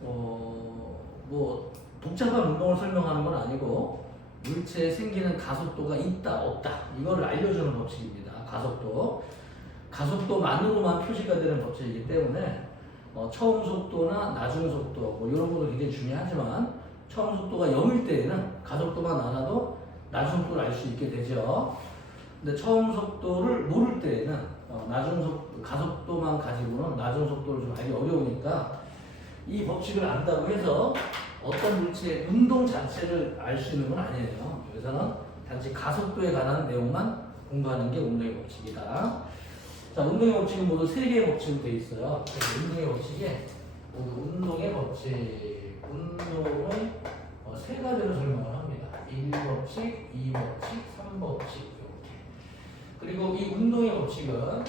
운동을 뭐 복잡한 운동을 설명하는 건 아니고 물체에 생기는 가속도가 있다 없다 이거를 알려주는 법칙입니다. 가속도만으로만 표시가 되는 법칙이기 때문에 처음 속도나 나중 속도 뭐 이런 것도 굉장히 중요하지만 처음 속도가 0일 때에는 가속도만 알아도 나중 속도를 알 수 있게 되죠. 근데 처음 속도를 모를 때에는 가속도만 가지고는 나중 속도를 좀 알기 어려우니까 이 법칙을 안다고 해서 어떤 물체의 운동 자체를 알 수 있는 건 아니에요. 여기서는 단지 가속도에 관한 내용만 공부하는 게 운동의 법칙이다. 자, 운동의 법칙은 모두 3개의 법칙으로 되어 있어요. 운동의 법칙에 운동의 3가지로 설명을 합니다. 1법칙, 2법칙, 3법칙 이렇게. 그리고 이 운동의 법칙은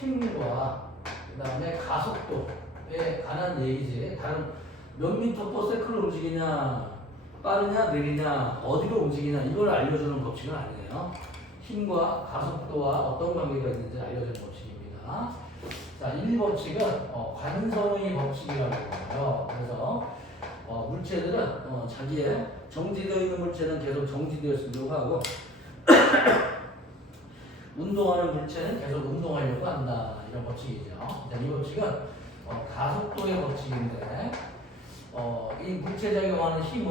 힘과 그 다음에 가속도에 관한 얘기지. 다른 몇 미터 퍼 세컨을 움직이냐, 빠르냐, 느리냐, 어디로 움직이냐 이걸 알려주는 법칙은 아니에요. 힘과 가속도와 어떤 관계가 있는지 알려주는 법칙입니다. 자, 1법칙은 관성의 법칙이라고 해요. 그래서 물체들은 자기의 정지되어 있는 물체는 계속 정지되어 있으려고 하고 운동하는 물체는 계속 운동하려고 한다. 이런 법칙이죠. 자, 이 법칙은 가속도의 법칙인데 이 물체 작용하는 힘은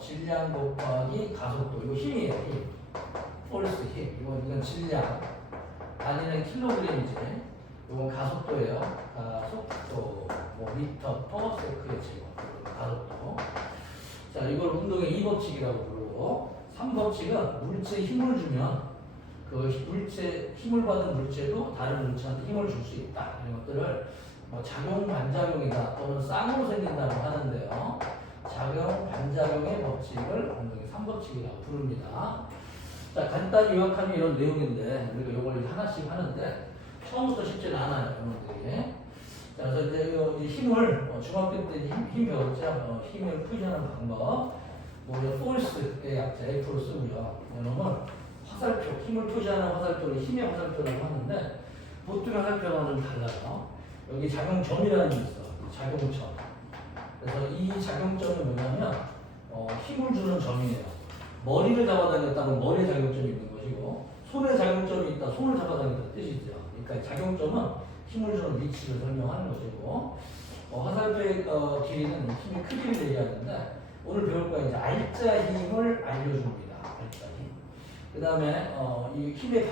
질량 곱하기 가속도. 이거 힘이에요. 힘. 폴스 힘. 이건 질량. 단위는 킬로그램이지. 이건 가속도예요. 가속도. 뭐 미터 퍼 세컨의 제곱. 가속도. 자, 이걸 운동의 2법칙이라고 부르고 3법칙은 물체에 힘을 주면 그 힘을 받은 물체도 다른 물체한테 힘을 줄 수 있다. 이런 것들을 작용 반작용이다 또는 쌍으로 생긴다고 하는데요. 작용 반작용의 법칙을 운동의 3법칙이라고 부릅니다. 자, 간단히 요약하면 이런 내용인데 우리가 이걸 하나씩 하는데 처음부터 쉽지는 않아요. 여러분들이. 자, 그래서 이제 힘을 중학교 때 힘 배웠죠. 힘을 표시하는 방법. force의 약자 F로 쓰고요. 여러분 화살표, 힘을 표시하는 화살표를 힘의 화살표라고 하는데 보통의 화살표랑 좀 달라요. 여기 작용점이라는 게 있어. 작용점. 그래서 이 작용점이 뭐냐면 힘을 주는 점이에요. 머리를 잡아당겼다면 머리에 작용점이 있는 것이고 손에 작용점이 있다. 손을 잡아당겼다는 뜻이죠. 그러니까 작용점은 힘을 주는 위치를 설명하는 것이고 화살표의 길이는 힘의 크기를 얘기하는데 오늘 배울 거는 이제 알짜 힘을 알려줍니다. 알짜 힘. 그 다음에 이 힘의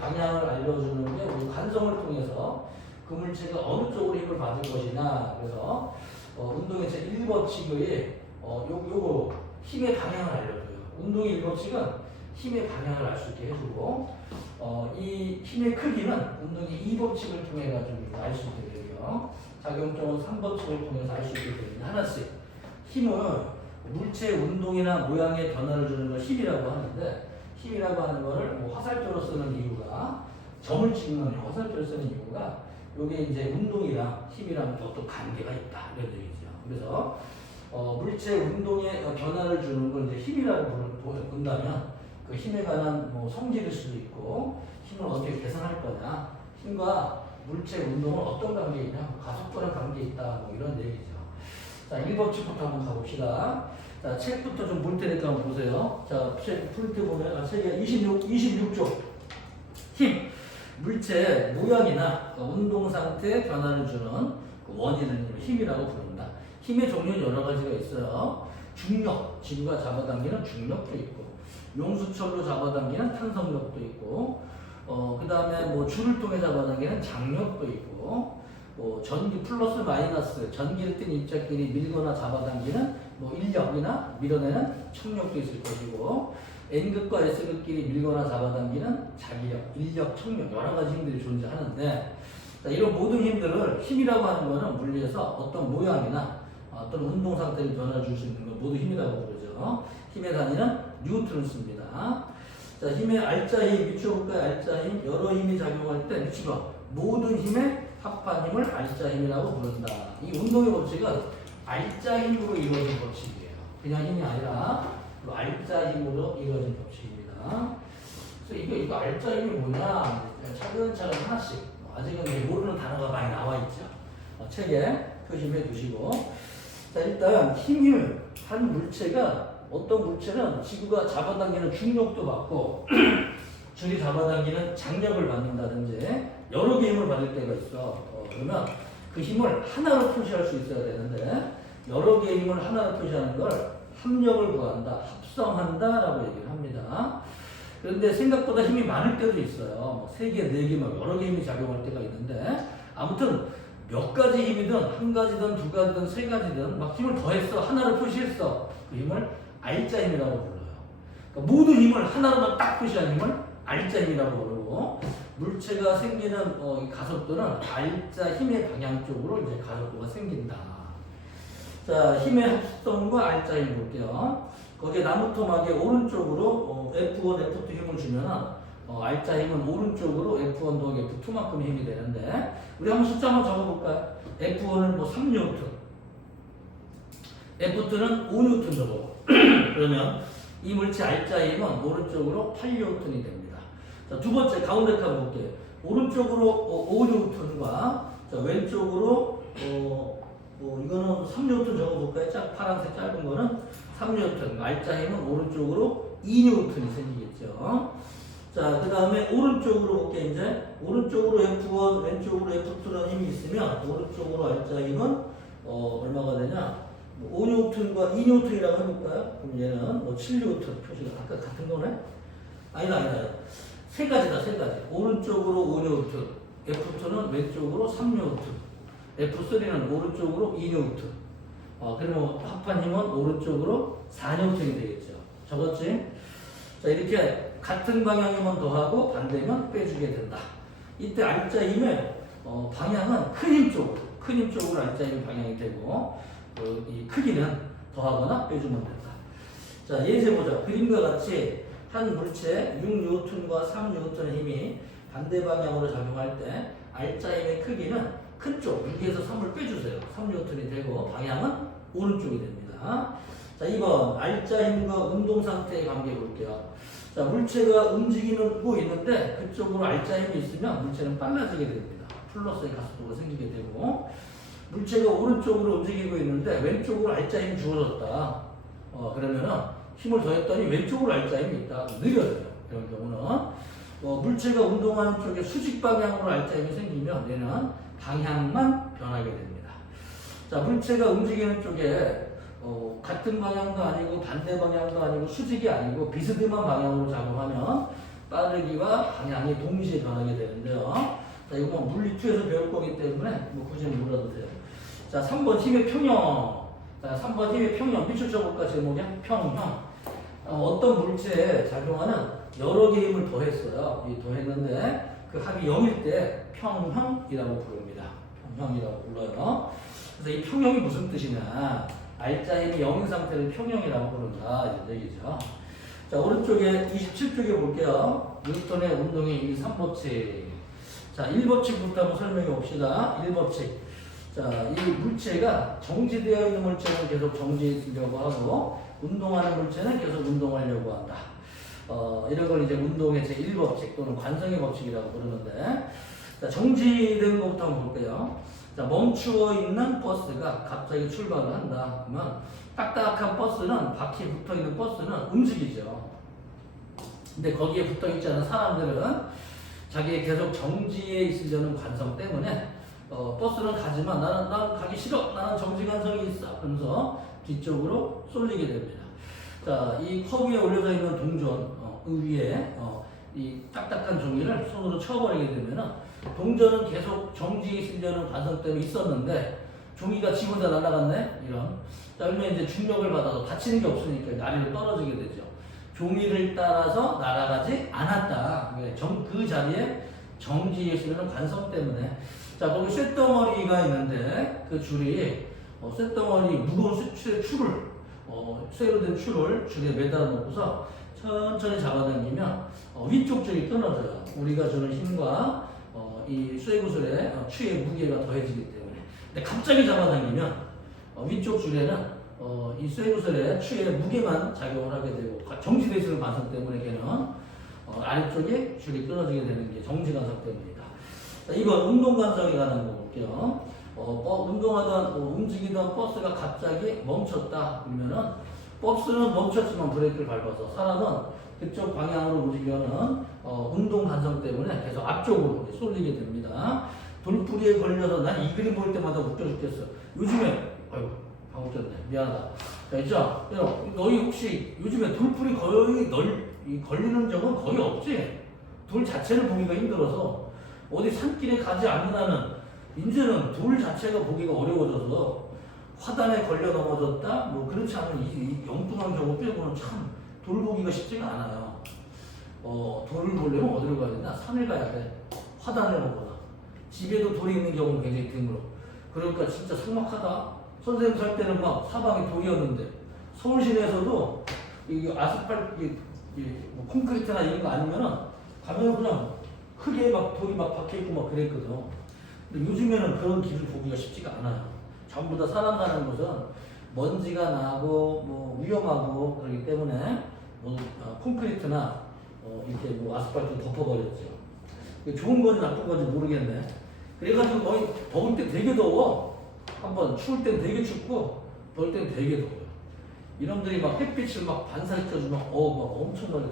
방향을 알려주는 게 우리 관성을 통해서 그 물체가 어느 쪽으로 힘을 받을 것이냐. 그래서 운동의 제 1법칙의 요거 힘의 방향을 알려줘요. 운동의 1법칙은 힘의 방향을 알 수 있게 해주고 이 힘의 크기는 운동의 2법칙을 통해 가지고 알 수 있게 되고요. 작용점은 3법칙을 통해서 알 수 있게 됩니다. 하나씩 힘을 물체의 운동이나 모양의 변화를 주는 걸 힘이라고 하는데 힘이라고 하는 거를 화살표로 쓰는 이유가 점을 찍는 화살표를 쓰는 이유가 이게 이제 운동이랑 힘이랑 어떤 관계가 있다 이런 얘기죠. 그래서 물체 운동의 변화를 주는 걸 이제 힘이라고 본다면 그 힘에 관한 성질일 수도 있고 힘을 어떻게 계산할 거냐, 힘과 물체 운동은 어떤 관계에 있냐, 가속도랑 관계에 있다 이런 얘기죠. 자, 1법칙부터 한번 가봅시다. 자, 책부터 좀 볼 테니까 한번 보세요. 자, 책 프린트 보면 책에 26쪽 힘. 물체의 모양이나 운동 상태의 변화를 주는 그 원인을 힘이라고 부른다. 힘의 종류는 여러 가지가 있어요. 중력, 지구가 잡아당기는 중력도 있고, 용수철로 잡아당기는 탄성력도 있고, 그 다음에 줄을 통해 잡아당기는 장력도 있고, 전기 플러스 마이너스, 전기를 띤 입자끼리 밀거나 잡아당기는 인력이나 밀어내는 척력도 있을 것이고, N극과 S극끼리 밀거나 잡아당기는 자기력, 인력, 척력 여러 가지 힘들이 존재하는데 이런 모든 힘들을 힘이라고 하는 것은 물리에서 어떤 모양이나 어떤 운동 상태를 변화줄 수 있는 걸 모두 힘이라고 부르죠. 힘의 단위는 뉴턴을 씁니다. 자, 힘의 알짜 힘, 미쳐볼까요? 알짜 힘, 여러 힘이 작용할 때 미쳐봐. 모든 힘의 합한 힘을 알짜 힘이라고 부른다. 이 운동의 법칙은 알짜 힘으로 이루어진 법칙이에요. 그냥 힘이 아니라 알짜 힘으로 이루어진 법칙입니다. 그래서 이거 알짜 힘이 뭐냐? 차근차근 하나씩. 아직은 모르는 단어가 많이 나와 있죠. 책에 표시해 두시고. 자, 일단 힘을 한 물체가 어떤 물체는 지구가 잡아당기는 중력도 받고 줄이 잡아당기는 장력을 받는다든지 여러 개의 힘을 받을 때가 있어. 그러면 그 힘을 하나로 표시할 수 있어야 되는데 여러 개의 힘을 하나로 표시하는 걸 합력을 구한다, 합성한다라고 얘기를 합니다. 그런데 생각보다 힘이 많을 때도 있어요. 뭐 3개, 4개, 막 여러 개의 힘이 작용할 때가 있는데 아무튼 몇 가지 힘이든 한 가지든 두 가지든 세 가지든 막 힘을 더했어, 하나로 표시했어. 그 힘을 알자 힘이라고 불러요. 그러니까 모든 힘을 하나로만 딱 표시한 힘을 알자 힘이라고 부르고 물체가 생기는 이 가속도는 알자 힘의 방향 쪽으로 이제 가속도가 생긴다. 자, 힘의 합성과 알자 힘 볼게요. 거기에 나무 토막의 오른쪽으로 F1, F2 힘을 주면은 알자 힘은 오른쪽으로 F1 더하기 F2만큼 힘이 되는데 우리 한번 숫자 한번 적어볼까요? F1은 뭐 3N, F2는 5N 적어. 그러면 이 물체 알자 힘은 오른쪽으로 8N이 됩니다. 자, 두 번째 가운데 칸 볼게요. 오른쪽으로 5N과 왼쪽으로 이거는 3N 적어볼까요? 파란색 짧은 거는 3N. 알자 힘은 오른쪽으로 2N이 생기겠죠. 자, 그 다음에 오른쪽으로 볼게요. 이제 오른쪽으로 F1, 왼쪽으로 F2라는 힘이 있으면 오른쪽으로 알자 힘은 얼마가 되냐? 5N과 2N이라고 해볼까요? 그럼 얘는 뭐 7N 표시가 아까 같은 거네? 아니다. 세 가지다, 세 가지. 오른쪽으로 5N, F2는 왼쪽으로 3N, F3는 오른쪽으로 2N. 그러면 합한 힘은 오른쪽으로 4N이 되겠죠. 적었지? 자, 이렇게 같은 방향이면 더하고 반대면 빼주게 된다. 이때 알자 힘의 방향은 큰 힘 쪽으로 알자 힘의 방향이 되고 이 크기는 더하거나 빼주면 된다. 자, 예제 보자. 그림과 같이 한 물체 6N과 3N의 힘이 반대 방향으로 작용할 때 알자 힘의 크기는 큰 쪽, 6에서 3을 빼주세요. 3N이 되고 방향은 오른쪽이 됩니다. 자, 2번 알자 힘과 운동 상태의 관계 볼게요. 자, 물체가 움직이고 있는데 그쪽으로 알자 힘이 있으면 물체는 빨라지게 됩니다. 플러스의 가속도가 생기게 되고 물체가 오른쪽으로 움직이고 있는데 왼쪽으로 알자 힘이 주어졌다. 그러면은 힘을 더했더니 왼쪽으로 알자 힘이 있다. 느려져요. 이런 경우는 물체가 운동하는 쪽에 수직 방향으로 알자 힘이 생기면 얘는 방향만 변하게 됩니다. 자, 물체가 움직이는 쪽에 같은 방향도 아니고 반대 방향도 아니고 수직이 아니고 비스듬한 방향으로 작용하면 빠르기와 방향이 동시에 변하게 되는데요. 자, 이거 뭐 물리 2에서 배울 거기 때문에 뭐 굳이 몰라도 돼요. 자, 3번 힘의 평형. 자, 3번 힘의 평형. 밑줄 쳐볼까 제목이? 평형. 어떤 물체에 작용하는 여러 개의 힘을 더했어요. 더했는데 그 합이 0일 때 평형이라고 부릅니다. 평형이라고 불러요. 그래서 이 평형이 무슨 뜻이냐? 알자 힘이 0인 상태를 평형이라고 부른다. 이런 얘기죠. 자, 오른쪽에 27쪽에 볼게요. 뉴턴의 운동의 3법칙. 자, 1법칙부터 한번 설명해 봅시다. 1법칙. 자, 이 물체가 정지되어 있는 물체는 계속 정지해 있으려고 하고 운동하는 물체는 계속 운동하려고 한다. 이런 걸 이제 운동의 제1법칙 또는 관성의 법칙이라고 부르는데, 자, 정지된 것부터 한번 볼게요. 자, 멈추어 있는 버스가 갑자기 출발을 한다. 그러면 딱딱한 버스는, 바퀴에 붙어 있는 버스는 움직이죠. 근데 거기에 붙어 있지 않은 사람들은 자기의 계속 정지에 있으려는 관성 때문에 버스는 가지만 나는 가기 싫어. 나는 정지 관성이 있어. 그러면서 뒤쪽으로 쏠리게 됩니다. 자, 이 컵 위에 올려져 있는 동전 위에 이 딱딱한 종이를 손으로 쳐버리게 되면은 동전은 계속 정지에 있으려는 관성 때문에 있었는데 종이가 지 혼자 날아갔네? 이런. 자, 그러면 이제 중력을 받아서 다치는 게 없으니까 아래로 떨어지게 되죠. 종이를 따라서 날아가지 않았다. 그 자리에 정지에 있으려는 관성 때문에. 자, 거기 쇳덩어리가 있는데 그 줄이 쇳덩어리 무거운 줄을 쇠로 된 줄을 줄에 매달아 놓고서 천천히 잡아당기면 위쪽 줄이 끊어져요. 우리가 주는 힘과 이 쇠구슬의 추의 무게가 더해지기 때문에. 근데 갑자기 잡아당기면 위쪽 줄에는 이 쇠구슬의 추의 무게만 작용을 하게 되고 정지되어 있는 관성 때문에 걔는 아래쪽에 줄이 끊어지게 되는 게 정지 관성 때문입니다. 자, 이번 운동 관성에 관한 거 볼게요. 운동하던 움직이던 버스가 갑자기 멈췄다 그러면은 버스는 멈췄지만 브레이크를 밟아서 사람은 그쪽 방향으로 움직이는 운동 관성 때문에 계속 앞쪽으로 쏠리게 됩니다. 돌부리에 걸려서 난 이 그림 볼 때마다 웃겨 죽겠어. 요즘에 아이고 방 웃겼네 미안하다. 자 있죠? 너희 혹시 요즘에 돌부리 거의 걸리는 적은 거의 없지? 돌 자체를 보기가 힘들어서 어디 산길에 가지 않는 한은 이제는 돌 자체가 보기가 어려워져서 화단에 걸려 넘어졌다? 뭐 그렇지 않은 이 엉뚱한 경우 빼고는 참 돌 보기가 쉽지가 않아요. 돌을 보려면 어디로 가야 되나? 산을 가야 돼. 화단을 보거나. 집에도 돌이 있는 경우는 굉장히 드물어. 그러니까 진짜 삭막하다. 선생님 살 때는 막 사방이 돌이었는데 서울 시내에서도 이 아스팔트, 뭐 콘크리트나 이런 거 아니면은 가면 그냥 흙에 막 돌이 막 박혀있고 막 그랬거든. 근데 요즘에는 그런 길을 보기가 쉽지가 않아요. 전부 다 사람 사는 곳은 먼지가 나고 뭐 위험하고 그렇기 때문에 뭐 콘크리트나 이렇게 뭐 아스팔트 덮어버렸죠. 좋은 건지 나쁜 건지 모르겠네. 그래가지고 거의 더울 때 되게 더워. 한번 추울 땐 되게 춥고 더울 땐 되게 더워요. 이놈들이 막 햇빛을 막 반사시켜주면 막 엄청나게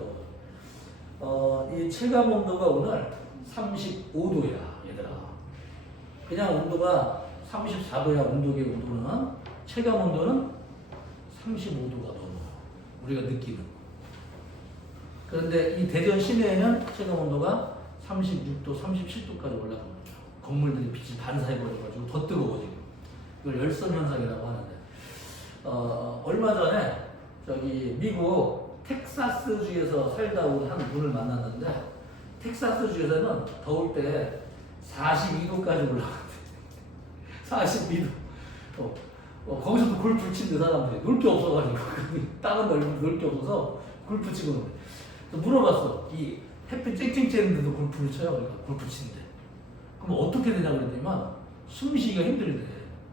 더워요. 이 체감 온도가 오늘 35도야 얘들아. 그냥 온도가 34도야. 온도계 온도는 체감 온도는 35도가 넘어요. 우리가 느끼는. 그런데 이 대전 시내에는 체감 온도가 36도, 37도까지 올라가는 거죠. 건물들이 빛이 반사해버려가지고 더 뜨거워지고. 이걸 열선 현상이라고 하는데. 얼마 전에 저기 미국 텍사스주에서 살다 온 한 분을 만났는데 텍사스주에서는 더울 때 42도까지 올라갔대. 42도. 거기서도 골프 치는 사람들이 놀 게 없어가지고 땅은 놀 게 없어서 골프 치고 노래. 물어봤어. 이 햇빛 쨍쨍 쬐는데도 골프를 쳐요. 그러니까 골프 치는데. 그럼 어떻게 되냐 그랬더니만 숨쉬기가 힘들대.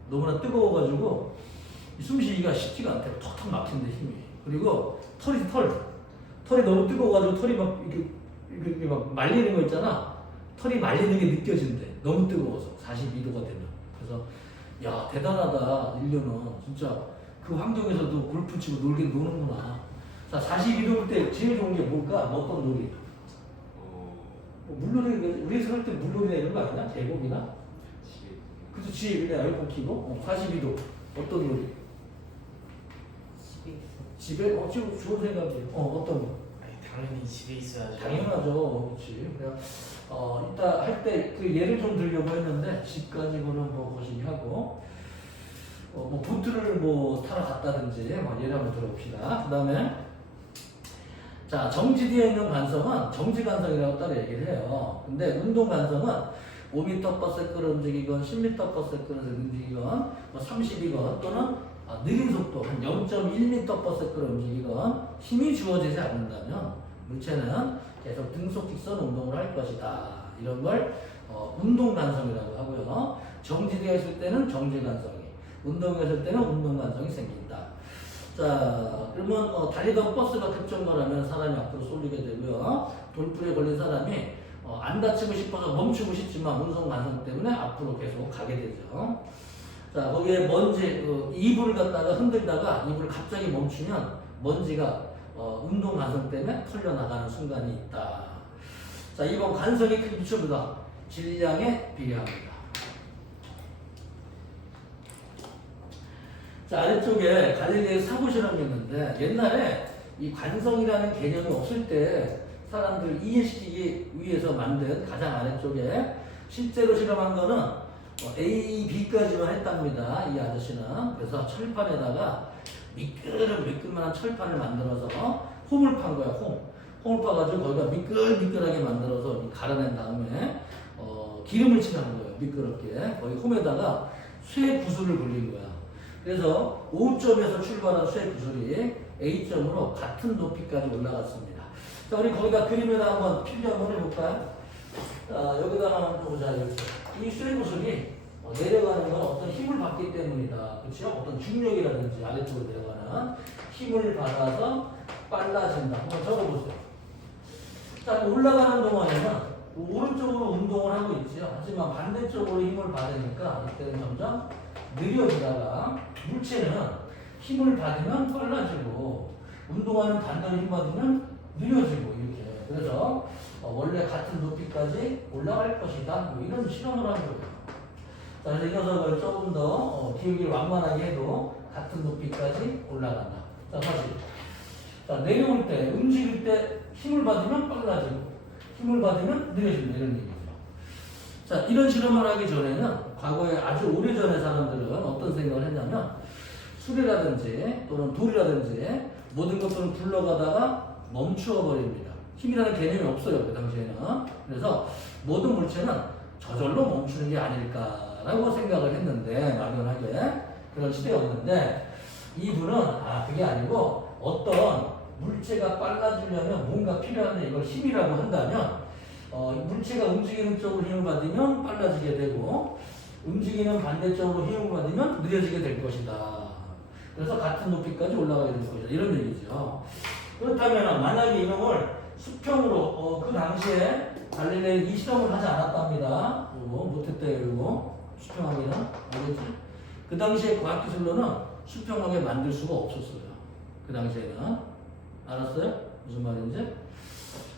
너무나 뜨거워가지고 숨쉬기가 쉽지가 않대. 턱턱 막힌대 힘이. 그리고 털이 너무 뜨거워가지고 털이 막 이렇게 막 말리는 거 있잖아. 털이 말리는 게 느껴진대. 너무 뜨거워서 42도가 되면. 그래서 야 대단하다. 인류는 진짜 그 환경에서도 골프 치고 놀긴 노는구나. 자 42도일 때 제일 좋은 게 뭘까? 어떤 놀이? 물놀이, 우리 살 때 물놀이나 이런 거 아니야? 계곡이나? 그래서 집에 에어컨 키고 42도 어떤 놀이? 집에? 지금 좋은 생각이에요. 어떤 거? 당연히 집에 있어야죠. 당연하죠. 그렇지. 그냥 이따 할 때 그 예를 좀 들려고 했는데 집 가지고는 뭐 거시기 하고 뭐 보트를 뭐 타러 갔다든지 뭐 예를 한번 들어봅시다. 그 다음에 자 정지되어 있는 관성은 정지 관성이라고 따로 얘기를 해요. 근데 운동 관성은 5m/s를 움직이건 10m/s를 움직이건 뭐 30이건 또는 느린 속도 한 0.1m/s를 움직이건 힘이 주어지지 않는다면 물체는 계속 등속 직선 운동을 할 것이다. 이런 걸 운동 관성이라고 하고요. 정지되어 있을 때는 정지 관성이, 운동했을 때는 운동 관성이 생긴다. 자, 그러면 달리던 버스가 급정거하면 사람이 앞으로 쏠리게 되고요. 돌불에 걸린 사람이 안 다치고 싶어서 멈추고 싶지만 운동 관성 때문에 앞으로 계속 가게 되죠. 자, 거기에 먼지, 이불을 갖다가 흔들다가 이불을 갑자기 멈추면 먼지가 운동 관성 때문에 털려나가는 순간이 있다. 자, 이번 관성이 크게 비춰보다 질량에 비례합니다. 자, 아래쪽에 갈릴리의 사고 실험이 있는데 옛날에 이 관성이라는 개념이 없을 때 사람들 이해시키기 위해서 만든 가장 아래쪽에 실제로 실험한 거는 A, B까지만 했답니다. 이 아저씨는. 그래서 철판에다가 미끌만한 철판을 만들어서 홈을 판 거야. 홈을 파가지고 거기다 미끌하게 만들어서 갈아낸 다음에 기름을 칠하는 거예요. 미끄럽게. 거기 홈에다가 쇠 구슬을 굴린 거야. 그래서 O점에서 출발한 쇠 구슬이 A점으로 같은 높이까지 올라갔습니다. 자, 우리 거기다 그림에다 한번 필기 한번 해볼까요? 여기다가 한번 보자. 이 쇠 구슬이 내려가는 건 어떤 힘을 받기 때문이다. 그렇죠? 어떤 중력이라든지 아래쪽으로 내려가는 힘을 받아서 빨라진다. 한번 적어보세요. 자, 올라가는 동안에는 오른쪽으로 운동을 하고 있죠. 하지만 반대쪽으로 힘을 받으니까 이때는 점점 느려지다가 물체는 힘을 받으면 빨라지고 운동하는 반대로 힘 받으면 느려지고 이렇게. 그래서 원래 같은 높이까지 올라갈 것이다. 뭐 이런 실험을 한 거예요. 자, 그래서 이 녀석을 조금 더 기울기를 완만하게 해도 같은 높이까지 올라간다. 자, 다시. 자, 내려올 때, 움직일 때 힘을 받으면 빨라지고 힘을 받으면 느려진다. 이런 얘기죠. 자, 이런 실험을 하기 전에는 과거에 아주 오래전에 사람들은 어떤 생각을 했냐면 수레라든지 또는 돌이라든지 모든 것들은 굴러가다가 멈추어 버립니다. 힘이라는 개념이 없어요. 그 당시에는. 그래서 모든 물체는 저절로 멈추는 게 아닐까라고 생각을 했는데 막연하게 그런 시대였는데 이분은 그게 아니고 어떤 물체가 빨라지려면 뭔가 필요한데 이걸 힘이라고 한다면 물체가 움직이는 쪽으로 힘을 받으면 빨라지게 되고 움직이는 반대쪽으로 힘을 받으면 느려지게 될 것이다. 그래서 같은 높이까지 올라가게 될 것이다. 이런 얘기죠. 그렇다면 만약에 이놈을 수평으로 그 당시에 갈릴레이는 이 실험을 하지 않았답니다. 못했대요. 이거 수평하기는 알겠지? 그 당시에 과학기술로는 수평하게 만들 수가 없었어요. 그 당시에는 알았어요? 무슨 말인지?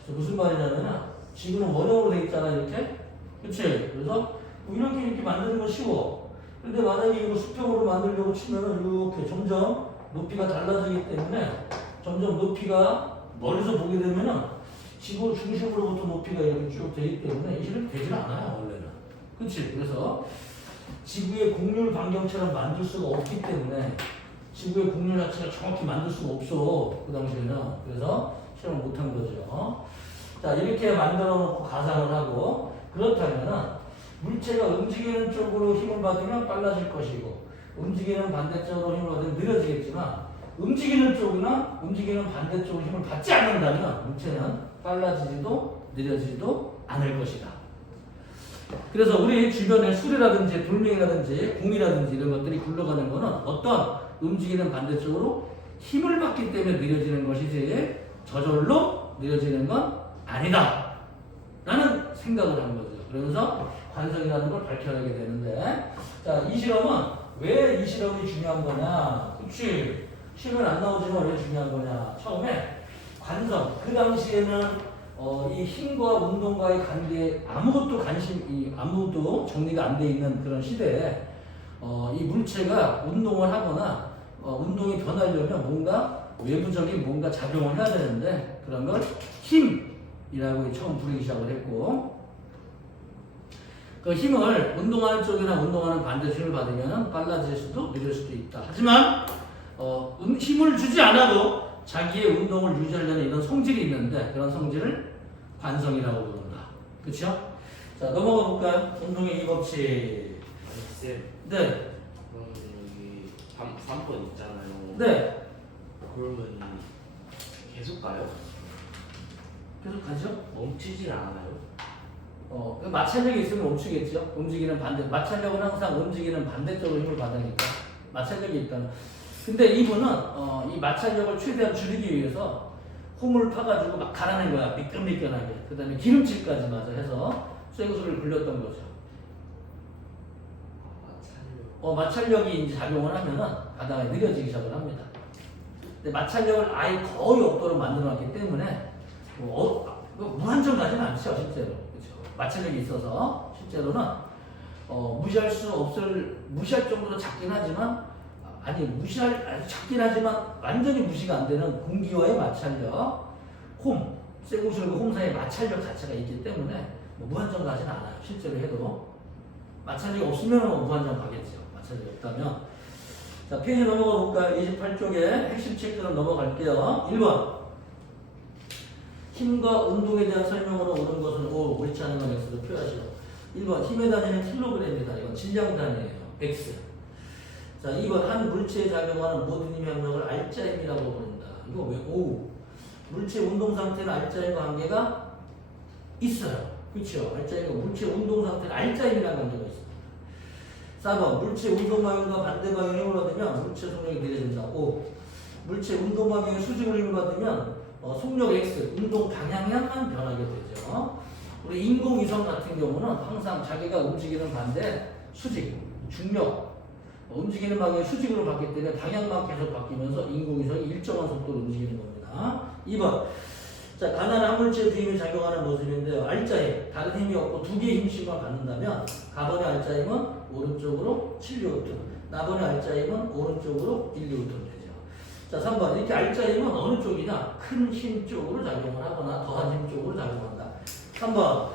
무슨 말이냐면 지금은 원형으로 돼 있잖아 이렇게. 그치? 그래서 이렇게 만드는 건 쉬워. 근데 만약에 이거 수평으로 만들려고 치면은 이렇게 점점 높이가 달라지기 때문에 점점 높이가 멀리서 보게 되면은 지구 중심으로부터 높이가 이렇게 쭉 되기 때문에 이 실험이 되질 않아요 원래는. 그치? 그래서 지구의 곡률 반경처럼 만들 수가 없기 때문에 지구의 곡률 자체가 정확히 만들 수가 없어 그 당시에는. 그래서 실험을 못한 거죠. 자, 이렇게 만들어 놓고 가상을 하고 그렇다면은 물체가 움직이는 쪽으로 힘을 받으면 빨라질 것이고 움직이는 반대쪽으로 힘을 받으면 느려지겠지만 움직이는 쪽이나 움직이는 반대쪽으로 힘을 받지 않는다면 물체는 빨라지지도 느려지지도 않을 것이다. 그래서 우리 주변에 수레라든지 돌멩이라든지 공이라든지 이런 것들이 굴러가는 것은 어떤 움직이는 반대쪽으로 힘을 받기 때문에 느려지는 것이지 저절로 느려지는 건 아니다 라는 생각을 한 거죠. 그러면서 관성이라는 걸 밝혀내게 되는데, 자, 이 실험은 왜 이 실험이 중요한 거냐? 그치? 실험은 안 나오지만 왜 중요한 거냐? 처음에 관성, 그 당시에는 이 힘과 운동과의 관계에 아무것도 정리가 안 돼 있는 그런 시대에 이 물체가 운동을 하거나 운동이 변하려면 뭔가 외부적인 뭔가 작용을 해야 되는데 그런 걸 힘이라고 처음 부르기 시작을 했고, 그 힘을 운동하는 쪽이나 운동하는 반대쪽을 받으면 빨라질 수도 느릴 수도 있다. 하지만 힘을 주지 않아도 자기의 운동을 유지하려는 이런 성질이 있는데 그런 성질을 관성이라고 부른다. 그렇죠? 자, 넘어가 볼까요? 운동의 이 법칙. 쌤. 네. 그럼 여기 3번 있잖아요. 네. 그러면 계속 가요? 계속 가죠? 멈추질 않아요? 그 마찰력이 있으면 멈추겠죠. 마찰력은 항상 움직이는 반대쪽으로 힘을 받으니까 마찰력이 있다는. 근데 이분은 이 마찰력을 최대한 줄이기 위해서 홈을 파가지고 막 갈아낸 거야. 미끈미끈하게. 그 다음에 기름칠까지 마저 해서 쇠구슬을 굴렸던 거죠. 마찰력이 이제 작용을 하면은 가다가 느려지기 시작을 합니다. 근데 마찰력을 아예 거의 없도록 만들어놨기 때문에 무한정 가지는 않죠, 실제로. 그렇죠? 마찰력이 있어서 실제로는 무시할 정도로 작긴 하지만 작긴 하지만 완전히 무시가 안 되는 공기와의 마찰력, 쇠구슬과 홈 사이의 마찰력 자체가 있기 때문에 무한정 가지는 않아요. 실제로 해도 마찰력이 없으면 무한정 가겠죠. 마찰력이 없다면. 자, 페이지 넘어가 볼까요? 28쪽에 핵심 체크를 넘어갈게요. 1번. 힘과 운동에 대한 설명으로 오는 것은 옳지 않은 건 X로 표하시오. 1번. 힘의 단위는 킬로그램이다. 이건 질량 단위예요. X. 자, 2번. 한 물체에 작용하는 모든 힘의 합력을 알짜힘이라고 부른다. 이거 왜? 물체 운동 상태는 알짜힘과 관계가 있어요. 그렇죠? 알짜힘과 물체 운동 상태는 알짜힘이라는 관계가 있어요. 4번. 물체 운동 방향과 반대 방향의 힘을 받으면 물체 속력이 느려진다. 5. 물체 운동 방향의 수직을 힘을 받으면 속력 X, 운동 방향만 변하게 되죠. 우리 인공위성 같은 경우는 항상 자기가 움직이는 반대 수직, 중력, 움직이는 방향이 수직으로 바뀌기 때문에 방향만 계속 바뀌면서 인공위성이 일정한 속도로 움직이는 겁니다. 2번. 자, 가난한 물질 주임이 작용하는 모습인데요. 알짜힘, 다른 힘이 없고 두 개의 힘씩만 받는다면 가번의 알짜힘은 오른쪽으로 7N, 나번의 알짜힘은 오른쪽으로 1N 되죠. 자, 3번. 이렇게 알짜힘은 어느 쪽이냐? 큰 힘 쪽으로 작용을 하거나 더한 힘 쪽으로 작용한다. 3번.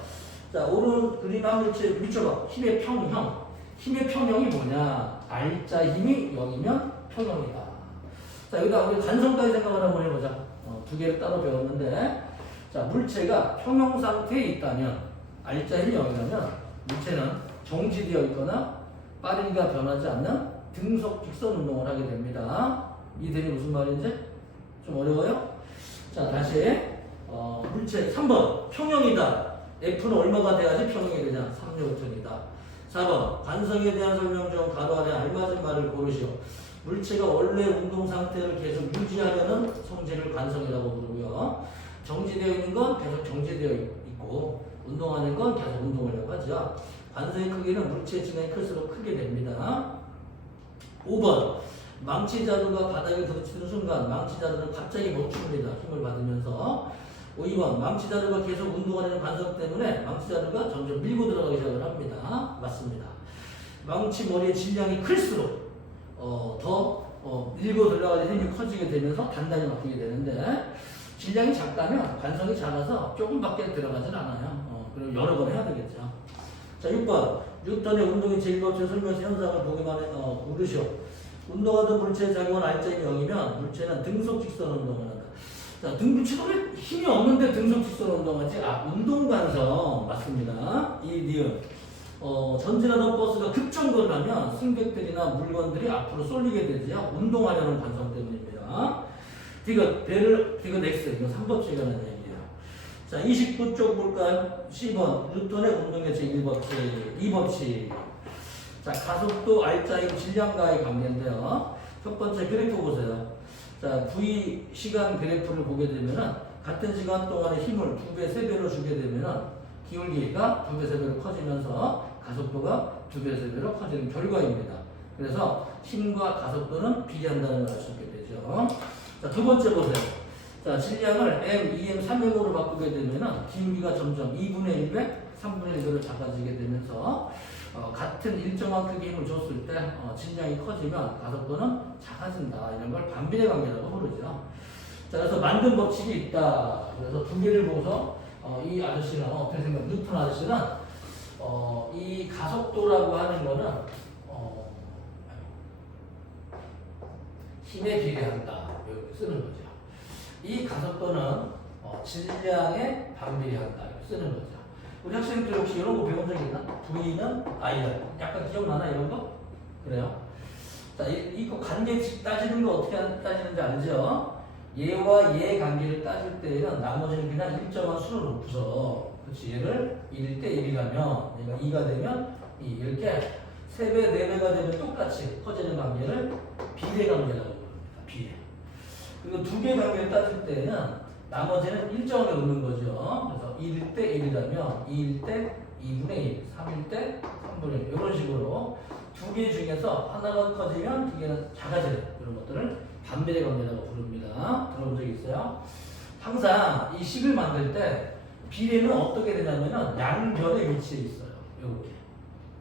자, 오른 그림 한 물질 밑줄봐. 힘의 평형. 힘의 평형이 뭐냐? 알짜 힘이 0이면 평형이다. 자, 여기다 우리 간성까지 생각을 한번 해보자. 두 개를 따로 배웠는데, 자, 물체가 평형 상태에 있다면, 알짜 힘이 0이라면, 물체는 정지되어 있거나 빠르기가 변하지 않는 등속 직선 운동을 하게 됩니다. 이들이 무슨 말인지? 좀 어려워요? 자, 다시, 물체 3번, 평형이다. F는 얼마가 돼야지 평형이 되냐? 3N이다. 4번, 관성에 대한 설명 중 가로 안에 알맞은 말을 고르시오. 물체가 원래 운동 상태를 계속 유지하려는 성질을 관성이라고 부르고요. 정지되어 있는 건 계속 정지되어 있고, 운동하는 건 계속 운동하려고 하죠. 관성의 크기는 물체 진행이 클수록 크게 됩니다. 5번, 망치자루가 바닥에 부딪히는 순간 망치자루는 갑자기 멈춥니다. 힘을 받으면서. 2번, 망치자루가 계속 운동하는 관성 때문에 망치자루가 점점 밀고 들어가기 시작을 합니다. 맞습니다. 망치 머리의 질량이 클수록 밀고 들어가는 힘이 커지게 되면서 단단히 막히게 되는데, 질량이 작다면 관성이 작아서 조금밖에 들어가진 않아요. 그리고 여러 번 해야 되겠죠. 자, 6번. 뉴턴의 운동의 제1법칙을 설명해서 현상을 보기만 해, 고르시오. 운동하던 물체의 작용은 알짜힘이 0이면 물체는 등속 직선 운동을 한다. 자, 물체가 왜 힘이 없는데 등속 직선 운동하지? 운동 관성. 맞습니다. 이 니은. 전진하던 버스가 급정거를 하면 승객들이나 물건들이 앞으로 쏠리게 되죠. 운동하려는 관성 때문입니다. 디귿 X, 이거 3법칙이라는 얘기예요. 자, 29쪽 볼까요? 10번, 뉴턴의 운동의 제1법칙, 2법칙. 자, 가속도, 알짜힘, 질량과의 관계인데요. 첫 번째 그래프 보세요. 자, V 시간 그래프를 보게 되면은 같은 시간 동안에 힘을 2배, 3배로 주게 되면은 기울기가 2배, 3배로 커지면서 가속도가 2배, 3배로 커지는 결과입니다. 그래서 힘과 가속도는 비례한다는 걸 알 수 있게 되죠. 자, 두 번째 보세요. 자, 질량을 M, 2M, 3M으로 바꾸게 되면은 기울기가 점점 2분의 1배, 3분의 1배로 작아지게 되면서 같은 일정한 크기 힘을 줬을 때 질량이 커지면 가속도는 작아진다. 이런 걸 반비례 관계라고 부르죠. 자, 그래서 만든 법칙이 있다. 그래서 두 개를 보고서 이 아저씨는 어떻게 생각해요? 뉴턴 아저씨는 이 가속도라고 하는 거는 힘에 비례한다. 이렇게 쓰는 거죠. 이 가속도는 질량에 반비례한다. 이렇게 쓰는 거죠. 우리 학생들 혹시 이런 거 배운 적 있나? V는 I다. 약간 기억나나 이런 거? 그래요? 자, 이거 관계 따지는 거 어떻게 따지는지 알죠? 얘와 얘 관계를 따질 때는 나머지는 그냥 일정한 수를 놓고서, 그렇지, 얘를 1대 1이라면 얘가 2가 되면 이렇게 3배, 4배가 되면 똑같이 커지는 관계를 비례 관계라고 부릅니다. 비례. 그리고 두 개 관계를 따질 때는 나머지는 일정하게 놓는 거죠. 그래서 1대 1이라면 2일 때 2분의 1, 3일 때 3분의 1 이런 식으로 두 개 중에서 하나가 커지면 두 개는 작아지는 이런 것들을 반비례 관계라고 부릅니다. 들어본 적 있어요? 항상 이 식을 만들 때 비례는 어떻게 되냐면은 양변에 위치해 있어요. 이렇게.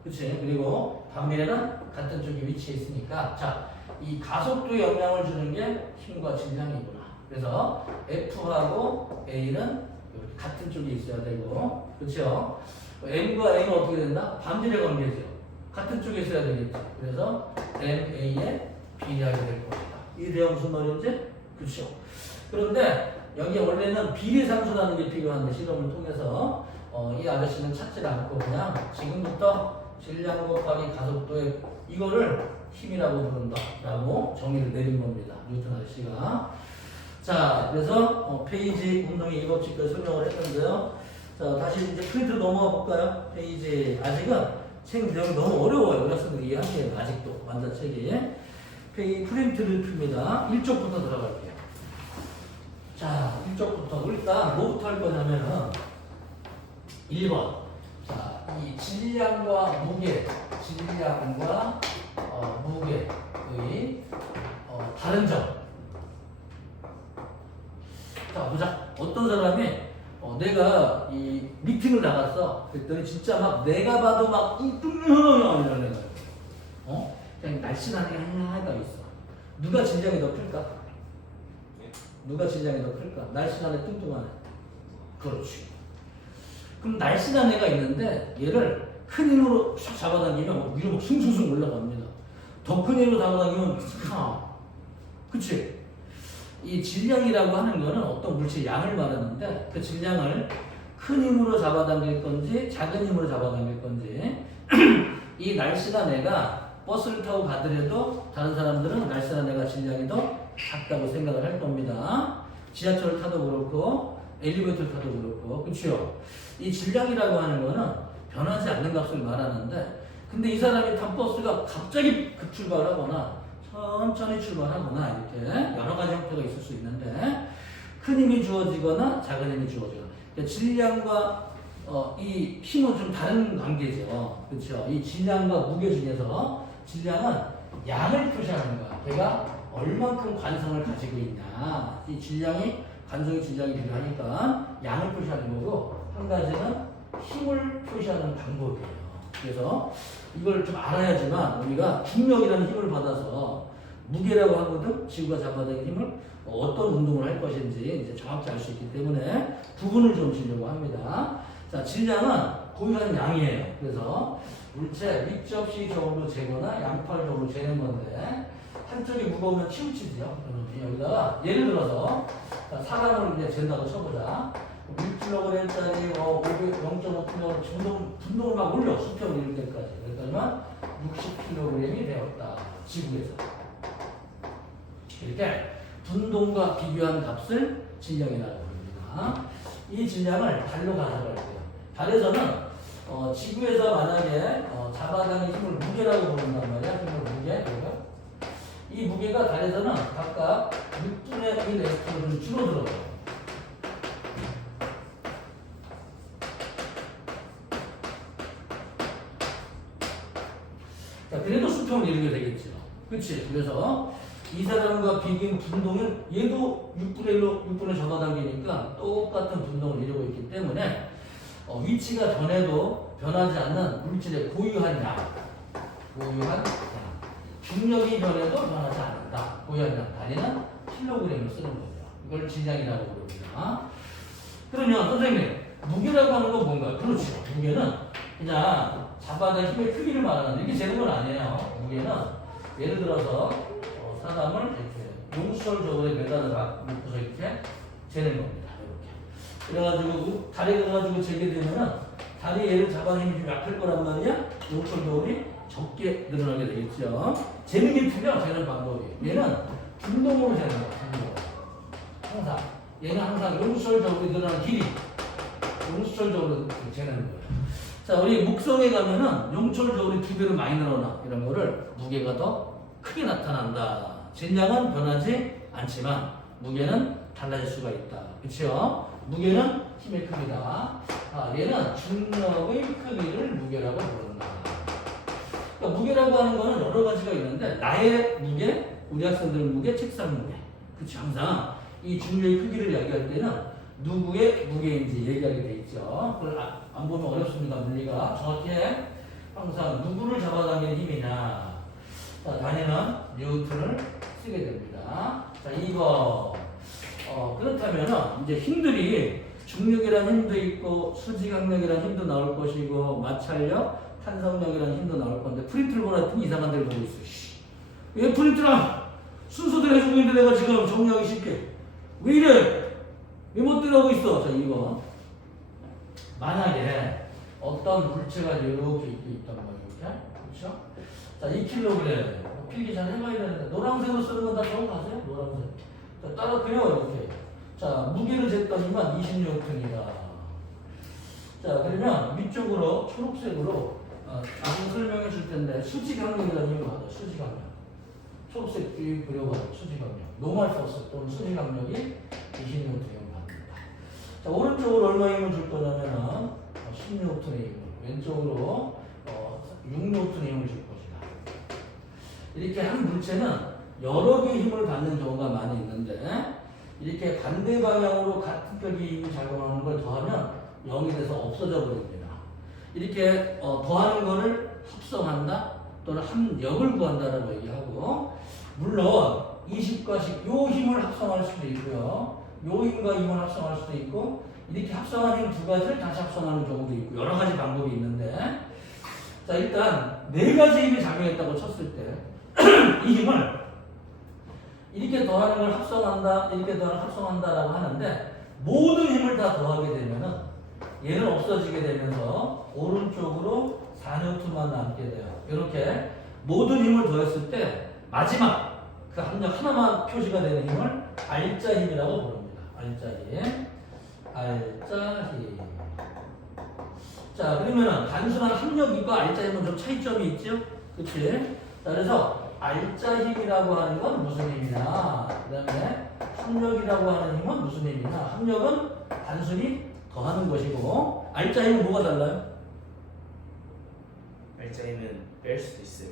그치? 그리고 반비례는 같은 쪽에 위치해 있으니까, 자, 이 가속도에 영향을 주는 게 힘과 질량이구나. 그래서 F하고 A는 이렇게 같은 쪽에 있어야 되고, 그렇죠? M과 A는 어떻게 된다? 반비례 관계죠. 같은 쪽에 있어야 되겠죠. 그래서 MA에 비례하게 될 겁니다. 이 대화 무슨 말인지? 그렇죠. 그런데 여기 원래는 비례상수라는 게 필요한데 실험을 통해서 이 아저씨는 찾지 않고 그냥 지금부터 질량 곱하기 가속도에 이거를 힘이라고 부른다라고 정의를 내린 겁니다. 뉴턴 아저씨가. 자, 그래서 페이지 운동의 1법칙까지 설명을 했는데요. 자, 다시 이제 프린트로 넘어가 볼까요? 페이지, 아직은 책 내용이 너무 어려워요. 우리 학생들이 이해하기에는 아직도 완자책이. 페이지 프린트를 풉니다. 1쪽부터 들어갈게요. 자, 1쪽부터 일단 뭐부터 할 거냐면은 1번. 자, 이 질량과 무게, 질량과 무게의 다른 점. 자, 보자. 어떤 사람이 내가 이 미팅을 나갔어. 그랬더니 진짜 막 내가 봐도 막 이러는 거야. 그냥 날씬한 게 하나가 있어. 누가 질량이 더 클까? 누가 질량이 더 클까? 날씬한 애, 뚱뚱한 애. 그렇지. 그럼 날씬한 애가 있는데 얘를 큰 힘으로 샥 잡아당기면 위로 막 숭숭숭 올라갑니다. 더 큰 힘으로 잡아당기면 그치? 이 질량이라고 하는 거는 어떤 물질의 양을 말하는데 그 질량을 큰 힘으로 잡아당길 건지 작은 힘으로 잡아당길 건지 이 날씬한 애가 버스를 타고 가더라도 다른 사람들은 날씬한 애가 질량이 더 작다고 생각을 할 겁니다. 지하철을 타도 그렇고 엘리베이터를 타도 그렇고 그렇죠? 이 질량이라고 하는 거는 변하지 않는 값을 말하는데 근데 이 사람이 탄 버스가 갑자기 급출발하거나 천천히 출발하거나 이렇게 여러 가지 형태가 있을 수 있는데 큰 힘이 주어지거나 작은 힘이 주어지거나 그러니까 질량과 이 힘은 좀 다른 관계죠. 그렇죠? 이 질량과 무게 중에서 질량은 양을 표시하는 거야. 걔가 얼만큼 관성을 가지고 있냐. 이 질량이 관성이 질량이 필요하니까 양을 표시하는 거고 한 가지는 힘을 표시하는 방법이에요. 그래서 이걸 좀 알아야지만 우리가 중력이라는 힘을 받아서 무게라고 하거든 지구가 잡아당긴 힘을 어떤 운동을 할 것인지 이제 정확히 알 수 있기 때문에 부분을 좀 지려고 합니다. 자, 질량은 고유한 양이에요. 그래서 물체 밑접시적으로 재거나 양팔적으로 재는 건데 한쪽이 무거우면 치우치지요. 여기다가 예를 들어서 사람을 이제 잰다고 쳐보자. 6kg짜리 0.5kg 분동을 막 올려 수평을 이룰 때까지 그러니까 60kg이 되었다 지구에서 이렇게 분동과 비교한 값을 질량이라고 부릅니다. 이 질량을 달로 가져갈 때요. 달에서는 지구에서 만약에 잡아당긴 힘을 무게라고 부른단 말이야. 힘을 무게 이 무게가 달에서는 각각 6분의 1 에스트로는 줄어들어요. 그래도 수평을 이루게 되겠죠. 그치? 그래서 이 사람과 비긴 분동은 얘도 6분의 1로 6분의 잡아당기니까 똑같은 분동을 이루고 있기 때문에 위치가 변해도 변하지 않는 물질의 고유한 양. 중력이 변해도 변하지 않는다. 고유한 양. 단위는 킬로그램을 쓰는 거죠. 이걸 질량이라고 부릅니다. 그러면 선생님, 무게라고 하는 건 뭔가요? 그렇죠. 무게는 그냥 잡아당 힘의 크기를 말하는데 이게 재는 건 아니에요. 무게는 예를 들어서 사람을 이렇게 용수철 매달아 놓고서 이렇게 재는 겁니다. 이렇게. 그래가지고 다리가 가지고 재게 되면은 다리 얘를 잡아 힘이 좀 약할 거란 말이야. 용수철 저울이 적게 늘어나게 되겠죠. 재는 게 틀려. 재는 방법이. 얘는 분동으로 재는 거야. 분동으로. 항상 얘는 항상 용수철 저울이 늘어나는 길이 용수철 저울로 재는 거예요. 자, 우리 목성에 가면은 용철 저울이 2배로 많이 늘어나. 이런 거를 무게가 더 크게 나타난다. 질량은 변하지 않지만 무게는 달라질 수가 있다. 그쵸? 무게는 힘의 크기다. 얘는 중력의 크기를 무게라고 부른다. 그러니까 무게라고 하는 거는 여러 가지가 있는데 나의 무게, 우리 학생들 무게, 책상 무게. 그치? 항상 이 중력의 크기를 이야기할 때는 누구의 무게인지 얘기하게 돼 있죠. 그걸 안 보면 어렵습니다. 물리가 정확히 항상 누구를 잡아당기는 힘이냐. 자, 단위는 뉴턴을 쓰게 됩니다. 자, 2번. 그렇다면은 이제 힘들이 중력이라는 힘도 있고 수직항력이라는 힘도 나올 것이고 마찰력, 탄성력이라는 힘도 나올 건데 프린트를 보라 이상한 데를 보고 있어. 왜 프린트랑 순서대로 해주고 있는데 내가 지금 정리하기 쉽게 왜 이래? 왜 못 들어가고 있어? 자, 2번. 만약에 어떤 물체가 이렇게 있단 말이에요. 그렇죠? 자, 2kg. 필기 잘 해봐야 되는데 노란색으로 쓰는 건 다 적어가세요. 노란색. 자, 따라그려 이렇게. 자, 무게를 쟀더니만 20N이다. 자, 그러면 위쪽으로 초록색으로 나중에 설명해 줄 텐데 수직항력이라는 힘을 받아. 수직항력. 초록색 뒤에 그려봐요. 수직항력. 노멀 포스 또는 수직항력이 20N 받습니다. 자, 오른쪽으로 얼마 힘을 줄 거냐면은 10N의 힘, 왼쪽으로 6N의 힘을 줄 것이다. 이렇게 한 물체는 여러 개의 힘을 받는 경우가 많이 있는데 이렇게 반대 방향으로 같은 격의 힘이 작용하는 걸 더하면 0이 돼서 없어져 버립니다. 이렇게 더하는 거를 합성한다 또는 합력을 구한다라고 얘기하고, 물론 20과 10, 요 힘을 합성할 수도 있고요, 요 힘과 힘을 합성할 수도 있고, 이렇게 합성한 힘 두 가지를 다시 합성하는 경우도 있고, 여러 가지 방법이 있는데, 자 일단 네 가지 힘이 작용했다고 쳤을 때 이 힘을 이렇게 더하는 걸 합성한다, 이렇게 더하는 걸 합성한다라고 하는데, 모든 힘을 다 더하게 되면은 얘는 없어지게 되면서 오른쪽으로 4N만 남게 돼요. 이렇게 모든 힘을 더했을 때 마지막 그 합력 하나만 표시가 되는 힘을 알자 힘이라고 부릅니다. 알자 힘. 알자 힘. 자, 그러면은 단순한 합력과 알자 힘은 좀 차이점이 있죠? 그치? 자, 그래서 알자 힘이라고 하는 건 무슨 힘이냐? 그 다음에 합력이라고 하는 힘은 무슨 힘이냐? 합력은 단순히 더하는 것이고, 알자 힘은 뭐가 달라요? 알짜이면 뺄 수도 있어요.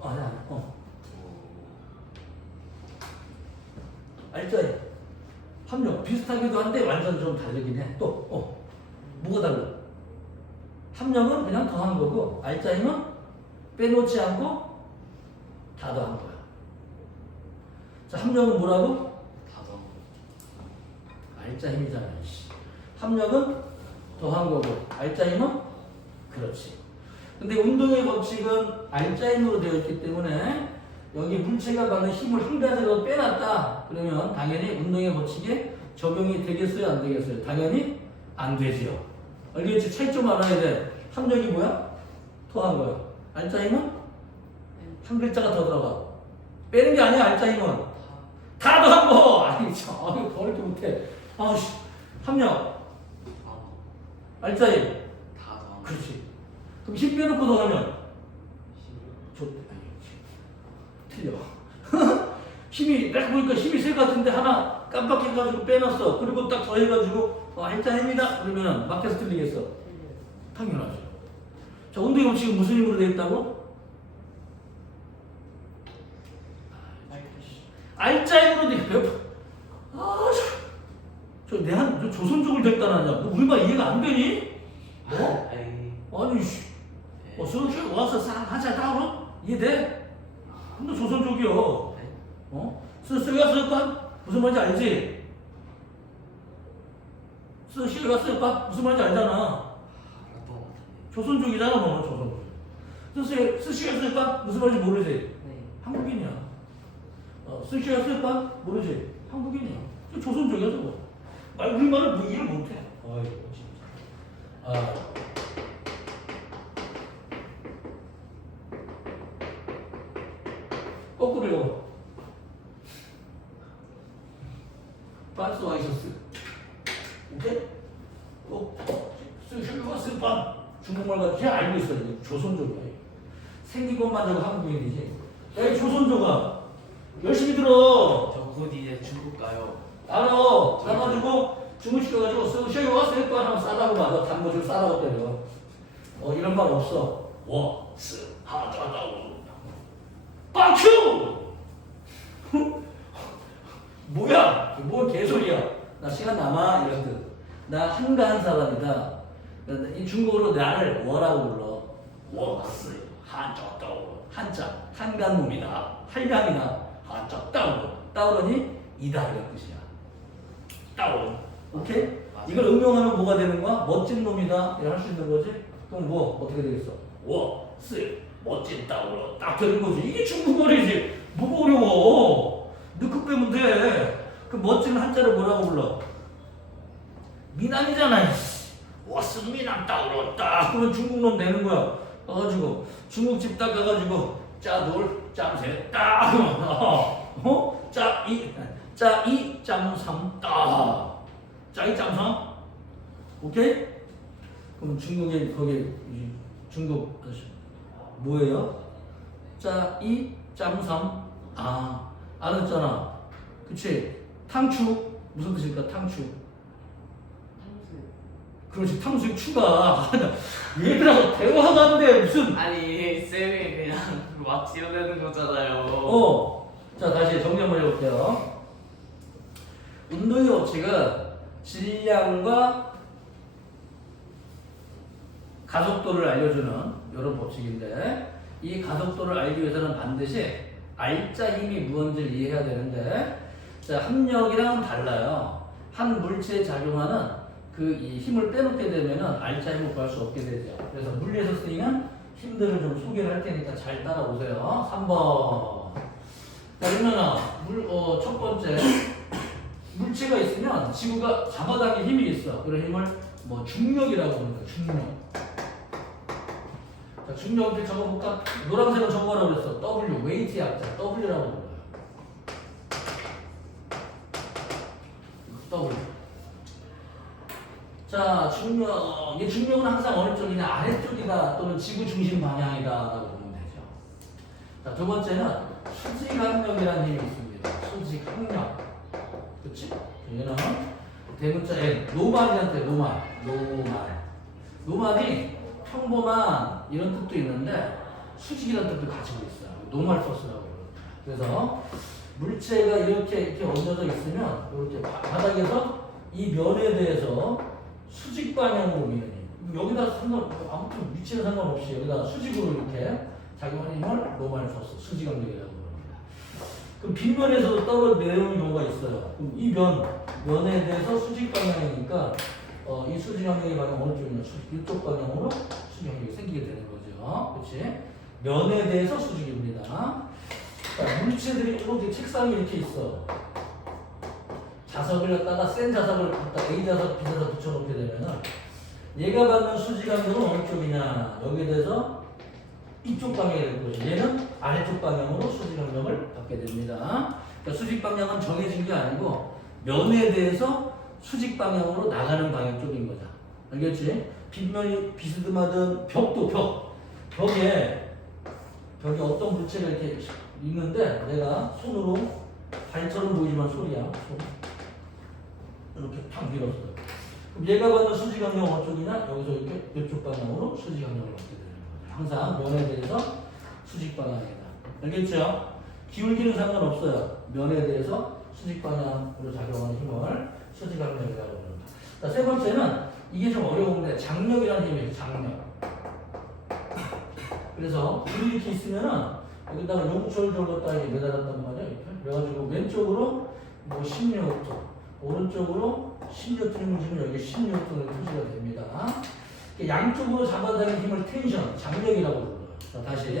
아니야. 알자 힘. 합력 비슷하기도 한데 완전 좀 다르긴 해. 또 뭐가 달라? 합력은 그냥 더한 거고, 알자 힘은 빼놓지 않고 다 더한 거야. 자, 합력은 뭐라고? 다 더한 거. 알자 힘이잖아. 합력은 더한 거고, 알자 힘은 그렇지. 근데 운동의 법칙은 알자 힘으로 되어 있기 때문에 여기 물체가 받는 힘을 한 가지라도 빼놨다 그러면 당연히 운동의 법칙에 적용이 되겠어요, 안 되겠어요? 당연히 안 되지요. 알겠지? 차이점 알아야 돼. 합력이 뭐야? 더한 거야. 알자 힘은 한 글자가 더 들어가. 빼는 게 아니야. 알자 힘은 다 더한 거. 아니 참, 어렵게 못해. 아씨, 합력. 알자 힘. 다 더한 거. 그렇지. 그럼 힘 빼놓고 더하면 틀려. 힘이 딱 보니까 힘이 세 가지인데 하나 깜빡해가지고 빼놨어. 그리고 딱 더해가지고 알자 힘이다 그러면 밖에서 틀리겠어? 당연하죠. 자, 운동의 법칙은 무슨 힘으로 되어 있다고? 알자 힘으로 되어 있다. 저 조선족을 됐다나냐? 너 우리 말 이해가 안 되니? 아니 씨. 수능 와서 싹 하자 따로 이해돼? 근데 조선족이요. 쓰가 쓸까? 무슨 말인지 알지? 쓰가 쓸까? 무슨 말인지 알잖아. 조선족이잖아, 너는 조선족. 쓰시가 쓸까? 무슨 말인지 모르지? 한국인이야. 쓰시가 쓸까? 모르지? 한국인이야. 조선족이야, 저거. 우리 말을 뭐 이해를 못해. 아이고, 진짜. 거꾸로 읽어. 반스 와이셔스. 오케이? 쓰시가 쓸까? 중국말 같이 알고 있어. 조선족이야. 생긴 것만 저거 한국인이지. 야, 이 조선족아. 열심히 들어. 저 곧 이제 중국 가요. 알아. 가가지고 주무시켜가지고 쓰시가 쓸까 하면 싸다고 맞아. 단거 좀 싸다고 때려. 이런 말 없어. 하다다고. 빡큐! 뭐야? 뭐 개소리야? 나 시간 남아? 이런 뜻. 나 한가한 사람이다. 이 중국어로 나를 뭐라고 불러? 워스 한자따오. 한자 한가한 놈이다. 한량이나 한자따오. 따오러니 이다 이런 뜻이야. 따오. 오케이? 맞아. 이걸 응용하면 뭐가 되는 거야? 멋진 놈이다. 이렇게 할 수 있는 거지? 그럼 뭐 어떻게 되겠어? 워스 멋진 따오로 딱 되는 거지. 이게 중국어리지. 뭐가 어려워. 너 그거 빼면 돼. 그 멋진 한자를 뭐라고 불러? 미남이잖아. 워스 미남 따오로 딱 그러면 중국놈 되는 거야. 가가지고 중국집 딱 가가지고 짜돌 짬새 딱 짜이 짬삼 딱 짜이 짬삼. 오케이? 그럼 중국에 거기 중국 뭐예요? 짜이 짬삼. 알았잖아. 그치? 탕추 무슨 뜻일까? 탕추. 그렇지, 탕수육 추가. 얘들하고 대화가 안 돼, 무슨. 아니 쌤이 그냥 막 지어내는 거잖아요. 자, 다시 정리 한번 해볼게요. 운동의 법칙은 질량과 가속도를 알려주는 이런 법칙인데, 이 가속도를 알기 위해서는 반드시 알짜 힘이 무언지를 이해해야 되는데, 자, 합력이랑은 달라요. 한 물체에 작용하는 그 이 힘을 빼놓게 되면은 알짜 힘을 구할 수 없게 되죠. 그래서 물리에서 쓰이는 힘들을 좀 소개를 할 테니까 잘 따라오세요. 3번. 자, 그러면은 첫 번째, 물체가 있으면 지구가 잡아당길 힘이 있어. 그런 힘을 뭐 중력이라고 합니다. 중력. 자, 중력을 적어볼까? 노란색은 적어라고 그랬어. W, 웨이트 약자. W라고 불러요. W. 자, 중력. 이 중력은 항상 어느 쪽이냐? 아래쪽이다. 또는 지구 중심 방향이다. 라고 보면 되죠. 자, 두 번째는 수직항력이라는 힘이 있습니다. 수직항력. 그치? 얘는 대문자 N. 노말이한테 노말. 노말이 평범한 이런 뜻도 있는데 수직이라는 뜻도 가지고 있어요. 노말 포스라고 그래요. 그래서 물체가 이렇게 얹어져 있으면 이렇게 바닥에서 이 면에 대해서 수직 방향으로 미는 힘. 여기다 아무튼 위치는 상관없이 여기다 수직으로 이렇게 작용하는 힘을 노말 포스, 수직항력이라고 합니다. 그럼 빗면에서도 떨어내려오는 경우가 있어요. 그럼 이 면에 대해서 수직 방향이니까 이 수직항력의 방향 어느 쪽이냐? 이쪽 방향으로 수직항력이 생기게 되는 거죠. 그렇지? 면에 대해서 수직입니다. 자, 물체들이 이렇게 책상에 이렇게 있어. 자석을 갖다가 센 자석을 갖다 A 자석, B 자석 붙여놓게 되면은 얘가 받는 수직항력은 어느 쪽이냐? 여기에 대해서 이쪽 방향이 될 거죠. 얘는 아래쪽 방향으로 수직항력을 받게 됩니다. 그러니까 수직 방향은 정해진 게 아니고 면에 대해서 수직 방향으로 나가는 방향 쪽인 거죠. 알겠지? 빗면이 비스듬하든 벽에 어떤 물체가 이렇게 있는데 내가 손으로 발처럼 보이지만 소리야. 이렇게 탁 밀었어. 그럼 얘가 받는 수직항력은 어쪽이냐? 여기서 이렇게 이쪽 방향으로 수직항력을 받게 되는 거죠. 항상 면에 대해서 수직 방향이다. 알겠죠? 기울기는 상관없어요. 면에 대해서 수직 방향으로 작용하는 힘을 수직항력이라고 합니다. 자, 세 번째는 이게 좀 어려운데 장력이라는 힘이에요. 장력. 그래서 불이 이렇게 있으면은 여기다가 용철절로 딱 매달았단 말이에요. 이렇게. 그래가지고 왼쪽으로 뭐 10뉴턴, 오른쪽으로 10뉴턴을 주면 여기 10뉴턴의 표시가 됩니다. 양쪽으로 잡아당긴 힘을 텐션, 장력이라고 불러요. 자, 다시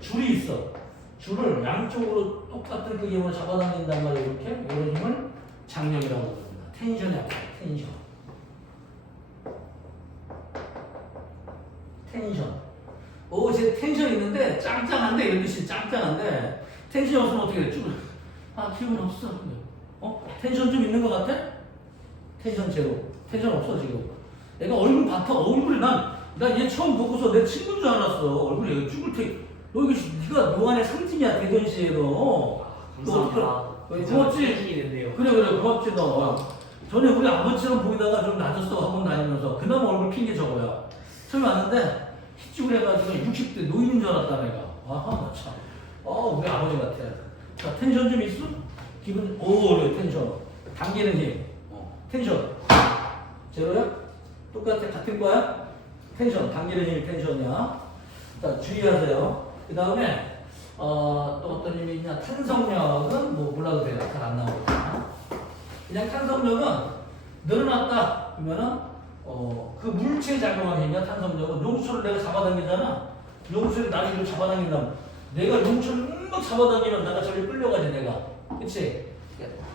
줄이 있어. 줄을 양쪽으로 똑같은 그 힘으로 잡아당긴단 말이에요. 이렇게 이런 힘을 장력이라고 부릅니다. 텐션이 아니라 텐션. 제 텐션 있는데 짱짱한데 이런 뜻이 짱짱한데 텐션 없으면 어떻게 돼? 기분 없어. 텐션 좀 있는 것 같아? 텐션 제로. 텐션 없어 지금. 내가 얼굴 봤다. 얼굴이 난 얘 처음 보고서 내 친구인 줄 알았어. 얼굴이 쭈글태. 너 이거 네가 노안의 상징이야 대전시에도. 감사합니다. 고맙지? 그래 고맙지 너. 전에 우리 아버지처럼 보이다가 좀 낮았어 학원 다니면서 그나마 얼굴 핀 게 저거야. 처음에 왔는데 희죽해가지고 60대 노인인 줄 알았다 내가. 나 참. 우리 아버지 같아. 자, 텐션 좀 있어? 기분, 그래, 텐션. 당기는 힘. 텐션. 제로야? 똑같아, 같은 거야? 텐션, 당기는 힘이 텐션이야. 자, 주의하세요. 그 다음에, 또 어떤 힘이 있냐? 탄성력은 뭐 몰라도 돼요. 잘 안 나오거든요. 그냥 탄성력은 늘어났다. 그러면은, 그 물체에 작용하는 힘이야, 탄성력은. 용수를 내가 잡아당기잖아. 용수를 나중에 잡아당긴다면 내가 용수를 막 잡아당기면 내가 저리 끌려가지, 내가. 그치?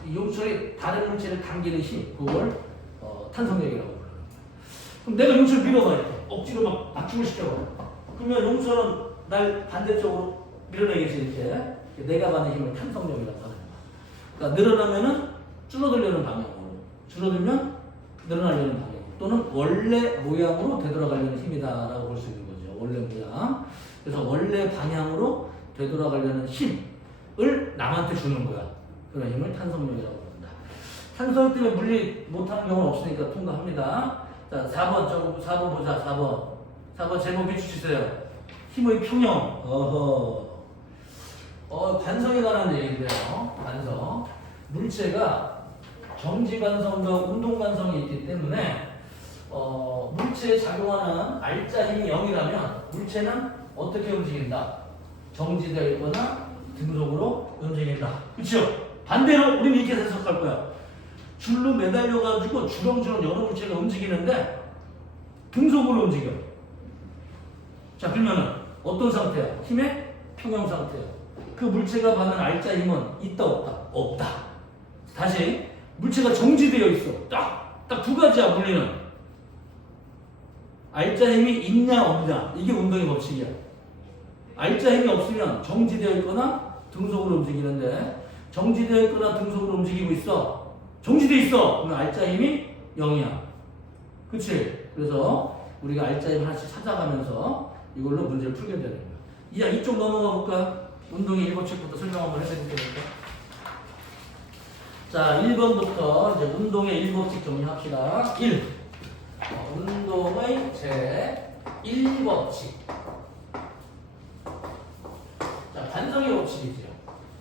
이 용수를 다른 물체를 당기는 힘, 그걸 탄성력이라고 불러요. 그럼 내가 용수를 밀어봐, 이렇게. 억지로 막 압축을 시켜봐. 그러면 용수는 날 반대쪽으로 밀어내겠지, 이렇게. 내가 받는 힘을 탄성력이라고 하는 거야. 그러니까 늘어나면은 줄어들려는 방향으로, 줄어들면 늘어나려는 방향으로. 또는 원래 모양으로 되돌아가려는 힘이다라고 볼 수 있는 거죠. 원래 모양. 그래서 원래 방향으로 되돌아가려는 힘을 남한테 주는 거야. 그런 힘을 탄성력이라고 합니다. 탄성력 때문에 물리 못하는 경우는 없으니까 통과합니다. 자, 4번 보자. 4번 제목 비추주세요. 힘의 평형. 관성에 관한 얘기인데요. 관성. 물체가 정지 관성과 운동 관성이 있기 때문에 물체에 작용하는 알짜 힘이 0이라면 물체는 어떻게 움직인다? 정지되어 있거나 등속으로 움직인다. 그렇죠? 반대로 우리는 이렇게 해석할 거야. 줄로 매달려가지고 주렁주렁 여러 물체가 움직이는데 등속으로 움직여. 자, 그러면은 어떤 상태야? 힘의 평형 상태야. 그 물체가 받는 알짜 힘은 있다 없다? 없다. 다시 물체가 정지되어 있어. 딱 두 가지야. 물리는 알짜 힘이 있냐 없냐. 이게 운동의 법칙이야. 알짜 힘이 없으면 정지되어 있거나 등속으로 움직이는데 정지되어 있거나 등속으로 움직이고 있어. 정지되어 있어. 그러면 알짜 힘이 0이야. 그치? 그래서 우리가 알짜 힘 하나씩 찾아가면서 이걸로 문제를 풀게 되는 거야. 이쪽 넘어가 볼까? 운동의 1법칙부터 설명 한번 해드릴 테니까. 자, 1번부터 이제 운동의 1법칙 정리합시다. 1. 운동의 제 1법칙. 자, 관성의 법칙이죠.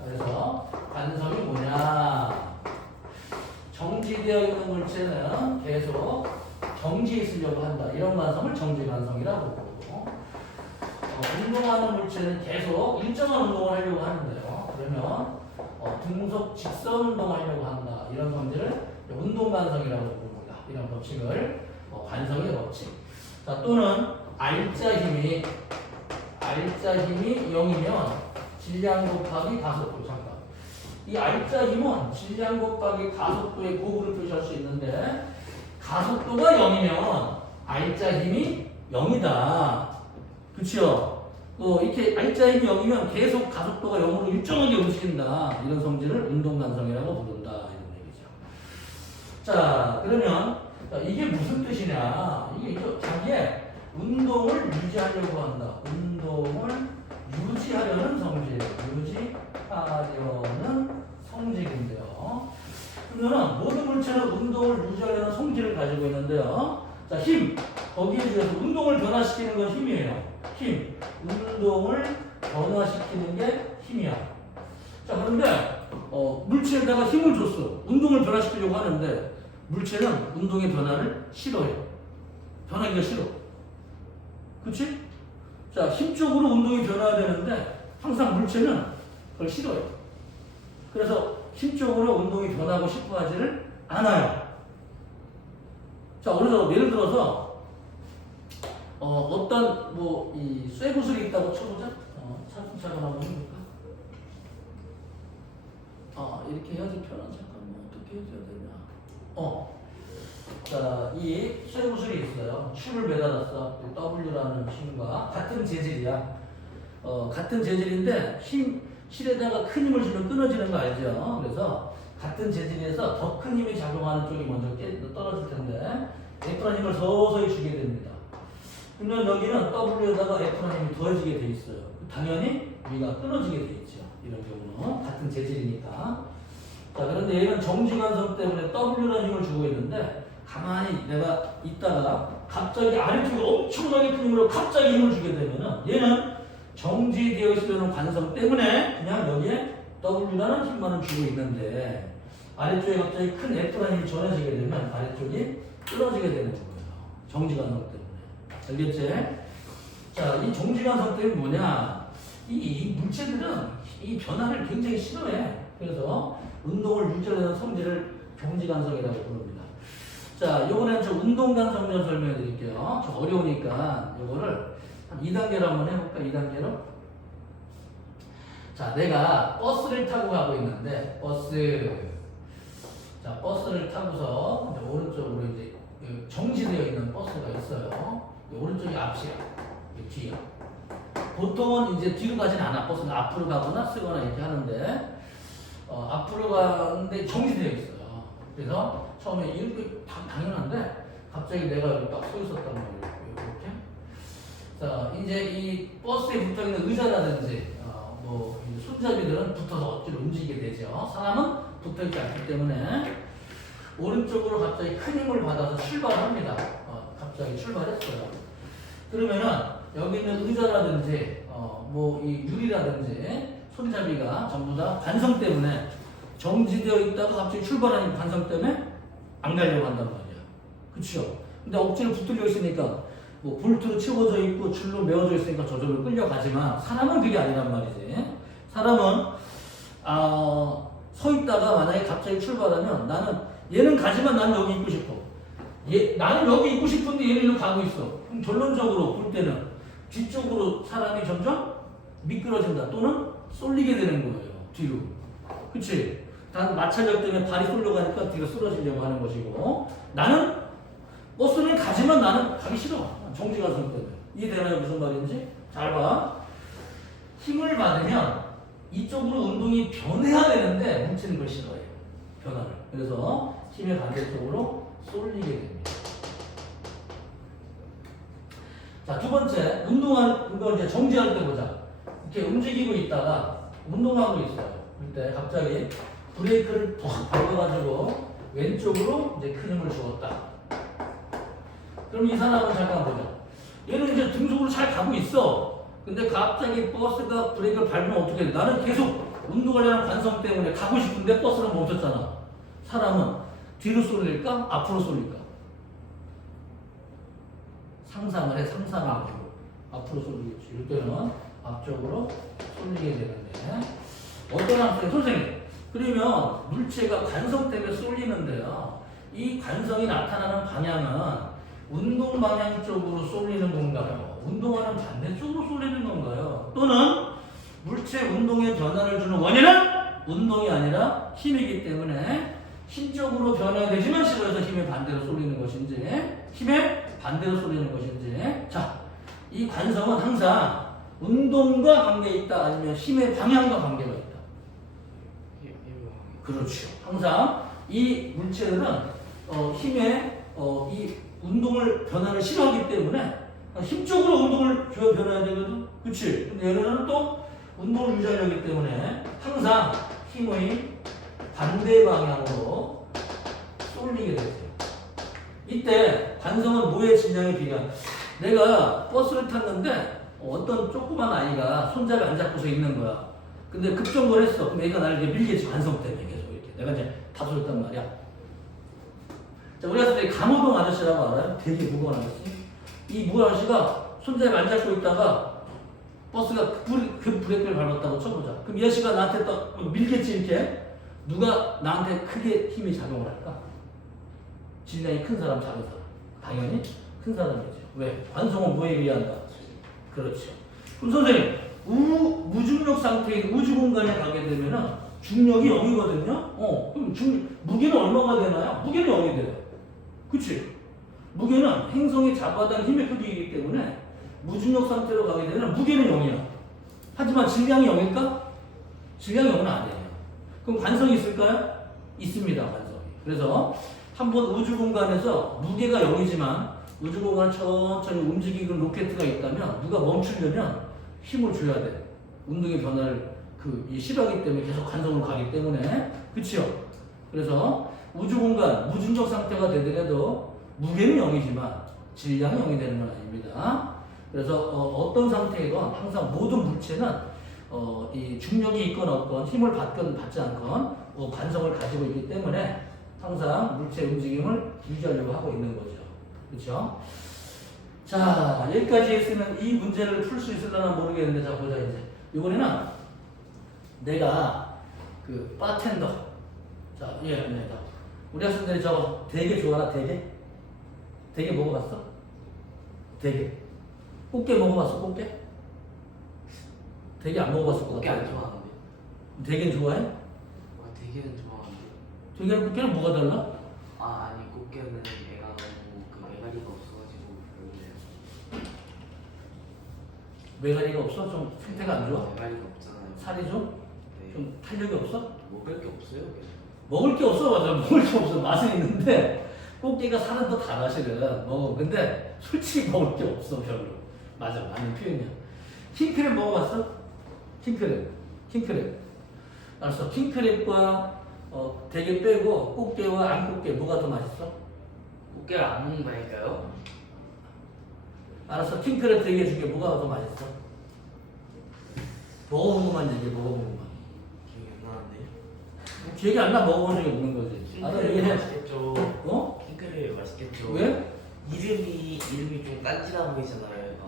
그래서 관성이 뭐냐? 정지되어 있는 물체는 계속 정지에 있으려고 한다. 이런 관성을 정지 관성이라고 부르고, 운동하는 물체는 계속 일정한 운동을 하려고 하는데요. 그러면 등속 직선 운동을 하려고 한다. 이런 성질을 운동 관성이라고 부릅니다. 이런 법칙을 관성의 법칙. 자, 또는 알짜 힘이 0이면 질량 곱하기 가속도. 잠깐. 이 알짜 힘은 질량 곱하기 가속도의 곱으로 표시할 수 있는데 가속도가 0이면 알짜 힘이 0이다. 그쵸? 이렇게 알짜 힘이 0이면 계속 가속도가 0으로 일정하게 움직인다. 이런 성질을 운동관성이라고 부른다. 이런 얘기죠. 자, 그러면 이게 무슨 뜻이냐? 이게 자기의 운동을 유지하려고 한다. 운동을 유지하려는 성질. 유지하려는 성질인데요. 그러면 모든 물체는 운동을 유지하려는 성질을 가지고 있는데요. 자, 힘. 거기에 비해서 운동을 변화시키는 건 힘이에요. 힘. 운동을 변화시키는 게 힘이야. 자, 그런데 물체에다가 힘을 줬어. 운동을 변화시키려고 하는데 물체는 운동의 변화를 싫어해. 변하기가 싫어. 그치? 자, 힘적으로 운동이 변화해야 되는데 항상 물체는 그걸 싫어해. 그래서 힘적으로 운동이 변하고 싶어 하지를 않아요. 자, 그래서 예를 들어서 어떤 이 쇠구슬이 있다고 쳐보자. 차근차근 한번 해볼까? 이렇게 해야지 편한. 잠깐만 어떻게 해줘야 되냐? 자, 이 쇠구슬이 있어요. 줄을 매달았어. W라는 힘과 같은 재질이야. 같은 재질인데 실에다가 큰 힘을 주면 끊어지는 거 알죠? 그래서 같은 재질에서 더 큰 힘이 작용하는 쪽이 먼저 떨어질 텐데 F라는 힘을 서서히 주게 됩니다. 그러면 여기는 W에다가 F라는 힘이 더해지게 돼 있어요. 당연히 위가 끊어지게 돼 있죠. 이런 경우는 같은 재질이니까. 자, 그런데 얘는 정지관성 때문에 W라는 힘을 주고 있는데 가만히 내가 있다가 갑자기 아래쪽에 엄청나게 큰 힘으로 갑자기 힘을 주게 되면은 얘는 정지되어 있으려는 관성 때문에 그냥 여기에 W라는 힘만을 주고 있는데 아래쪽에 갑자기 큰 F라는 힘이 전해지게 되면 아래쪽이 끊어지게 되는 거예요. 정지관성 때문에. 알겠지? 자, 이 정지관성 때문에 뭐냐? 이 물체들은 이 변화를 굉장히 싫어해. 그래서 운동을 유지하는 성질을 정지관성이라고 부릅니다. 자, 이번엔 저 운동관성 좀 설명해 드릴게요. 좀 어려우니까 이거를 한 2단계로 한번 해볼까? 2단계로? 자, 내가 버스를 타고 가고 있는데 버스를 타고서 이제 오른쪽으로 이제 정지되어 있는 버스가 있어요. 오른쪽이 앞이야, 뒤야. 보통은 이제 뒤로 가진 않아. 버스는 앞으로 가거나 쓰거나 이렇게 하는데 앞으로 가는데 정지되어 있어요. 그래서 처음에 이렇게 당연한데 갑자기 내가 여기 딱 서 있었단 말이에요. 이렇게. 자, 이제 이 버스에 붙어 있는 의자라든지 손잡이들은 붙어서 억지로 움직이게 되죠. 사람은 붙어 있지 않기 때문에 오른쪽으로 갑자기 큰 힘을 받아서 출발을 합니다. 갑자기 출발했어요. 그러면은 여기 있는 의자라든지 뭐 이 유리라든지 손잡이가 전부 다 관성 때문에 정지되어 있다가 갑자기 출발하는 관성 때문에 안 가려고 한단 말이야. 그쵸? 근데 억지로 붙들려 있으니까 뭐 볼트로 채워져 있고 줄로 메어져 있으니까 저절로 끌려가지만 사람은 그게 아니란 말이지. 사람은 서 있다가 만약에 갑자기 출발하면 나는 얘는 가지만 나는 여기 있고 싶어. 나는 여기 있고 싶은데 얘는 일로 가고 있어. 그럼 결론적으로 볼 때는 뒤쪽으로 사람이 점점 미끄러진다 또는 쏠리게 되는 거예요. 뒤로. 그치? 단 마찰력 때문에 발이 쏠려가니까 뒤로 쓰러지려고 하는 것이고 나는 버스는 가지만 나는 가기 싫어. 정지가성 때문에. 이해되나요? 무슨 말인지? 잘 봐. 힘을 받으면 이쪽으로 운동이 변해야 되는데 뭉치는 걸 싫어해요. 변화를. 그래서 힘의 반대쪽으로 쏠리게 됩니다. 자, 두 번째, 이거 이제 정지할 때 보자. 이렇게 움직이고 있다가 운동하고 있어요. 그때 갑자기 브레이크를 팍 밟아가지고 왼쪽으로 이제 큰 힘을 주었다. 그럼 이 사람은 잠깐 보자. 얘는 이제 등속으로 잘 가고 있어. 근데 갑자기 버스가 브레이크를 밟으면 어떻게 돼? 나는 계속 운동하려는 관성 때문에 가고 싶은데 버스는 멈췄잖아. 사람은 뒤로 쏠릴까? 앞으로 쏠릴까? 상상을 해, 상상하고. 앞으로 쏠리겠지. 이때는 앞쪽으로 쏠리게 되는데. 어떤 학생, 선생님. 그러면 물체가 관성 때문에 쏠리는데요. 이 관성이 나타나는 방향은 운동 방향 쪽으로 쏠리는 건가요? 운동하는 반대쪽으로 쏠리는 건가요? 또는 물체 운동에 변화를 주는 원인은 운동이 아니라 힘이기 때문에 힘적으로 변화되지만 싫어해서 힘의 반대로 쏠리는 것인지 힘의 반대로 쏠리는 것인지 자, 이 관성은 항상 운동과 관계 있다 아니면 힘의 방향과 관계가 있다. 그렇죠. 항상 이 물체들은 힘의 이 운동을 변화를 싫어하기 때문에 힘적으로 운동을 변화해야 되거든. 그치? 근데 얘네는 또 운동을 유지하려기 때문에 항상 힘의 반대 방향으로 쏠리게 되죠. 이때 관성은 뭐의 진영에 비교한? 내가 버스를 탔는데 어떤 조그만 아이가 손잡이 안 잡고서 있는 거야. 근데 급정거를 했어. 그럼 얘가 나를 이렇게 밀겠지. 관성 때문에 계속 이렇게. 내가 이제 다쳐줬단 말이야. 자, 우리 학생들이 감호동 아저씨라고 알아요? 되게 무거운 아저씨. 이 무거운 아저씨가 손잡이 안 잡고 있다가 버스가 그 브레이크를 밟았다고 쳐보자. 그럼 이 아저씨가 나한테 또 밀겠지 이렇게. 누가 나한테 크게 힘이 작용을 할까? 질량이 큰 사람, 작은 사람. 당연히 큰 사람이죠. 왜? 관성은 뭐에 의한다? 그렇죠. 그럼 선생님, 무중력 상태인 우주 공간에 가게 되면은 중력이 0이거든요? 그럼 무게는 얼마가 되나요? 무게는 0이 돼요. 그치? 무게는 행성이 잡아당 힘의 크기이기 때문에 무중력 상태로 가게 되면 무게는 0이야. 하지만 질량이 0일까? 질량이 0은 아니에요. 그럼 관성이 있을까요? 있습니다, 관성이. 그래서 한번 우주 공간에서 무게가 0이지만 우주 공간을 천천히 움직이는 로켓가 있다면 누가 멈추려면 힘을 줘야 돼. 운동의 변화를 싫어하기 때문에 계속 관성으로 가기 때문에. 그치요? 그래서 우주 공간, 무중력 상태가 되더라도 무게는 0이지만 질량이 0이 되는 건 아닙니다. 그래서 어떤 상태이건 항상 모든 물체는 이 중력이 있건 없건 힘을 받건 받지 않건 관성을 가지고 있기 때문에 항상 물체 움직임을 유지하려고 하고 있는 거죠. 그렇죠? 자, 여기까지 했으면 이 문제를 풀 수 있을려나 모르겠는데, 자 보자 이제. 이번에는 내가 바텐더. 자, 네. 우리 학생들이 저거 되게 좋아하나? 되게 먹어봤어? 되게. 꽃게 먹어봤어? 꽃게? 되게 안 먹어봤을 것 꽃게 같아. 안 좋아하는데. 되게는 좋아해? 되게는 좋아하는데. 되게랑 꽃게랑 뭐가 달라? 아니 꽃게는 애가 너무 애가리가 없어가지고 별로예요. 메가리가 없어? 좀 상태가 안 좋아? 애가리가 없잖아요. 살이 좀? 네. 좀 탄력이 없어? 먹을 게 없어요. 계속. 먹을 게 없어. 맞아. 먹을 게 없어. 맛은 있는데 꽃게가 살은 더 달아 실은 먹어. 근데 솔직히 먹을 게 없어 별로. 맞아. 맞는 표현이야. 킹크랩 먹어봤어? 킹크랩. 알았어. 킹크랩과 대게 빼고 꽃게와 암꽃게 뭐가 더 맛있어? 꽃게를 안 먹는다니까요. 알았어. 킹크랩 대게 중에 뭐가 더 맛있어? 먹어본 것만 얘기해. 먹어본 것만. 기억이 안 나는데. 뭐 기억이 안 나. 먹어본 적이 없는 거지. 나도 킹크랩 얘기해. 맛있겠죠. 어? 킹크랩 맛있겠죠. 왜? 이름이 좀 딴지나 보이잖아요, 얘가.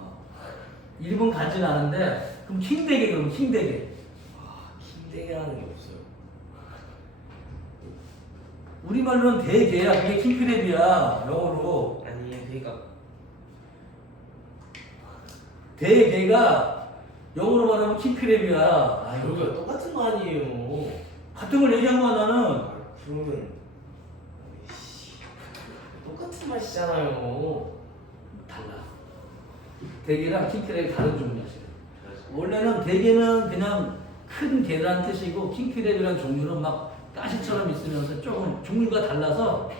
이름은 가진 않은데 그럼 킹대게 그러면 킹대게. 아, 킹대게라는 게 없어요. 우리말로는 대게야. 그게 킹크랩이야. 영어로. 아니, 그러니까 대게가 영어로 말하면 킹크랩이야. 아, 그러니까 똑같은 거 아니에요. 같은 걸 얘기한 거야 나는. 아, 그러면 아이씨, 똑같은 맛이잖아요. 달라. 대게랑 킹크랩이 다른 종류야. 원래는 대게는 그냥 큰 게란 뜻이고 킹크랩이라는 종류는 막 가시처럼 있으면서 조금 종류가 달라서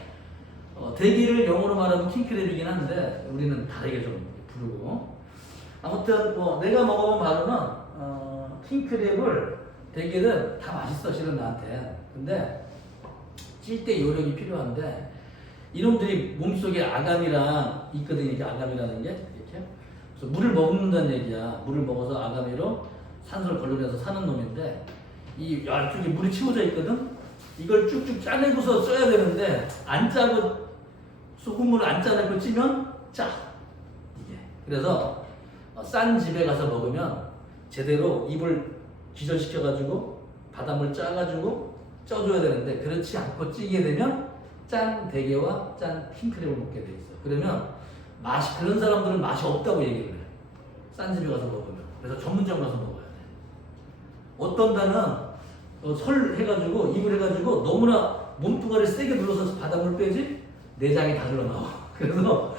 대게를 영어로 말하면 킹크랩이긴 한데 우리는 다르게 좀 부르고 아무튼 뭐 내가 먹어본 바로는 킹크랩을 대게는 다 맛있어 실은 나한테. 근데 찔 때 요령이 필요한데 이놈들이 몸속에 아가미랑 있거든. 이게 아가미라는 게 이렇게. 그래서 물을 먹는다는 얘기야. 물을 먹어서 아가미로 산소를 걸러내서 사는 놈인데 이 안쪽에 물이 채워져 있거든. 이걸 쭉쭉 짜내고서 써야 되는데 안 짜고 소금물을 안 짜내고 찌면 짜 이게. 그래서 싼 집에 가서 먹으면 제대로 입을 기절시켜가지고 바닷물 짜가지고 쪄줘야 되는데 그렇지 않고 찌게 되면 짠 대게와 짠 킹크랩을 먹게 돼 있어. 그러면 맛이 그런 사람들은 맛이 없다고 얘기를 해. 싼 집에 가서 먹으면. 그래서 전문점 가서 먹어야 돼. 어떤 다는 설 해가지고 입을 해가지고 너무나 몸뚱아리를 세게 눌러서 바닷물 빼지 내장이 다 흘러나와. 그래서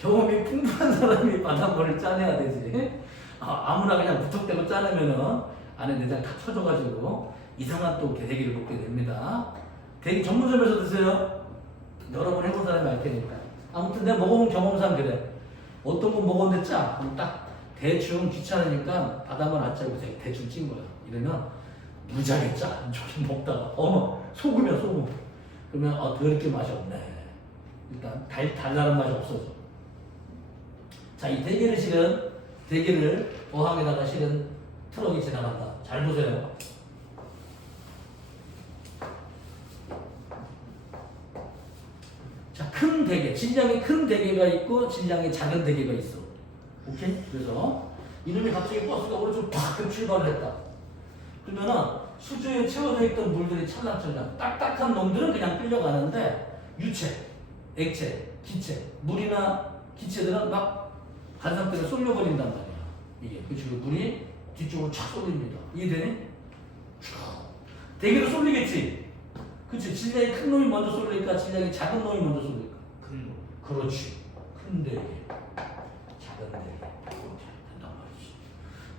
경험이 풍부한 사람이 바닷물을 짜내야 되지. 아무나 그냥 무턱대고 짜내면은 안에 내장 다 터져가지고 이상한 또 대게를 먹게 됩니다. 대게 전문점에서 드세요. 여러 번 해본 사람이 알 테니까. 아무튼 내가 먹어본 경험상 그래. 어떤 건 먹었는데 짜. 그럼 딱 대충 귀찮으니까 바닷물 안 짜고 대충 찐 거야. 이러면 무지하게 짜. 조금 먹다가 어머 소금이야 소금. 그러면 더럽게 맛이 없네. 일단 달달한 맛이 없어져. 자, 이 대게를 실은 대게를 어항에다가 실은 트럭이 지나간다. 잘 보세요. 자, 큰 대게, 질량이 큰 대게가 있고 질량이 작은 대게가 있어. 오케이? 그래서 이놈이 갑자기 버스가 오른쪽 팍 출발을 했다. 그러면은 수조에 채워져 있던 물들이 찰랑찰랑 딱딱한 놈들은 그냥 끌려가는데 유체, 액체, 기체, 물이나 기체들은 막 반상태로 쏠려버린단 말이야. 이게 그치고 물이 뒤쪽으로 촥 쏠립니다. 이해되니? 대게로 쏠리겠지? 그치? 질량이 큰 놈이 먼저 쏠릴까? 질량이 작은 놈이 먼저 쏠릴까? 큰 놈. 그렇지. 큰 대게, 작은 대게 이렇게 된단 말이지.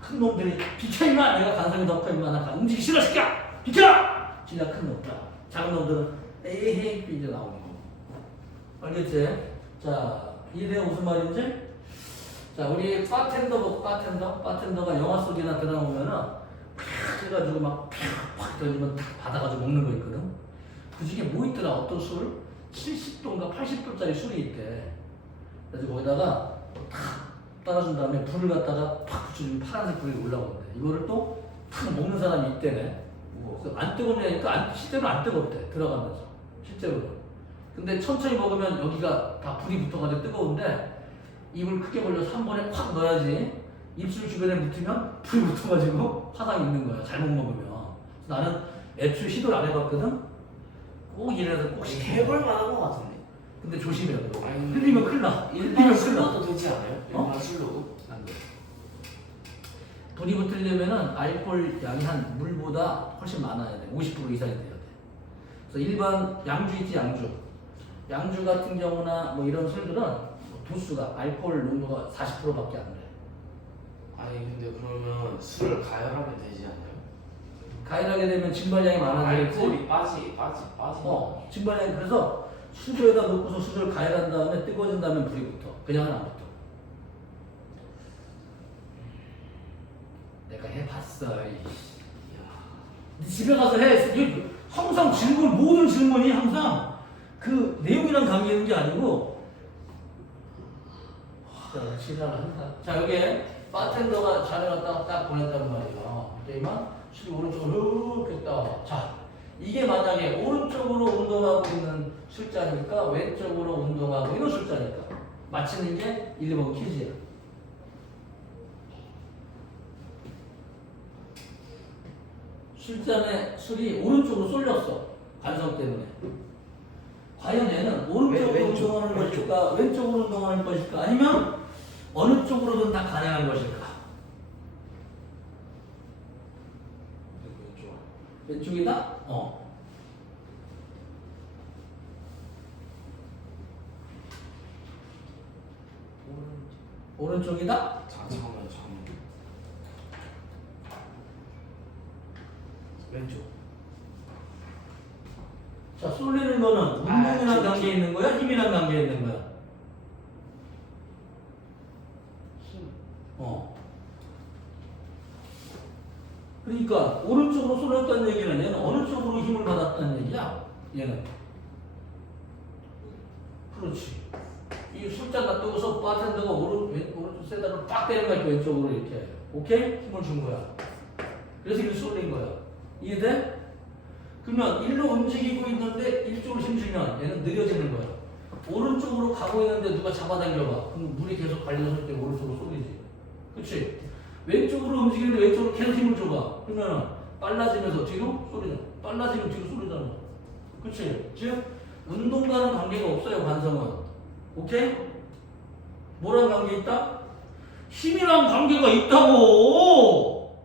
큰 놈들이 비켜 임마! 내가 간성이 더 커 임마. 나 움직이기 싫어 시키야! 비켜! 질량 큰 놈. 작은 놈들은 에헤이 이제 나오는 거. 알겠지? 자, 이해돼요? 무슨 말인지? 자, 우리 바텐더가 영화 속이나 드라마 보면은 팍 해가지고 팍 던지면 탁 받아가지고 먹는 거 있거든. 그 중에 뭐 있더라? 어떤 술? 70도인가 80도짜리 술이 있대. 그래서 거기다가 탁 따라준 다음에 불을 갖다가 팍 붙여주면 파란색 불이 올라오는데 이거를 또 탁 먹는 사람이 있대네. 그래서 안 뜨겁냐니까 실제로 안 뜨겁대. 들어가면서 실제로는. 근데 천천히 먹으면 여기가 다 불이 붙어가지고 뜨거운데 입을 크게 벌려서 한 번에 확 넣어야지. 입술 주변에 묻히면 불이 붙어가지고 화상이 있는 거야. 잘못 먹으면. 나는 애초에 시도를 안 해봤거든. 꼭 이래서 꼭 해볼 만한 거 같은데. 근데 조심해요. 아니, 흘리면 큰일 나. 일반 술로도 되지 않아요? 어? 일반 술로. 안 돼. 불이 붙으려면은 알코올 양이 한 물보다 훨씬 많아야 돼. 50% 이상이 돼야 돼. 그래서 일반 양주 있지 양주. 양주 같은 경우나 뭐 이런 술들은 도수가 알코올 농도가 40%밖에 안 돼. 아니 근데 그러면 술을 가열하면 되지 않아요? 가열하게 되면 증발량이 많아지겠지. 알코올이 빠지. 증발량이 그래서 수조에다 넣고서 수조를 가열한 다음에 뜨거워진 다음에 불이 붙어. 그냥은 안 붙어. 내가 해봤어. 네 집에 가서 해. 항상 모든 질문이 항상 그 내용이랑 관계 있는 게 아니고 자, 지나간다. 자, 여기에 바텐더가 자네 갖다 딱 보냈단 말이야. 그때만 술이 오른쪽으로 했다. 자, 이게 만약에 오른쪽으로 운동하고 있는 술자니까 왼쪽으로 운동하고 있는 술자니까 맞히는 게 1번 퀴즈야. 술잔에 술이 오른쪽으로 쏠렸어. 관성 때문에. 과연 얘는 오른쪽으로 운동하는 것일까? 왼쪽으로 운동하는 것일까? 아니면 어느 쪽으로든 다 가능한 것일까? 왼쪽이다? 오른쪽이다? 잠깐만. 왼쪽. 자, 쏠리는 거는 운동이랑 관계에 있는 거야? 힘이랑 관계에 있는 거야? 힘. 그러니까 오른쪽으로 쏠렸다는 얘기는 얘는 어느 쪽으로 힘을 받았다는 얘기야? 얘는. 그렇지. 이 숫자 놔두고서 바텐더가 오른쪽 세다를 빡 때린 거야. 왼쪽으로 이렇게. 오케이? 힘을 준 거야. 그래서 이렇게 쏠린 거야. 이해돼? 그러면 일로 움직이고 있는데 이쪽으로 힘주면 얘는 느려지는 거야. 오른쪽으로 가고 있는데 누가 잡아당겨봐. 그럼 물이 계속 갈려서 때 오른쪽으로 쏠리지. 그치? 왼쪽으로 움직이는데 왼쪽으로 계속 힘을 줘봐. 그러면 빨라지면서 뒤로 쏠리잖아. 빨라지면 뒤로 쏠리잖아. 그치? 즉 운동과는 관계가 없어요. 관성은. 오케이? 뭐랑 관계 있다? 힘이랑 관계가 있다고!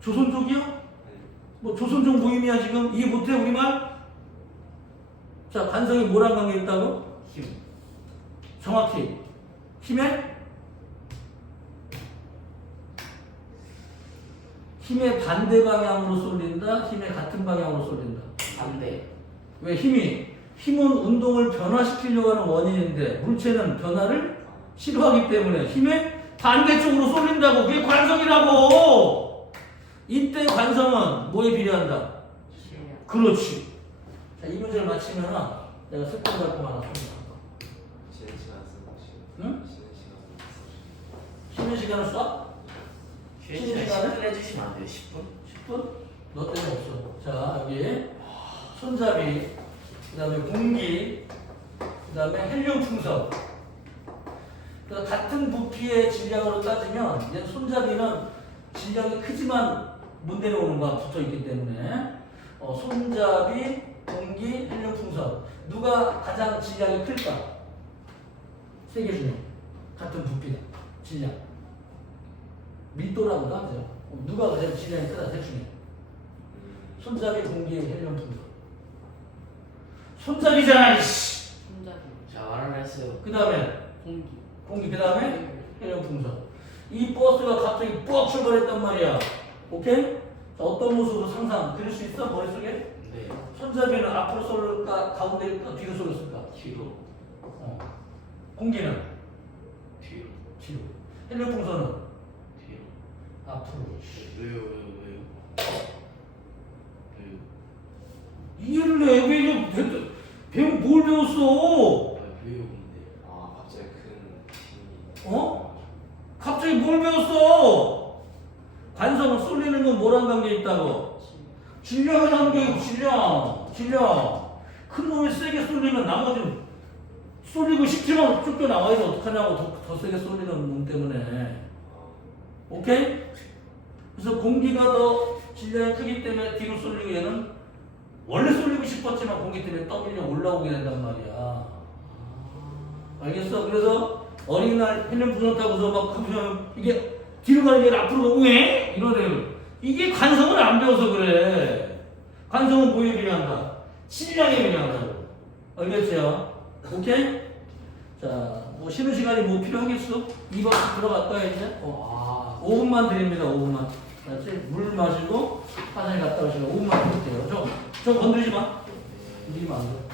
조선족이야? 뭐 조선족 모임이야 지금? 이해 못해 우리말? 자, 관성이 뭐랑 관계 있다고? 힘. 정확히 힘의 반대 방향으로 쏠린다? 힘의 같은 방향으로 쏠린다? 반대. 왜 힘은 운동을 변화시키려고 하는 원인인데 물체는 변화를 싫어하기 때문에 힘의 반대쪽으로 쏠린다고. 그게 관성이라고. 이때 관성은 뭐에 비례한다? 힘이야. 그렇지. 자, 이 문제를 맞히면 내가 색깔 발품 하나 씁니다. 쉬는 시간 쓰고 응? 쉬는 시간 쉬는 시간을 쏴? 쉬는 쉬는 시간에 시간에? 10분 해주시면 안 돼요? 10분? 10분? 너 때문에 없어. 자, 여기 손잡이, 그 다음에 공기, 그 다음에 헬륨 풍선. 그래서 같은 부피의 질량으로 따지면 얘 손잡이는 질량이 크지만 못 내려오는 거야. 붙어 있기 때문에. 손잡이, 공기, 헬륨 풍선. 누가 가장 질량이 클까? 세 개 중에 같은 부피다. 질량. 밀도라고도 하죠. 누가 가장 질량이 크다? 셋 중에. 손잡이, 공기, 헬륨 풍선. 손잡이잖아, 이씨. 손잡이. 자, 말을 했어요. 그 다음에 공기. 그 다음에 헬륨 풍선. 이 버스가 갑자기 뻑 출발했단 말이야. 오케이? 자, 어떤 모습으로 상상 그릴 수 있어? 머릿속에? 네. 손잡이는 앞으로 쏠릴까? 가운데일까? 뒤로 쏠렸을까? 뒤로. 공기는? 뒤로. 뒤로. 헬륨 풍선은? 뒤로. 앞으로. 왜요? 이해를 해. 왜 이거 배우 뭘 배웠어? 왜요 근데? 아 갑자기 큰 힘이 갑자기 뭘 배웠어? 관성은 쏠리는 건 뭐랑 관계 있다고? 질량이 관계. 질량. 큰 놈이 세게 쏠리면 나머지는 쏠리고 싶지만 쫓겨 나와야지. 어떡하냐고. 더 세게 쏠리는 놈 때문에. 오케이? 그래서 공기가 더 질량이 크기 때문에 뒤로 쏠리고 얘는 원래 쏠리고 싶었지만 공기 때문에 떠밀려 올라오게 된단 말이야. 알겠어? 그래서 어린이날 헬륨 풍선 타고서 막 하면 이게 뒤로 가는 게 앞으로 왜? 이러네요. 이게 관성을 안 배워서 그래. 관성은 뭐에 비례한다? 질량에 비례한다고. 알겠죠? 오케이? 자, 뭐 쉬는 시간이 뭐 필요하겠어? 2번 들어갈까요 이제? 5분만 드립니다. 5분만. 알았지? 물 마시고 화장실 갔다 오시면 5분만 드릴게요. 저 건드리지 마. 건드리면 안 돼.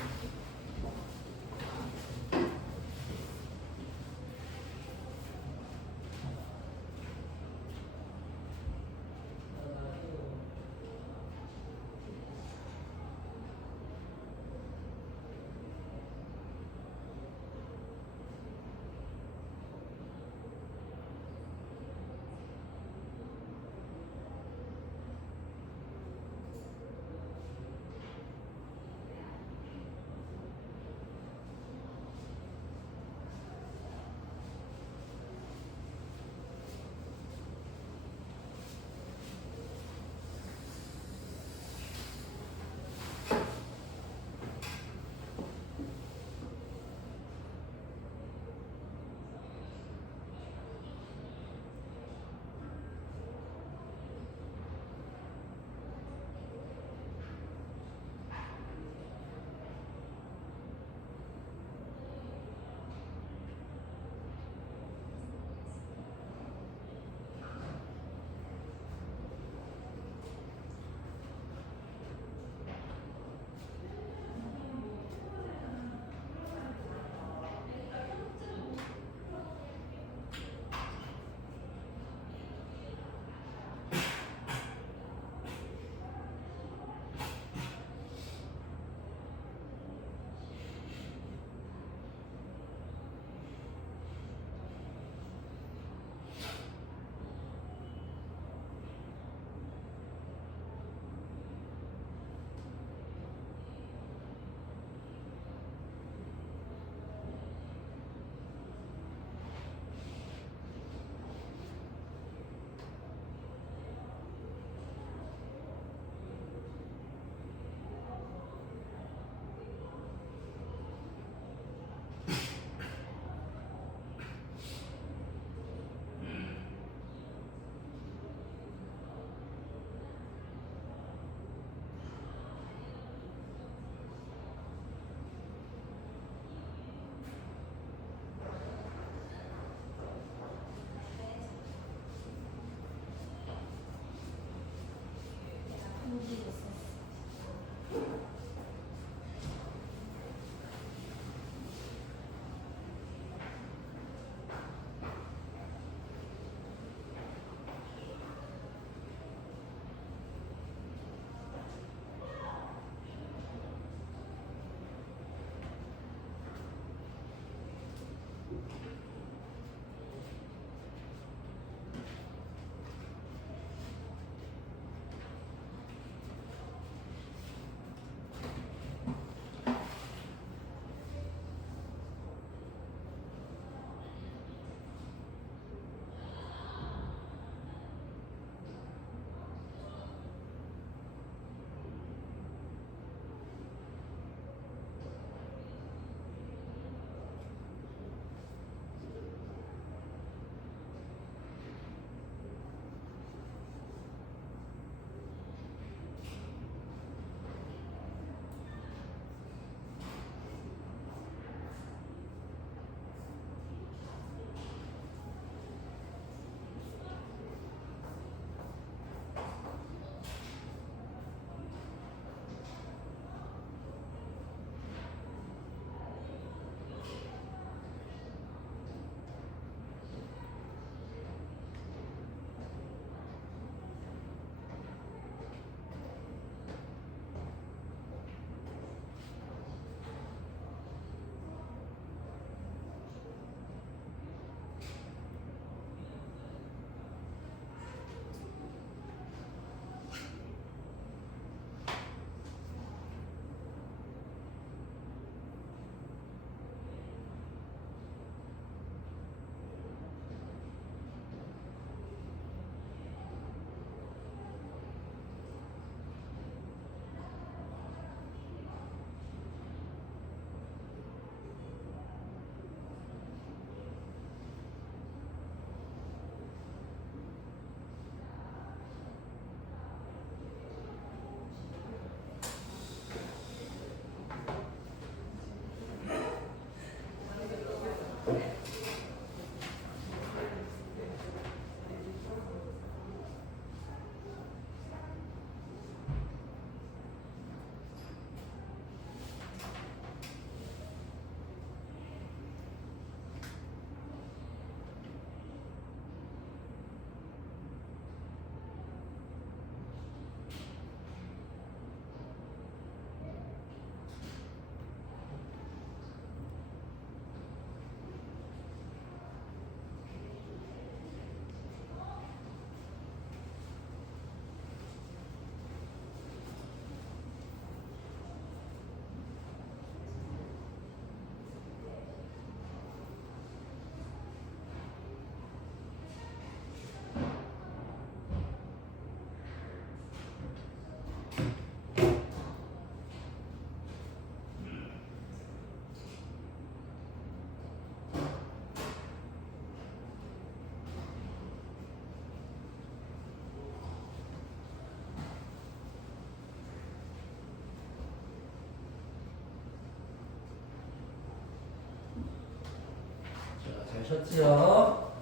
쳤지요.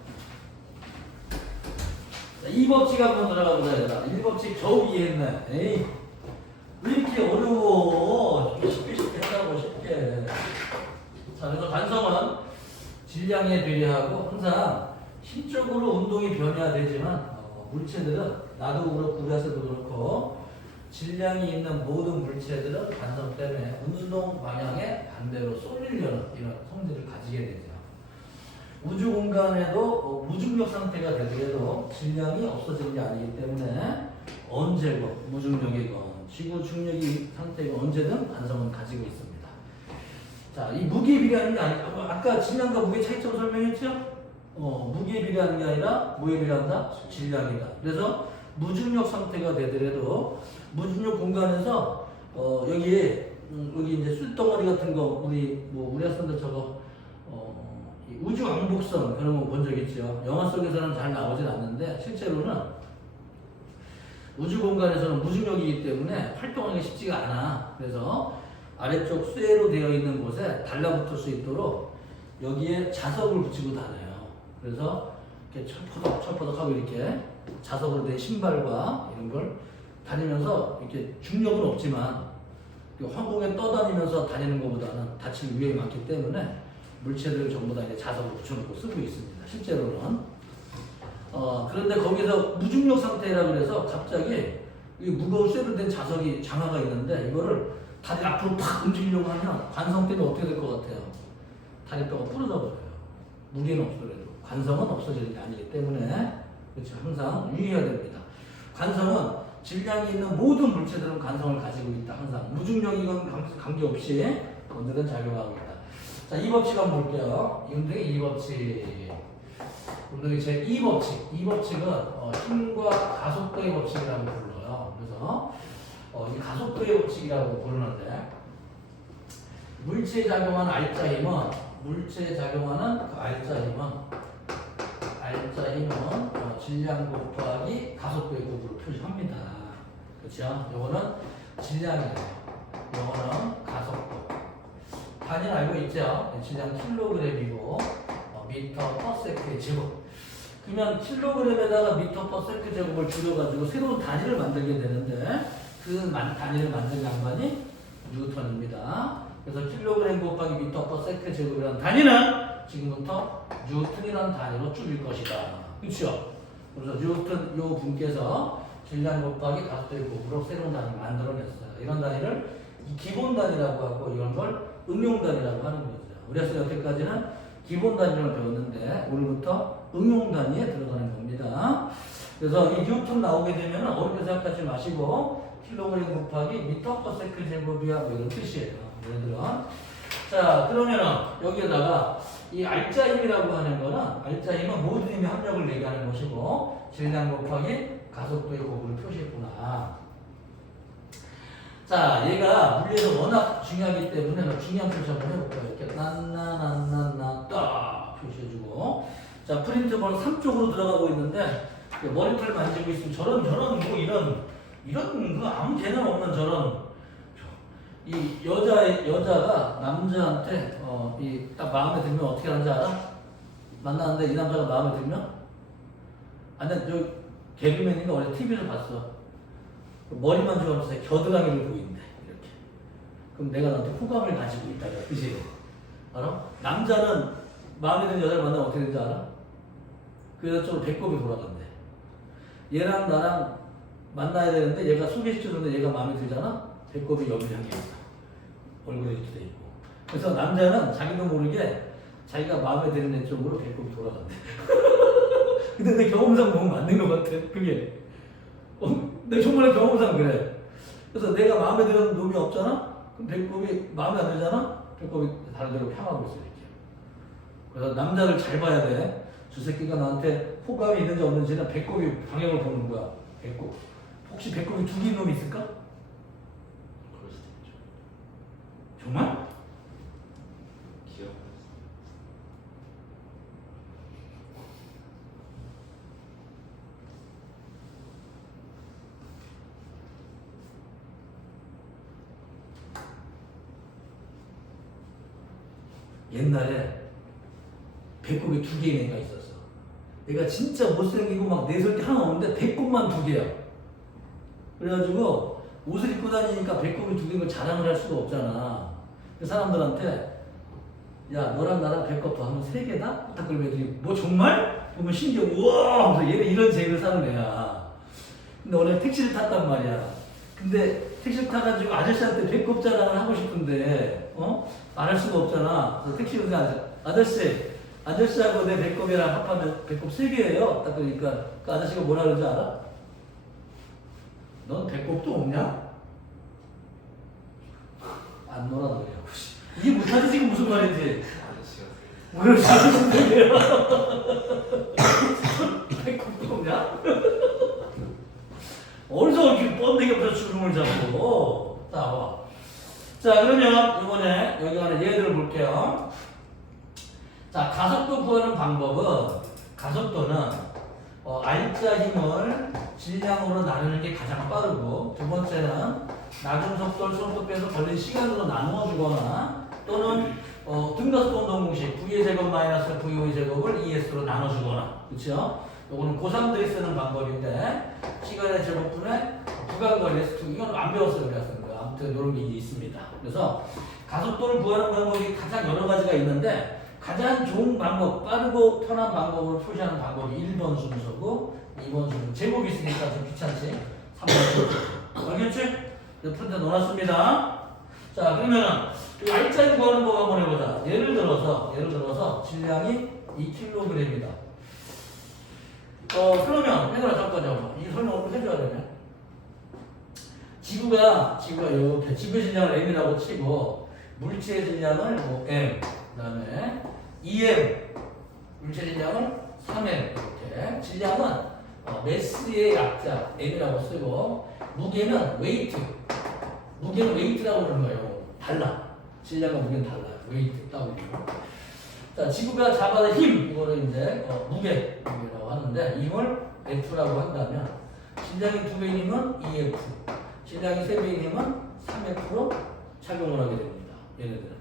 자, 이 법칙 한번 들어가 보자 얘들아. 이 법칙 겨우 이해했네. 에이, 왜 이렇게 어려워? 쉽게 했다고 쉽게. 자, 그래서 관성은 질량에 비례하고 항상 힘적으로 운동이 변해야 되지만 물체들은 나도 그렇고 우리 학생도 그렇고 질량이 있는 모든 물체들은 관성 때문에 운동 방향에 반대로 쏠리려는 이런 성질을 가지게 되죠. 우주 공간에도 무중력 상태가 되더라도 질량이 없어지는 게 아니기 때문에 언제건 무중력이건 지구 중력이 상태가 언제든 관성은 가지고 있습니다. 자, 이 무게에 비례하는 게 아니고 아까 질량과 무게 차이점 설명했죠? 무게에 비례하는 게 아니라 뭐에 비례한다? 질량이다. 그래서 무중력 상태가 되더라도 무중력 공간에서 여기 이제 쇳덩어리 같은 거 우리 학생들 저거 이 우주 왕복선 그런 거 본 적 있죠? 영화 속에서는 잘 나오진 않는데 실제로는 우주 공간에서는 무중력이기 때문에 활동하기 쉽지가 않아. 그래서 아래쪽 쇠로 되어 있는 곳에 달라붙을 수 있도록 여기에 자석을 붙이고 다녀요. 그래서 이렇게 철퍼덕하고 이렇게 자석으로 된 신발과 이런 걸 다니면서 이렇게 중력은 없지만 황공에 떠다니면서 다니는 것보다는 다칠 위험이 많기 때문에 물체들을 전부 다 이제 자석을 붙여놓고 쓰고 있습니다. 실제로는. 그런데 거기서 무중력 상태라 그래서 갑자기 이 무거운 쇠로 된 자석이 장화가 있는데 이거를 다리 앞으로 팍 움직이려고 하면 관성 때문에 어떻게 될 것 같아요? 다리뼈가 부러져 버려요. 무게는 없더라도 관성은 없어지는 게 아니기 때문에 그렇죠. 항상 유의해야 됩니다. 관성은 질량이 있는 모든 물체들은 관성을 가지고 있다. 항상 무중력이건 관계없이 오늘은 작용하고 있다. 자, 이 법칙 한번 볼게요. 운동의 이 법칙. 운동의 제 2법칙. 이 법칙은 힘과 가속도의 법칙이라고 불러요. 그래서 이 가속도의 법칙이라고 부르는데 물체에 작용하는 알짜 힘은 그 알짜 힘은 질량 곱하기 가속도의 곱으로 표시합니다. 그렇죠? 요거는 질량이에요. 요거는 가속도. 단위는 알고 있죠? 질량 킬로그램이고 미터 퍼 세크의 제곱. 그러면 킬로그램에다가 미터 퍼 세크 제곱을 줄여가지고 새로운 단위를 만들게 되는데 그 단위를 만든 양반이 뉴턴입니다. 그래서 킬로그램 곱하기 미터 퍼 세크 제곱이라는 단위는 지금부터 뉴턴이라는 단위로 줄일 것이다. 그렇죠? 그래서 뉴턴 요 분께서 질량 곱하기 가속도의 곱으로 새로운 단위를 만들어냈어요. 이런 단위를 기본 단위라고 하고 이런 걸 응용 단위라고 하는 거죠. 우리 학생 여태까지는 기본 단위를 배웠는데 오늘부터 응용 단위에 들어가는 겁니다. 그래서 이 뉴턴 나오게 되면 어렵게 생각하지 마시고 킬로그램 곱하기 미터 퍼 세크 제곱이야 뭐 이런 뜻이에요. 얘들은. 자, 그러면은 여기에다가 이 알짜 힘이라고 하는 거는 알짜 힘은 모든 힘의 합력을 얘기하는 것이고 질량 곱하기 가속도의 곱을 표시했구나. 자, 얘가 물리에서 워낙 중요하기 때문에 중요한 표시 한번 해볼까요? 이렇게 딱 표시해주고. 자, 프린트 번호 3쪽으로 들어가고 있는데 머리털 만지고 있으면 저런 뭐 이런 그 아무 개념 없는 저런 이 여자가 남자한테 이 딱 마음에 들면 어떻게 하는지 알아? 만나는데 이 남자가 마음에 들면 아니 저 개그맨인가 어제 TV에서 봤어. 머리만 좋아하면서 겨드랑이를 보인대 이렇게. 그럼 내가 너한테 호감을 가지고 있다가 뜻이에요. 알아? 남자는 마음에 드는 여자를 만나면 어떻게 되는지 알아? 그 여자쪽으로 배꼽이 돌아간대. 얘랑 나랑 만나야 되는데 얘가 소개시켜줬는데 얘가 마음에 들잖아? 배꼽이 여기를 향해 있어. 얼굴이 이렇게 돼 있고. 그래서 남자는 자기도 모르게 자기가 마음에 드는 애 쪽으로 배꼽이 돌아간대. 근데 내 경험상 너무 맞는 것 같아. 그게. 내 정말 경험상 그래. 그래서 내가 마음에 드는 놈이 없잖아? 그럼 배꼽이 마음에 안 들잖아? 배꼽이 다른 데로 향하고 있어 이렇게. 그래서 남자를 잘 봐야 돼. 저 새끼가 나한테 호감이 있는지 없는지는 배꼽이 방향을 보는 거야. 배꼽. 혹시 배꼽이 두 개인 놈이 있을까? 그럴 수도 있죠. 정말? 기억. 옛날에 배꼽이 2개의 애가 있었어. 얘가 진짜 못생기고 막 내설 게 하나 없는데 배꼽만 2개야. 그래가지고 옷을 입고 다니니까 배꼽이 2개인 걸 자랑을 할 수가 없잖아. 그 사람들한테 야 너랑 나랑 배꼽 더하면 3개다? 딱 그러면 애들이 뭐 정말? 그러면 신기해. 우와 하면서 얘는 이런 재미를 사는 애야. 근데 오늘 택시를 탔단 말이야. 근데 택시를 타가지고 아저씨한테 배꼽 자랑을 하고 싶은데 안 할 수가 없잖아. 그래서 택시 운전자 아저씨하고 내 배꼽이랑 합하면 배꼽 3개예요. 딱 그러니까 그 아저씨가 뭐라 그러지 알아? 넌 배꼽도 없냐? 안 놀아도 이게 못하지 지금 무슨 말인지. 아저씨가 뭘 배꼽도 없냐? 어디서 이렇게 뻔데기 없어 주름을 잡고. 자, 봐. 자, 그러면 이번에 여기 안에 예들을 볼게요. 자, 가속도 구하는 방법은 가속도는 알짜 힘을 질량으로 나누는 게 가장 빠르고 두 번째는 낮은 속도를 속도 빼서 걸린 시간으로 나누어 주거나 또는 등가속도 운동 공식 V의 제곱 마이너스 VO의 제곱을 ES로 나눠 주거나 그렇죠? 요거는 고3들이 쓰는 방법인데 시간의 제곱분의 부가거리 S2 이건 안 배웠어요 그랬습니다. 아무튼 이런 게 있습니다. 그래서 가속도를 구하는 방법이 가장 여러 가지가 있는데 가장 좋은 방법, 빠르고 편한 방법으로 표시하는 방법이 1번 순서고 2번 순서. 제곱이 있으니까 좀 귀찮지? 3번 순서. 알겠지? 푸른데 놓았습니다. 자, 그러면은 이 알짜리 구하는 법 한번 해보자. 예를 들어서 질량이 2kg이다. 그러면 얘들아 잠깐 이 설명을 해줘야 되네. 지구가 이렇게 지구 질량을 m이라고 치고 물체의 질량을 뭐 m 그다음에 2m 물체 질량을 3m 이렇게 질량은 매스의 약자 m이라고 쓰고 무게는 웨이트라고 그러는 거예요. 달라. 질량과 무게는 달라요. 웨이트 W. 자, 지구가 잡아낸 힘 이거를 이제 무게라고 하는데 이걸 F라고 한다면 질량이 2배인 힘은 EF, 질량이 3배인 힘은 3F로 착용을 하게 됩니다. 얘네들은.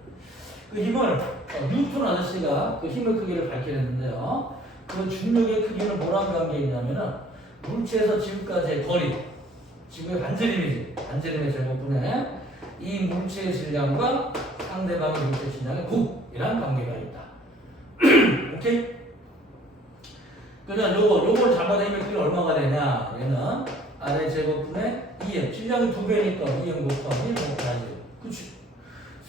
그 힘을 뉴턴 아저씨가 그 힘의 크기를 밝혀냈는데요. 그 중력의 크기는 뭐랑 관계 있냐면은 물체에서 지구까지의 거리, 지구의 반지름이지. 반지름의 제곱분에 이 물체의 질량과 상대방의 물체 질량의 곱이라는 관계가 있다. 오케이? 그러면 요걸 잡아내면 그게 얼마가 되냐? 얘는 아래 제곱분의 2m. 질량이 2배니까 2m 곱하기 1 곱하기. 그치?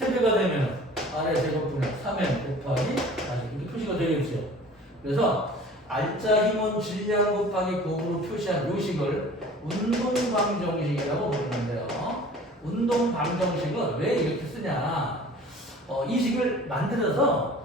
3배가 되면 아래 제곱분의 3m 곱하기 40. 이렇게 표시가 되겠죠. 그래서 알짜 힘은 질량 곱하기 곱으로 표시한 요식을 운동방정식이라고 부르는데요. 운동방정식은 왜 이렇게 쓰냐? 이 식을 만들어서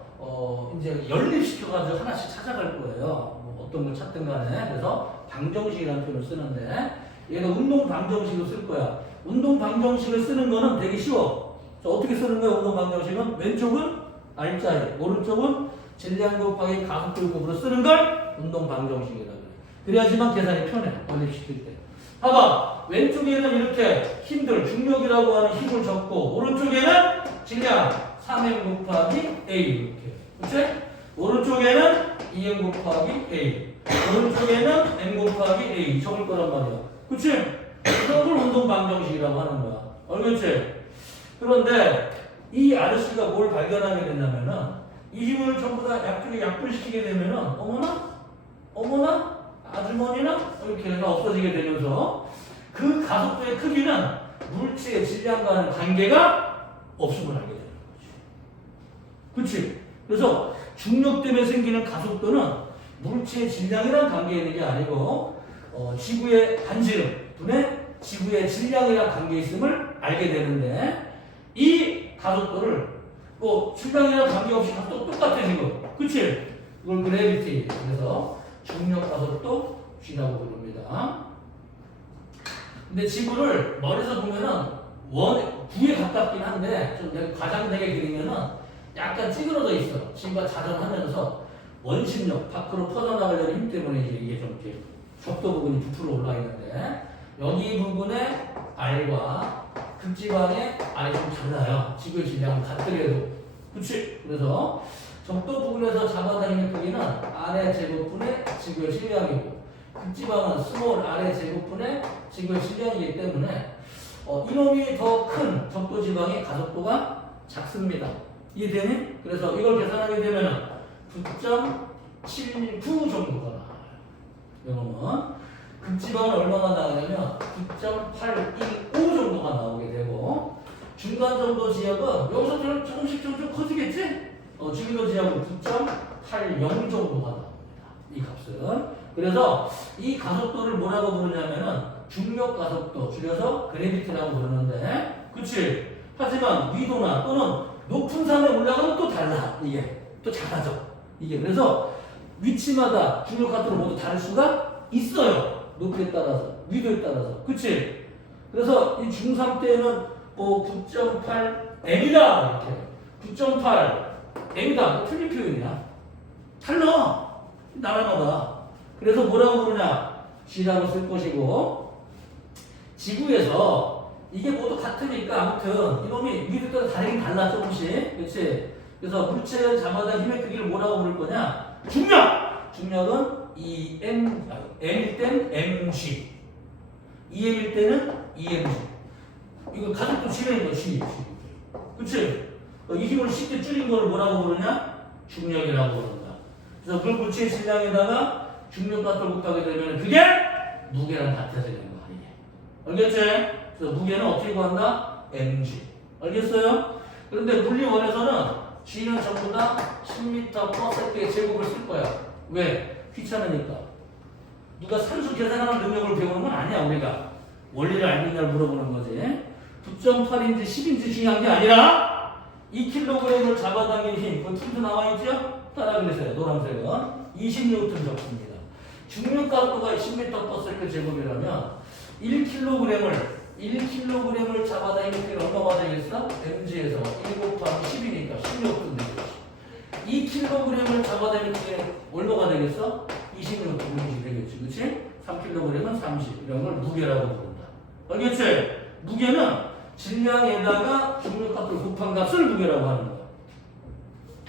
이제 연립시켜가지고 하나씩 찾아갈 거예요. 뭐 어떤 걸 찾든 간에. 그래서 방정식이라는 표현을 쓰는데 얘가 운동방정식을 쓸 거야. 운동방정식을 쓰는 거는 되게 쉬워. 어떻게 쓰는 거야? 운동방정식은 왼쪽은 알짜리, 오른쪽은 질량 곱하기 가속도 곱으로 쓰는 걸 운동방정식이라고 해요. 그래야지만 계산이 편해. 연립시킬 때. 봐봐. 왼쪽에는 이렇게 힘들, 중력이라고 하는 힘을 적고 오른쪽에는 질량 3m 곱하기 A 이렇게. 그치? 오른쪽에는 2m 곱하기 A. 오른쪽에는 m 곱하기 A 적을 거란 말이야. 그치? 그걸 운동방정식이라고 하는 거야. 알겠지? 그런데 이 아저씨가 뭘 발견하게 됐냐면은 이 힘을 전부 다 약분시키게 되면은 어머나 아주머니나 이렇게 해서 없어지게 되면서 그 가속도의 크기는 물체의 질량과는 관계가 없음을 알게 되는 거지. 그치? 그래서 중력 때문에 생기는 가속도는 물체의 질량이랑 관계 있는 게 아니고 지구의 반지름 분의 지구의 질량이랑 관계 있음을 알게 되는데 이 가속도를 뭐 질량이랑 관계없이 똑같아 지금. 그치? 이걸 그래비티. 그래서 중력 가속도 G라고 부릅니다. 근데 지구를 멀리서 보면은 9에 가깝긴 한데 좀 과장되게 그리면은 약간 찌그러져 있어. 지구가 자전하면서 원심력 밖으로 퍼져나가려는 힘 때문에 이게 좀 이렇게 적도 부분이 부풀어 올라 있는데 여기 부분에 R과 극지방의 R이 좀 달라요. 지구의 질량은 같더라도. 그치? 그래서 적도 부분에서 잡아당기는 크기는 아래 제곱분의 지구의 질량이고 극지방은 스몰 아래 제곱분의 지구의 질량이기 때문에 이놈이 더 큰 적도 지방의 가속도가 작습니다. 이해되니? 그래서 이걸 계산하게 되면 9.79 정도가 나와요. 이놈은 극지방은 얼마가 나오냐면 9.815 정도가 나오게 되고 중간 정도 지역은 여기서 조금씩 커지겠지? 중도 지역은 9.80 정도가 나옵니다. 이 값은. 그래서 이 가속도를 뭐라고 부르냐면은 중력 가속도, 줄여서 그래비티라고 부르는데, 그치? 하지만 위도나 또는 높은 산에 올라가면 또 달라. 이게 또 작아져. 이게 그래서 위치마다 중력 가속도를 모두 다를 수가 있어요. 높이에 따라서, 위도에 따라서, 그치? 그래서 이 중3 때는 9.8 m이다 이렇게 9.8 m이다 틀린 표현이야. 달라 나라마다. 그래서 뭐라고 부르냐 G라고 쓸 것이고 지구에서 이게 모두 같으니까 아무튼 이놈이 위에 따라 다르긴 달라 조금씩. 그렇지? 그래서 물체를 잡아다 힘의 크기를 뭐라고 부를 거냐 중력은 M일 땐 mg 2m일 때는 2mg. 이거 가속도 G라는 거 G. 그치? 이 힘을 쉽게 줄인 걸 뭐라고 부르냐? 중력이라고 부른다. 그래서 그 물체의 질량에다가 중력값을 곱하게 되면 그게 무게랑 같아지는 거야. 이게. 알겠지? 그래서 무게는 어떻게 구한다? mg. 알겠어요? 그런데 물리원에서는 G는 전부 다 10m/s의 제곱을 쓸 거야. 왜? 귀찮으니까. 누가 산수 계산하는 능력을 배우는 건 아니야 우리가. 원리를 알고 있냐를 물어보는 거지. 9.8인지 10인지 중요한 게 아니라 2kg을 잡아당긴 힘, 그 툴도 나와있죠? 따라 그래서요. 노란색은 20N 적습니다. 중력 각도가 10m/s 제곱이라면 1kg을 잡아당기는 힘이 얼마가 되겠어? mg에서 1 곱하기 10이니까 10N 되겠지. 2kg을 잡아당기는 힘이 얼마가 되겠어? 20N 되겠지. 그치? 3kg은 30. 이런 걸 무게라고 부른다. 알겠지? 무게는 질량에다가 중력값을 곱한 값을 무게라고 하는 거야.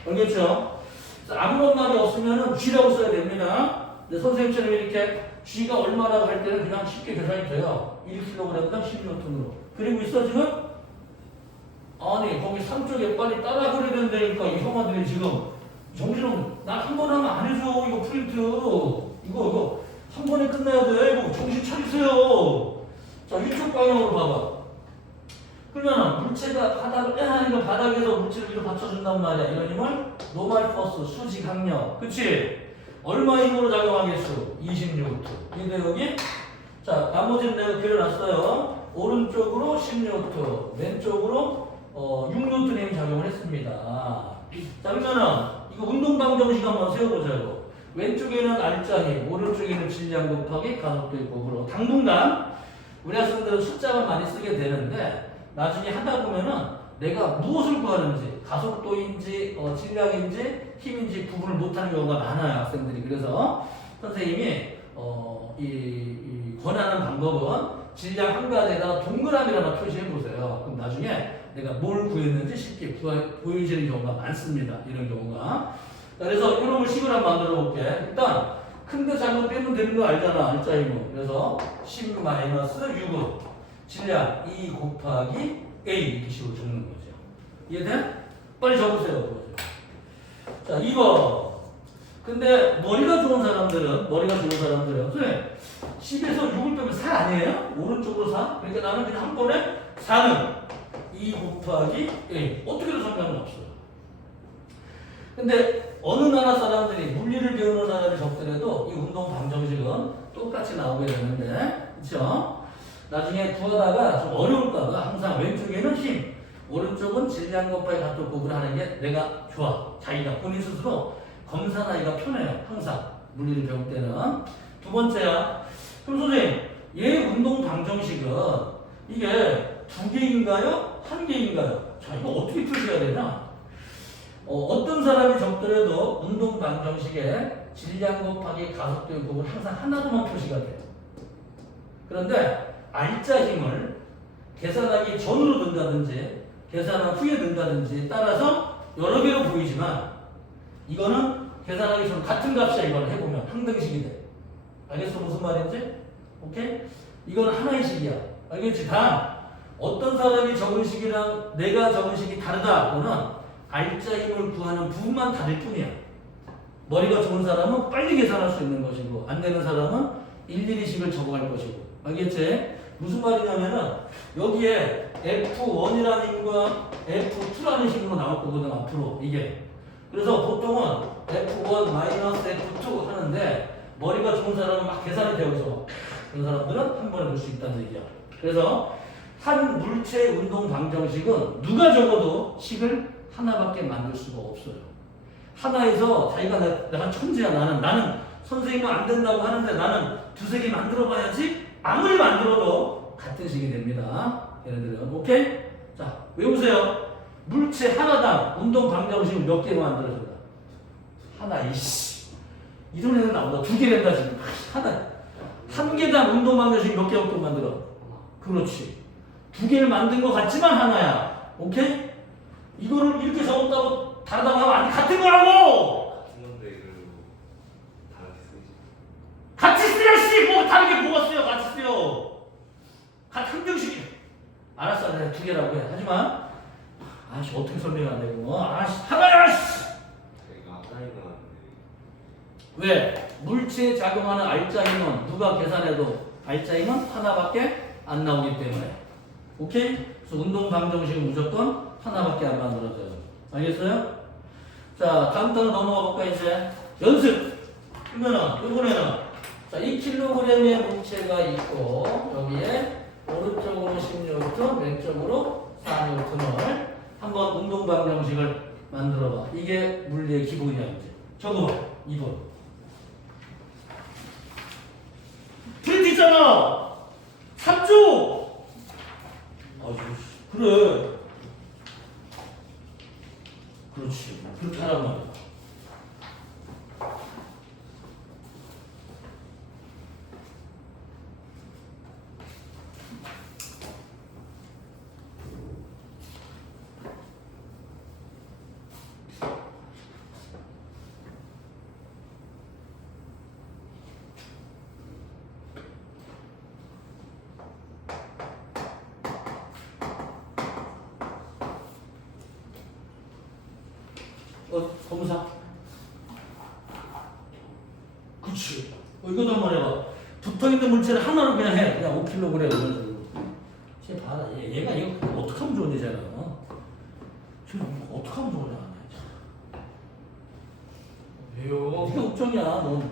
알겠죠? 아무런 말이 없으면 G라고 써야 됩니다. 근데 선생님처럼 이렇게 G가 얼마라고 할 때는 그냥 쉽게 계산이 돼요. 1kg당 10N으로. 그리고 있어 지금? 아니 거기 산 쪽에 빨리 따라 그려야 된다니까 이 형아들이 지금 정신은 나 한 번 하면 안 해줘. 이거 프린트 이거 한 번에 끝나야 돼. 이거 정신 차리세요. 자 이쪽 방향으로 봐봐. 그러면 물체가 바닥에서 물체를 위로 받쳐준단 말이야. 이런 힘을 노멀 포스, 수직 강력. 그치? 얼마의 힘으로 작용하겠어? 20N. 근데 여기? 자, 나머지는 내가 그려놨어요. 오른쪽으로 10N, 왼쪽으로 6N 힘이 작용을 했습니다. 자, 그러면은 이거 운동방정식 한번 세워보자고. 왼쪽에는 알짜 힘, 오른쪽에는 질량 곱하기 가속도 있고, 그리고 당분간 우리 학생들은 숫자만 많이 쓰게 되는데 나중에 하다 보면은 내가 무엇을 구하는지 가속도인지 질량인지 힘인지 구분을 못하는 경우가 많아요 학생들이. 그래서 선생님이 이 권하는 방법은 질량 한 가지에다가 동그라미를 하나 표시해 보세요. 그럼 나중에 내가 뭘 구했는지 쉽게 보여지는 경우가 많습니다. 이런 경우가. 그래서 이놈을 식을 한번 만들어 볼게. 일단 큰데 작은 빼면 되는 거 알잖아 알짜 힘은. 그래서 10-6은 질량 2 곱하기 A 이렇게 식으로 적는 거죠. 이해돼? 빨리 적으세요. 자, 2번. 근데 머리가 좋은 사람들은 선생님 10에서 6을 빼면 4 아니에요? 오른쪽으로 4? 그러니까 나는 그냥 한 번에 4는 2 곱하기 A. 어떻게든 상관은 없어요. 근데 어느 나라 사람들이 물리를 배우는 사람이 적더라도 이 운동 방정식은 똑같이 나오게 되는데, 그쵸? 나중에 구하다가 좀 어려울까봐 항상 왼쪽에는 힘, 오른쪽은 질량 곱하기 가속도 구분을 하는 게 내가 좋아. 자기가 본인 스스로 검사하기가 편해요. 항상 물리를 배울 때는. 두 번째야. 그럼 선생님, 얘 운동 방정식은 이게 2개인가요? 1개인가요? 자, 이거 어떻게 표시해야 되냐? 어떤 사람이 적더라도 운동 방정식에 질량 곱하기 가속도의 곱은 항상 하나로만 표시가 돼요. 그런데 알짜 힘을 계산하기 전으로 든다든지 계산한 후에 든다든지 따라서 여러 개로 보이지만 이거는 계산하기 전 같은 값이야. 이거는 해보면 항등식이 돼. 알겠어? 무슨 말인지? 오케이? 이거는 하나의 식이야. 알겠지? 단 어떤 사람이 적은 식이랑 내가 적은 식이 다르다. 그거는 알짜 힘을 구하는 부분만 다를 뿐이야. 머리가 좋은 사람은 빨리 계산할 수 있는 것이고 안 되는 사람은 일일이 식을 적어갈 것이고. 알겠지? 무슨 말이냐면은 여기에 F1이라는 힘과 F2라는 식으로 나올 거거든 앞으로 이게. 그래서 보통은 F1 마이너스 F2 하는데 머리가 좋은 사람은 막 계산이 되어서 그런 사람들은 한 번에 볼 수 있다는 얘기야. 그래서 한 물체의 운동 방정식은 누가 적어도 식을 하나밖에 만들 수가 없어요. 하나에서 자기가 내가 천재야. 나는 선생님은 안 된다고 하는데 나는 두세 개 만들어 봐야지. 아무리 만들어도 같은 식이 됩니다. 얘네들은. 오케이? 자, 외우세요. 물체 하나당 운동 방정식을 몇 개로 만들어준다? 하나. 이씨. 이런 애는 나보다 두 개 된다 지금. 하나. 한 개당 운동 방정식 몇 개 만들어? 그렇지. 두 개를 만든 것 같지만 하나야. 오케이? 이거를 이렇게 적었다고 다르다고 하면 안 돼. 같은 거라고! 같은 건데 그리고 다르게 쓰이지. 같이 쓰여, 씨! 뭐 다르게 뭐가 쓰여? 같이 쓰여. 같은 등식이. 알았어. 내가 두 개라고 해. 하지만 아씨 어떻게 설명이 안 되고. 아씨 하나야, 씨! 저희가 아까이 나왔는데 왜? 물체에 작용하는 알짜힘은 누가 계산해도 알짜힘은 하나밖에 안 나오기 때문에. 오케이? 그래서 운동 방정식은 무조건 하나밖에 안 만들어져요. 알겠어요? 자, 다음 단어 넘어가 볼까 이제. 연습. 그러면은 이번에는 자, 2kg의 물체가 있고 여기에 오른쪽으로 10N, 왼쪽으로 4N을 한번 운동 방정식을 만들어 봐. 이게 물리의 기본이야 이제. 적어봐. 2번. 프린트 있잖아. 3조. 아이고, 그래. 그렇지. 그렇게 하란 말이야. 검사. 그치. 이거도 한번 해봐. 붙어있는 물체를 하나로 그냥 해. 그냥 5kg 이런 식으로. 쟤 봐라. 얘가 이거 어떻게 하면 좋은지 쟤는. 지금 어떻게 하면 좋으냐. 왜요? 네가 걱정이야. 넌.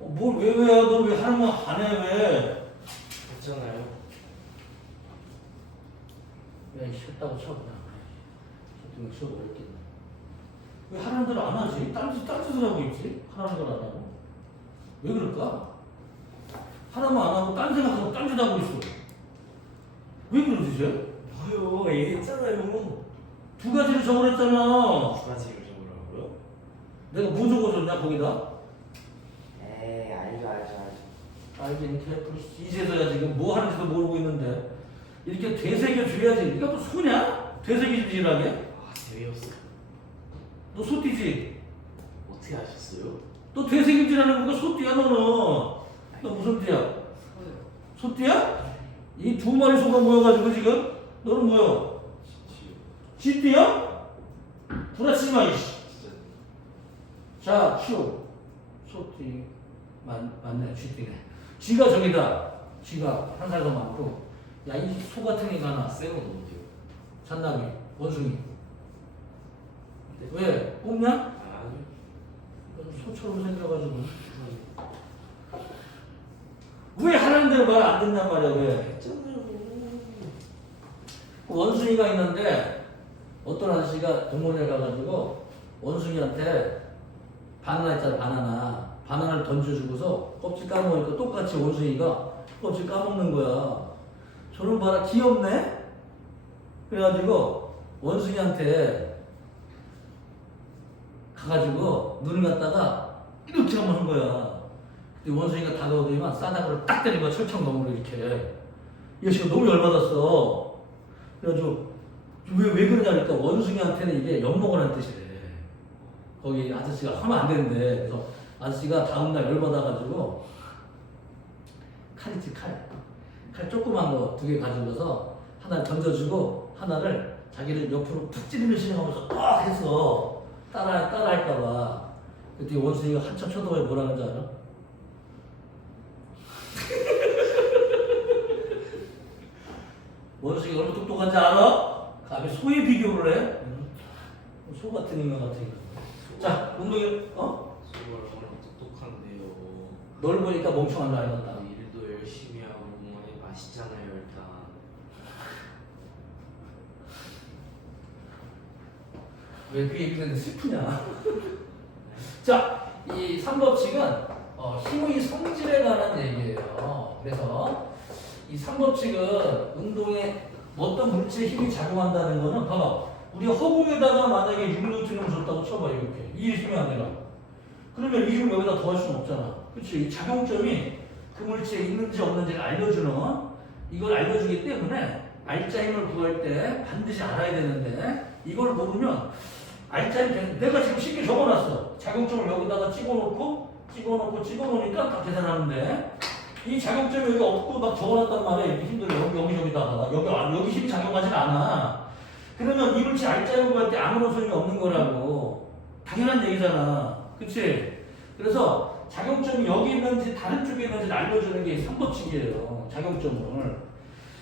뭘 왜 왜야. 너 왜 하는 거 안 해. 왜. 했잖아요. 야, 싫다고 쳐 그냥. 좀 쉬어 어렵겠네. 왜 하라는 대로 안 하지? 딴짓을 하고 있지? 하라는 대로 안 하고. 왜 그럴까? 하나만 안 하고 딴 생각하고 딴짓 하고 있어. 왜 그러지 쟤? 뭐요? 얘기했잖아요. 두 가지를 적어냈잖아. 두 가지를 적으라고요? 내가 뭐 적어줬냐 거기다? 에이, 알죠. 알긴 개뿔 이제서야 지금 뭐 하는지도 모르고 있는데 이렇게 되새겨줘야지. 네가 또 소냐? 되새겨주지 일하게? 아, 재미없어. 너 소띠지? 어떻게 아셨어요? 너 되새김질하는 거가 소띠야 너는. 너 무슨 띠야? 소띠야? 이 두 마리 소가 모여가지고 지금 너는 뭐야? 쥐띠야? 불아치지 마 이씨. 진짜 자, 슈. 소띠 맞네. 쥐띠네. 쥐가 저기다. 쥐가 한 살 더 많고. 야, 이 소 같은 애가 하나. 쌤은 어디요? 잔나비, 원숭이. 왜? 뽑냐? 아, 아니요. 소처럼 생겨가지고. 왜 하라는 대로 말 안 듣냔 말이야, 왜? 했잖아요. 원숭이가 있는데, 어떤 아저씨가 동물원에 가가지고, 원숭이한테 바나나 있잖아, 바나나. 바나나를 던져주고서 껍질 까먹으니까 똑같이 원숭이가 껍질 까먹는 거야. 저런 봐라, 귀엽네? 그래가지고, 원숭이한테 가가지고 눈을 갖다가 이렇게 한번 한 거야. 근데 원숭이가 다가오더니만 싸다구를 딱 때린 거야. 철창 너머로 이렇게. 이 아저씨가 너무 열받았어. 그래가지고 왜 그러냐 그러니까 원숭이한테는 이게 엿먹으라는 뜻이래. 거기 아저씨가 하면 안 되는데 그래서 아저씨가 다음날 열받아가지고 칼이지 칼 조그만 거 2개 가지고서 하나 던져주고 하나를 자기를 옆으로 툭 찌르는 시험하면서 딱 해서 따라할까봐 그때 원숭이가 한참 쳐다보고 뭐라 하는지 알아? 원숭이가 얼마나 똑똑한지 알아? 감히 소에 비교를 해? 소 같은 인간 같은 인간. 자, 운동이 수월 얼마나 똑똑한데요. 널 보니까 멍청한 줄 알겠다. 일도 열심히 하고 많이 맛있잖아요 일단. 왜 그 얘기를 했는데 슬프냐? 자, 이 3법칙은 힘의 성질에 관한 얘기예요. 그래서 이 3법칙은 운동에 어떤 물체의 힘이 작용한다는 거는 봐봐. 우리 허공에다가 만약에 6N을 줬다고 쳐봐 이렇게. 이 힘이 아니라. 그러면 이 힘을 여기다 더할 수는 없잖아. 그치? 이 작용점이 그 물체에 있는지 없는지를 알려주는 이걸 알려주기 때문에 알짜 힘을 구할 때 반드시 알아야 되는데 이걸 모르면 알짜 힘 내가 지금 쉽게 적어놨어. 작용점을 여기다가 찍어놓으니까 다 계산하는데 이 작용점이 여기 없고 막 적어놨단 말이야. 이렇게 힘들어. 여기다가 여기 힘이 작용하진 않아. 그러면 이 물체 알짜 힘을 구할 때 아무런 소용이 없는 거라고. 당연한 얘기잖아. 그치? 그래서 작용점이 여기 있는지 다른 쪽에 있는지 알려주는 게 3법칙이에요. 작용점을.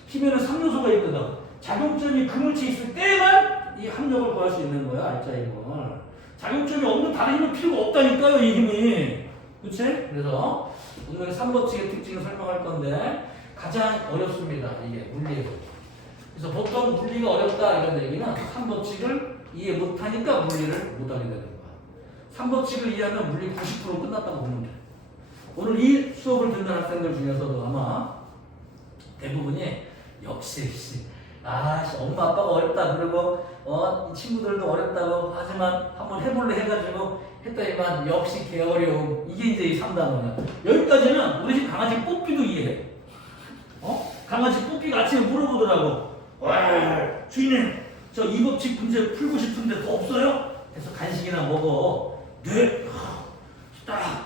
힘에는 3요소가 있거든. 작용점이 그 물체에 있을 때만 이 합력을 구할 수 있는 거야, 알짜 힘을. 작용점이 없는 다른 힘은 필요가 없다니까요, 이 힘이. 그치? 그래서 오늘 3법칙의 특징을 설명할 건데 가장 어렵습니다, 이게 물리에서. 그래서 보통 물리가 어렵다 이런 얘기는 3법칙을 이해 못하니까 물리를 못하게 되는 거야. 3법칙을 이해하면 물리 90% 끝났다고 보면 돼. 오늘 이 수업을 듣는 학생들 중에서도 아마 대부분이 역시 엄마 아빠가 어렵다 그러고 이 친구들도 어렵다고 하지만 한번 해볼래 해가지고 했더니만 역시 개어려움. 이게 이제 이 3단원이야. 여기까지는 우리 집 강아지 뽀삐도 이해해. 강아지 뽀삐가 아침에 물어보더라고. 와, 주인님 저 이 법칙 문제 풀고 싶은데 더 없어요? 그래서 간식이나 먹어. 네. 딱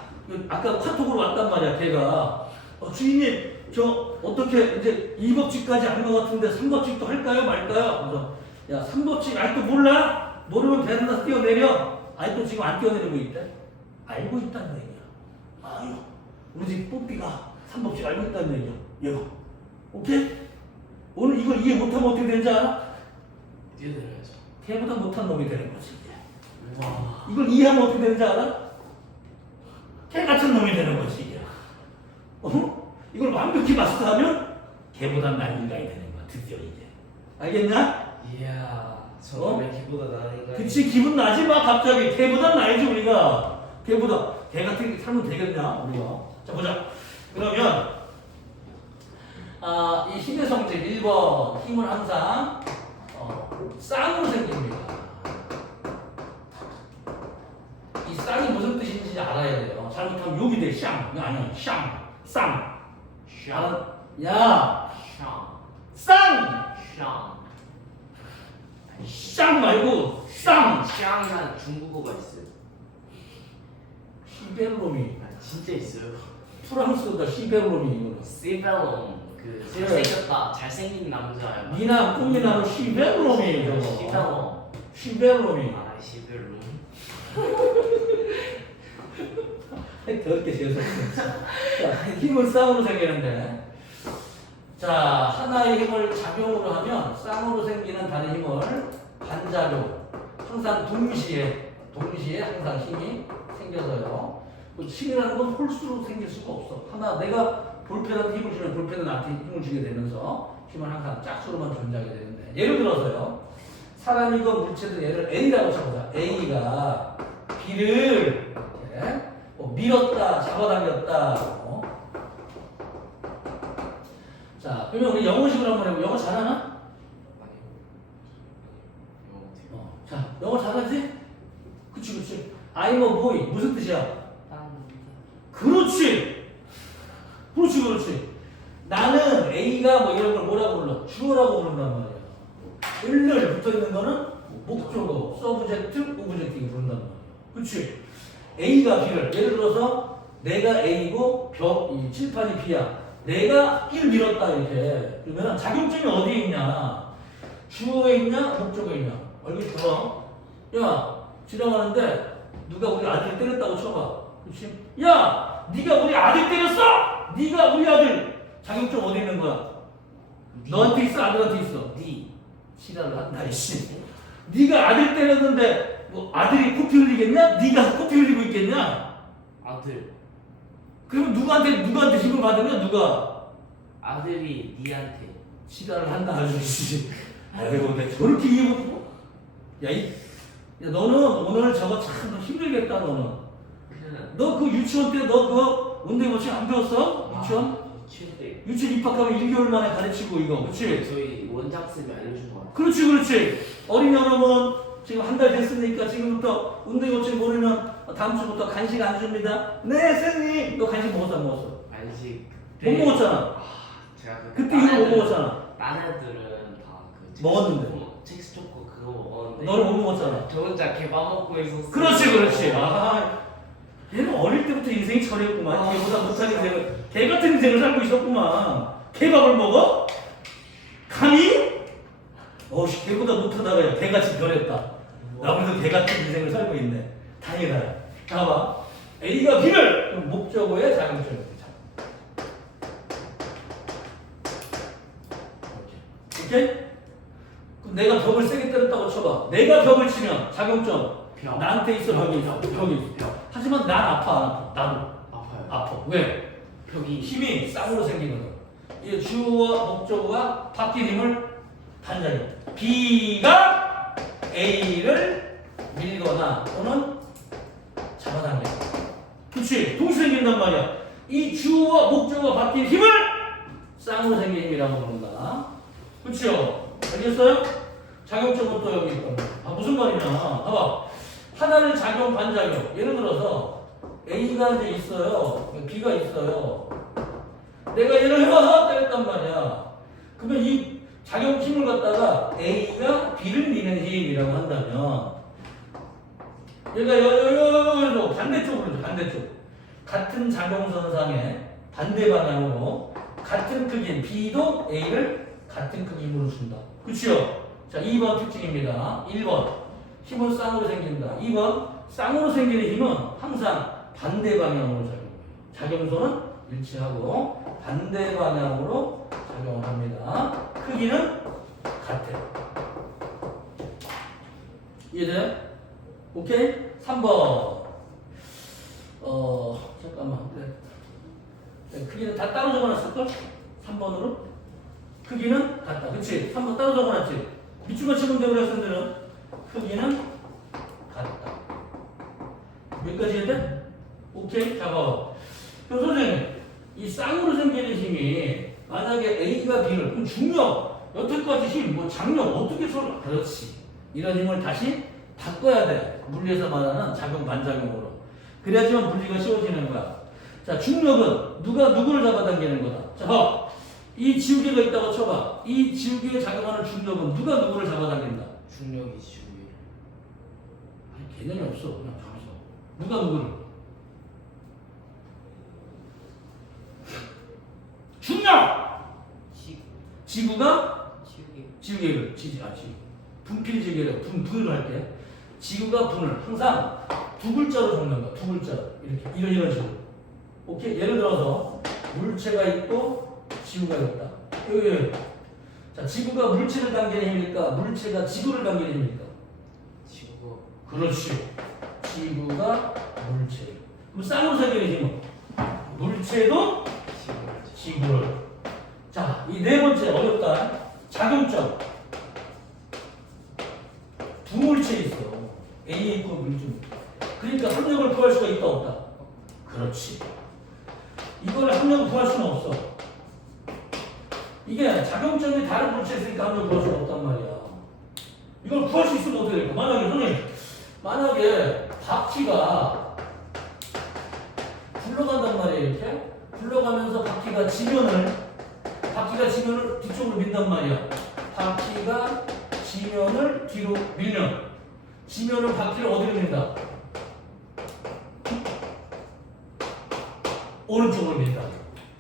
아까 카톡으로 왔단 말이야 걔가. 주인님 저 어떻게 이제 2법칙까지 한 것 같은데 3법칙도 할까요 말까요? 그래서 야 3법칙 아직도 몰라? 모르면 베란다 뛰어내려. 아직도 지금 안 뛰어내리고 있대. 알고 있다는 얘기야. 아유 우리 집 뽀삐가 3법칙 알고 있다는 얘기야. 얘가 오케이? 오늘 이걸 이해 못하면 어떻게 되는지 알아? 뛰어내려야죠. 걔보다 못한 놈이 되는 거지. 와. 이걸 이해하면 어떻게 되는지 알아? 걔 같은 놈이 되는 거지 이게. 이걸 완벽히 마스터하면 걔보다 나은 인간이 되는 거야 드디어 이제. 알겠냐? 이야, 저는 왜 기보다 나으니까. 그치 기분 나지 마 갑자기. 걔보다 나이지 우리가. 걔 같은 게 살면 되겠냐 우리가. 자 보자. 그러면 이 힘의 성질 1번 힘은 항상 쌍으로 생깁니다. 이 쌍이 무슨 뜻인지 알아야 돼요. 잘못하면 욕이 돼. 쌍. 아니야. 쌍. 야. 쌍. 쌍 말고 쌍. 샹이란 중국어가 있어요. 시베르롬이. 진짜 있어요. 프랑스어다 시베르롬이 이거는. 시벨롬 그 그래. 잘생겼다 잘생긴 남자야. 미남 꿈미남은 시베르롬이 저거. 시벨롬. 시베르롬이. 아 시벨롬. 더럽게 지어서. 자, 힘은 쌍으로 생기는데. 자, 하나의 힘을 작용으로 하면 쌍으로 생기는 다른 힘을 반작용. 항상 동시에 항상 힘이 생겨서요. 힘이라는 건 홀수로 생길 수가 없어. 하나 내가 볼펜한테 힘을 주면 볼펜은 나한테 힘을 주게 되면서 힘은 항상 짝수로만 존재하게 되는데. 예를 들어서요. 사람이건 물체든 얘를 A라고 쳐보자. A가 B를 이렇게 밀었다, 잡아당겼다. 자, 그러면 우리 영어식으로 한번 해보고. 영어 잘하나? 자, 영어 잘하지? 그치. I'm a boy. 무슨 뜻이야? 그렇지. 나는 A가 뭐 이런 걸 뭐라고 불러? 주어라고 부른단 말이야. 을늘 붙어 있는 거는 목적어, 서브젝트, 오브젝트가 부른단 말이야. 그렇지? A가 B를 예를 들어서 내가 A고 이 칠판이 B야. 내가 1 밀었다 이렇게. 그러면 작용점이 어디에 있냐? 주어에 있냐? 목적어에 있냐? 얼굴 들어. 야, 지나가는데 누가 우리 아들을 때렸다고 쳐봐. 그렇지? 야, 네가 우리 아들 때렸어? 네가 우리 아들. 작용점 어디 있는 거야? 너한테 있어? 아들한테 있어? 니 지랄을 한다 이씨. 네가 아들 때렸는데 뭐 아들이 코피 흘리겠냐? 네가 코피 흘리고 있겠냐? 아들 그럼 누구한테 힘을 받으면 누가 아들이 니한테 지랄을 한다 아주 씨. 아이고 내가 저렇게 이해 못. 야 너는 오늘 저거 참 힘들겠다 너는. 너 그 유치원 때 너 그거 운동머신 안 배웠어? 유치원? 유치원 입학하면 1개월 만에 가르치고 이거 그렇지? 저희 원장쌤이 알려준 것 같아요. 그렇지. 어린 여러분 지금 한 달 됐으니까 지금부터 운동머신 모르면 다음 주부터 간식 안 줍니다. 네 선생님. 너 간식 먹었어 안 먹었어? 알지. 못 먹었잖아. 제가 그때 이거 못 먹었잖아. 딴 애들은 다그 먹었는데. 첵스 초코 그거 먹었는데 너는 못 먹었잖아. 저 혼자 개밥 먹고 있었어. 그렇지. 얘는 어릴 때부터 인생이 철이었구만. 걔보다 못한 인생을, 개 같은 인생을 살고 있었구만. 개밥을 먹어? 감히? 어씨, 개보다 못하다가 개같이 변했다. 나보다 개 같은 인생을 살고 있네. 다행이다. 자, 봐. A가 B를 목적어의 작용점입니다. 오케이? 그럼 내가 벽을 세게 때렸다고 쳐봐. 내가 벽을 치면 작용점. 벽. 나한테 있어, 벽이 있어. 벽이 있어. 벽. 하지만 난 아파. 나도 아파요. 아파. 왜? 벽이 힘이 쌍으로 생기거든. 이 주어와 목적어가 바뀐 힘을 반작용. B가 A를 밀거나 또는 잡아당겨. 그렇지. 동시에 생긴단 말이야. 이 주어와 목적어가 바뀐 힘을 쌍으로 생긴 힘이라고 부른다. 그렇죠? 알겠어요? 작용점은 또 여기 있다. 무슨 말이냐? 봐봐. 하나는 작용, 반작용. 예를 들어서 A가 이제 있어요. B가 있어요. 내가 얘를 해봐서 때렸단 말이야. 그러면 이 작용 힘을 갖다가 A가 B를 미는 힘이라고 한다면 얘가 여기로 반대쪽으로 반대쪽. 같은 작용선상에 반대 방향으로 같은 크기인 B도 A를 같은 크기 힘으로 준다. 그치요? 자, 2번 특징입니다. 1번. 힘은 쌍으로 생긴다. 2번. 쌍으로 생기는 힘은 항상 반대 방향으로 작용해요. 작용소는 일치하고 반대 방향으로 작용을 합니다. 크기는 같아요. 이해돼? 오케이? 3번. 잠깐만. 네, 크기는 다 따로 적어놨을걸? 3번으로? 크기는 같다. 그치? 3번 따로 적어놨지? 밑줄만 치면 되고 그랬었는데는 크기는 같다. 여기까지 해야 돼? 오케이? 잡아. 그럼 선생님, 이 쌍으로 생기는 힘이 만약에 A가 B를, 그럼 중력, 여태까지 힘, 뭐 장력, 어떻게 서로, 그렇지. 이런 힘을 다시 바꿔야 돼. 물리에서 말하는 작용, 반작용으로. 그래야지만 물리가 쉬워지는 거야. 자, 중력은 누가 누구를 잡아당기는 거다. 자, 봐. 이 지우개가 있다고 쳐봐. 이 지우개에 작용하는 중력은 누가 누구를 잡아당긴다. 중력이 지우개. 아니, 개념이 없어. 그냥 가만있어. 누가 누구를? 중력! 지구가 지우개를 분필 지우개를 분을 할게. 지구가 분을 항상 두 글자로 적는 거야. 두 글자 이렇게 이런 식으로. 오케이. 예를 들어서 물체가 있고 지구가 있다. 여기. 자, 지구가 물체를 당기는 힘일까? 물체가 지구를 당기는 힘일까? 지구가. 그렇지. 지구가 물체. 그럼 쌍으로 생기는 힘은 물체도 지구를. 자, 이 네 번째 어렵다. 작용점. 두 물체 있어. A에 있고 물체. 그러니까 합력을 구할 수가 있다 없다. 그렇지. 이걸 합력을 구할 수는 없어. 이게 작용점이 다른 물체에 있으니까 합력을 구할 수가 없단 말이야. 이걸 구할 수 있으면 어떻게 될까? 만약에 바퀴가 굴러간단 말이에요. 이렇게 굴러가면서 바퀴가 지면을 뒤쪽으로 민단 말이야. 바퀴가 지면을 뒤로 밀면 지면은 바퀴를 어디로 민다? 오른쪽으로 민다.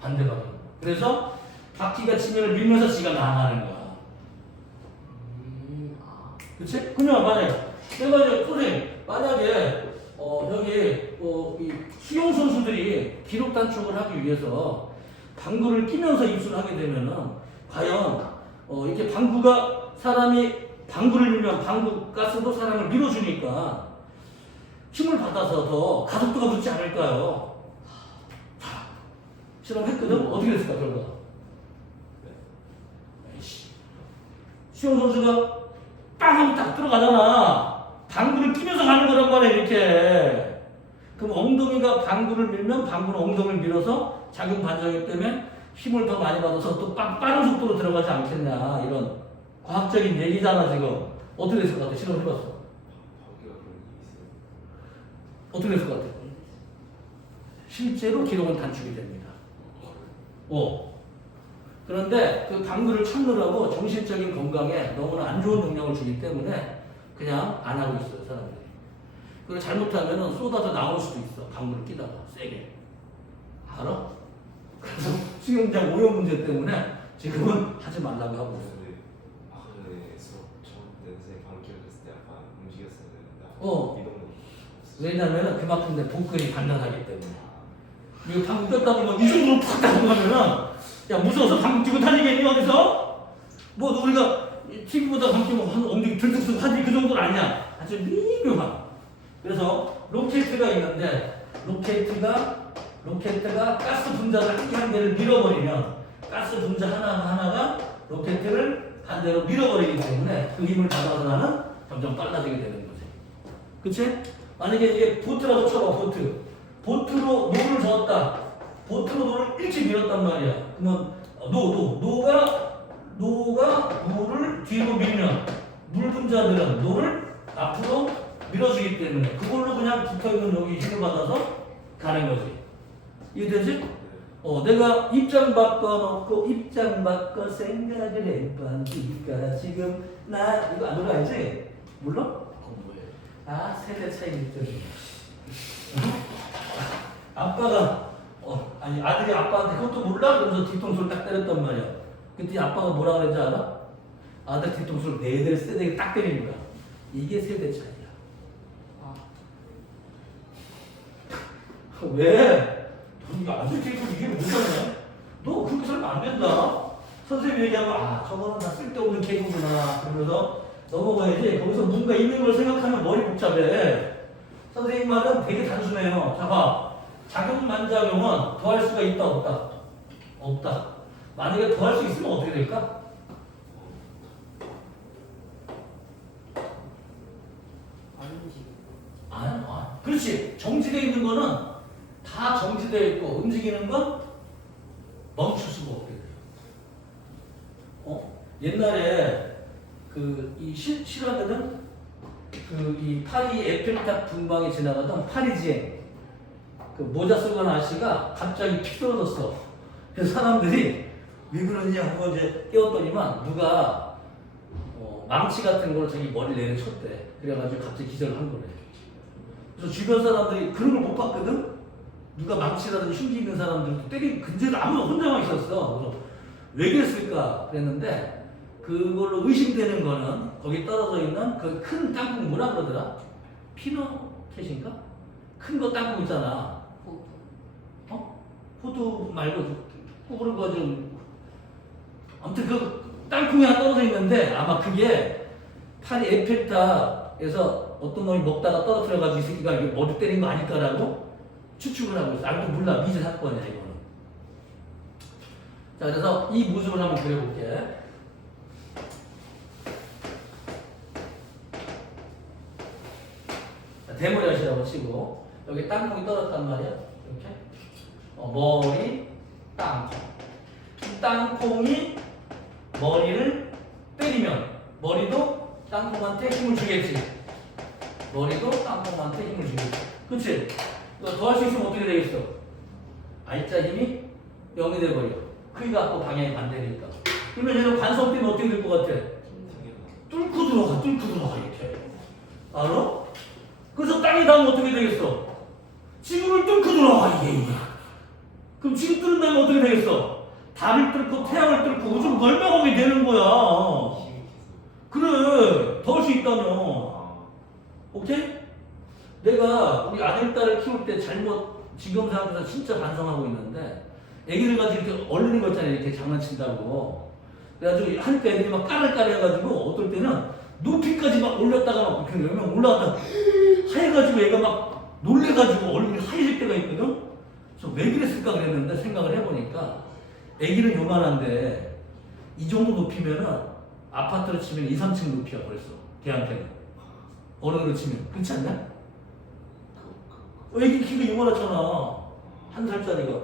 반대 방향. 그래서 바퀴가 지면을 밀면서 지가 나가는 거야. 그치? 그냥 만약에 내가 이제 선생님 만약에 여기 이 수영 선수들이 기록 단축을 하기 위해서 방구를 끼면서 입수를 하게 되면은 과연 이렇게 방구가 사람이 방구를 밀면 방구 가스도 사람을 밀어주니까 힘을 받아서 더 가속도가 붙지 않을까요? 자, 실험했거든? 어떻게 됐을까 결과? 에이씨. 수영 선수가 빵 하면 딱 들어가잖아. 방구를 끼면서 가는 거란 말이야 이렇게. 그럼 엉덩이가 방구를 밀면 방구는 엉덩이를 밀어서 작용 반작용 때문에 힘을 더 많이 받아서 또 빠른 속도로 들어가지 않겠냐 이런 과학적인 얘기잖아 지금. 어떻게 됐을 것 같아? 실험해봤어. 어떻게 됐을 것 같아? 실제로 기록은 단축이 됩니다. 그런데 그 방구를 참느라고 정신적인 건강에 너무나 안 좋은 영향을 주기 때문에 그냥 안 하고 있어요 사람들이. 그리고 잘못하면 쏟아져 나올 수도 있어. 방구를 끼다가 세게. 알아? 그래서 수영장 오염 문제 때문에 지금은 하지 말라고 하고 있어요. 아까 전에 수업 처음 때 선생님 방귀 꼈을 때 약간 움직였어야 되는데 이동도 왜냐면은 그만큼 내 복근이 단단하기 때문에. 이거 방구 꼈다 보면 이 정도로 팍 나가면은 야 무서워서 방구 끼고 다니겠니 어디서? 뭐 우리가 TV보다 방귀 끼면 엉덩이 들썩들썩 하지 그 정도는 아니야. 아주 미묘한. 그래서 로켓트가 있는데 로켓트가 가스 분자를 한 개를 밀어버리면 가스 분자 하나가 로켓트를 반대로 밀어버리기 때문에 그 힘을 받아서 나는 점점 빨라지게 되는 거지. 그치? 만약에 이게 보트라고 쳐봐. 보트로 노를 저었다. 보트로 노를 일찍 밀었단 말이야. 그러면 노가 노를 뒤로 밀면 물 분자들은 노를 앞으로 밀어주기 때문에 그걸로 그냥 붙어있는 여기 힘을 받아서 가는 거지. 이해되지? 내가 입장 바꿔놓고 입장 바꿔 생각을 해보니까 지금 나 이거 안 노래 알지? 몰라? 그건 뭐예요? 아 세대 차이 있더니 아빠가 아니 아들이 아빠한테 그것도 몰라? 그러면서 뒤통수를 딱 때렸단 말이야. 그때 아빠가 뭐라 그랬지 알아? 아들 뒤통수를 내 세대에 딱 때리는 거야. 이게 세대 차이야. 왜? 너 이거 안 듣지? 이게 못하냐? 너 그렇게 살면 안 된다. 선생님이 얘기하면 저거는 다 쓸데없는 개그구나 그러면서 넘어가야지. 거기서 뭔가 있는 걸 생각하면 머리 복잡해. 선생님 말은 되게 단순해요. 자 봐. 작용 반작용은 더할 수가 있다 없다? 없다. 만약에 더할 수 있으면 어떻게 될까? 그렇지. 정지되어 있는 거는 다 정지되어 있고 움직이는 건 멈출 수가 없게 돼요. 옛날에 이 실화들은 이 파리 에펠탑 분방에 지나가던 파리지행 그 모자 쓰고 간 아저씨가 갑자기 피 떨어졌어. 그래서 사람들이 왜 그러냐 하고 이제 깨웠더니만 누가 망치 같은 걸 자기 머리 내려쳤대. 그래가지고 갑자기 기절을 한 거래. 그래서 주변 사람들이 그런 걸 못 봤거든? 누가 망치라든지 흉기 있는 사람들도 근처에도 아무도 혼자만 있었어. 그래서 왜 그랬을까 그랬는데 그걸로 의심되는 거는 거기 떨어져 있는 그 큰 땅콩 뭐라 그러더라? 피너캣인가? 큰 거 땅콩 있잖아. 호두 말고 구부른 거 좀 아무튼 그 땅콩이 하나 떨어져 있는데 아마 그게 파리 에펠탑에서 어떤 놈이 먹다가 떨어뜨려가지고 이 새끼가 머리 때린 거 아닐까라고 추측을 하고 있어. 아무튼 몰라. 미제 사건이야 이거는. 자 그래서 이 모습을 한번 그려볼게. 대머리 하시라고 치고 여기 땅콩이 떨어졌단 말이야. 이렇게 머리 땅콩. 이 땅콩이 머리를 때리면 머리도 땅콩한테 힘을 주겠지. 머리도 땅콩한테 힘을 주겠지. 그치? 더 할 수 있으면 어떻게 되겠어? I자 힘이 0이 돼버려. 크기가 갖고 방향이 반대니까. 그러면 얘는 관성 때문에 어떻게 될 것 같아? 뚫고 들어가 이렇게. 알아? 그래서 땅이 닿으면 어떻게 되겠어? 지구를 뚫고 들어가 이게. 그럼 지구 뚫은 다음에 어떻게 되겠어? 달을 뚫고 태양을 뚫고 우주를 멀쩡하게 되는 거야. 힘이 그래, 더 할 수 있다며. 계속. 오케이? 내가 우리 아들, 딸을 키울 때 지금 생각해서 진짜 반성하고 있는데, 애기들 가지고 이렇게 얼리는 거 있잖아요. 이렇게 장난친다고. 그래가지고 하니까 애들이 막 까르까르 해가지고, 어떨 때는 높이까지 막 올렸다가 막 이렇게 몇명 올라갔다 하얘가지고 애가 막 놀래가지고 얼굴이 하얘질 때가 있거든? 그래서 왜 그랬을까 그랬는데 생각을 해보니까, 애기는 요만한데, 이 정도 높이면은 아파트로 치면 2, 3층 높이야 벌써. 걔한테는. 어른으로 치면. 그렇지 않냐? 애기 키가 요만하잖아. 1살짜리가.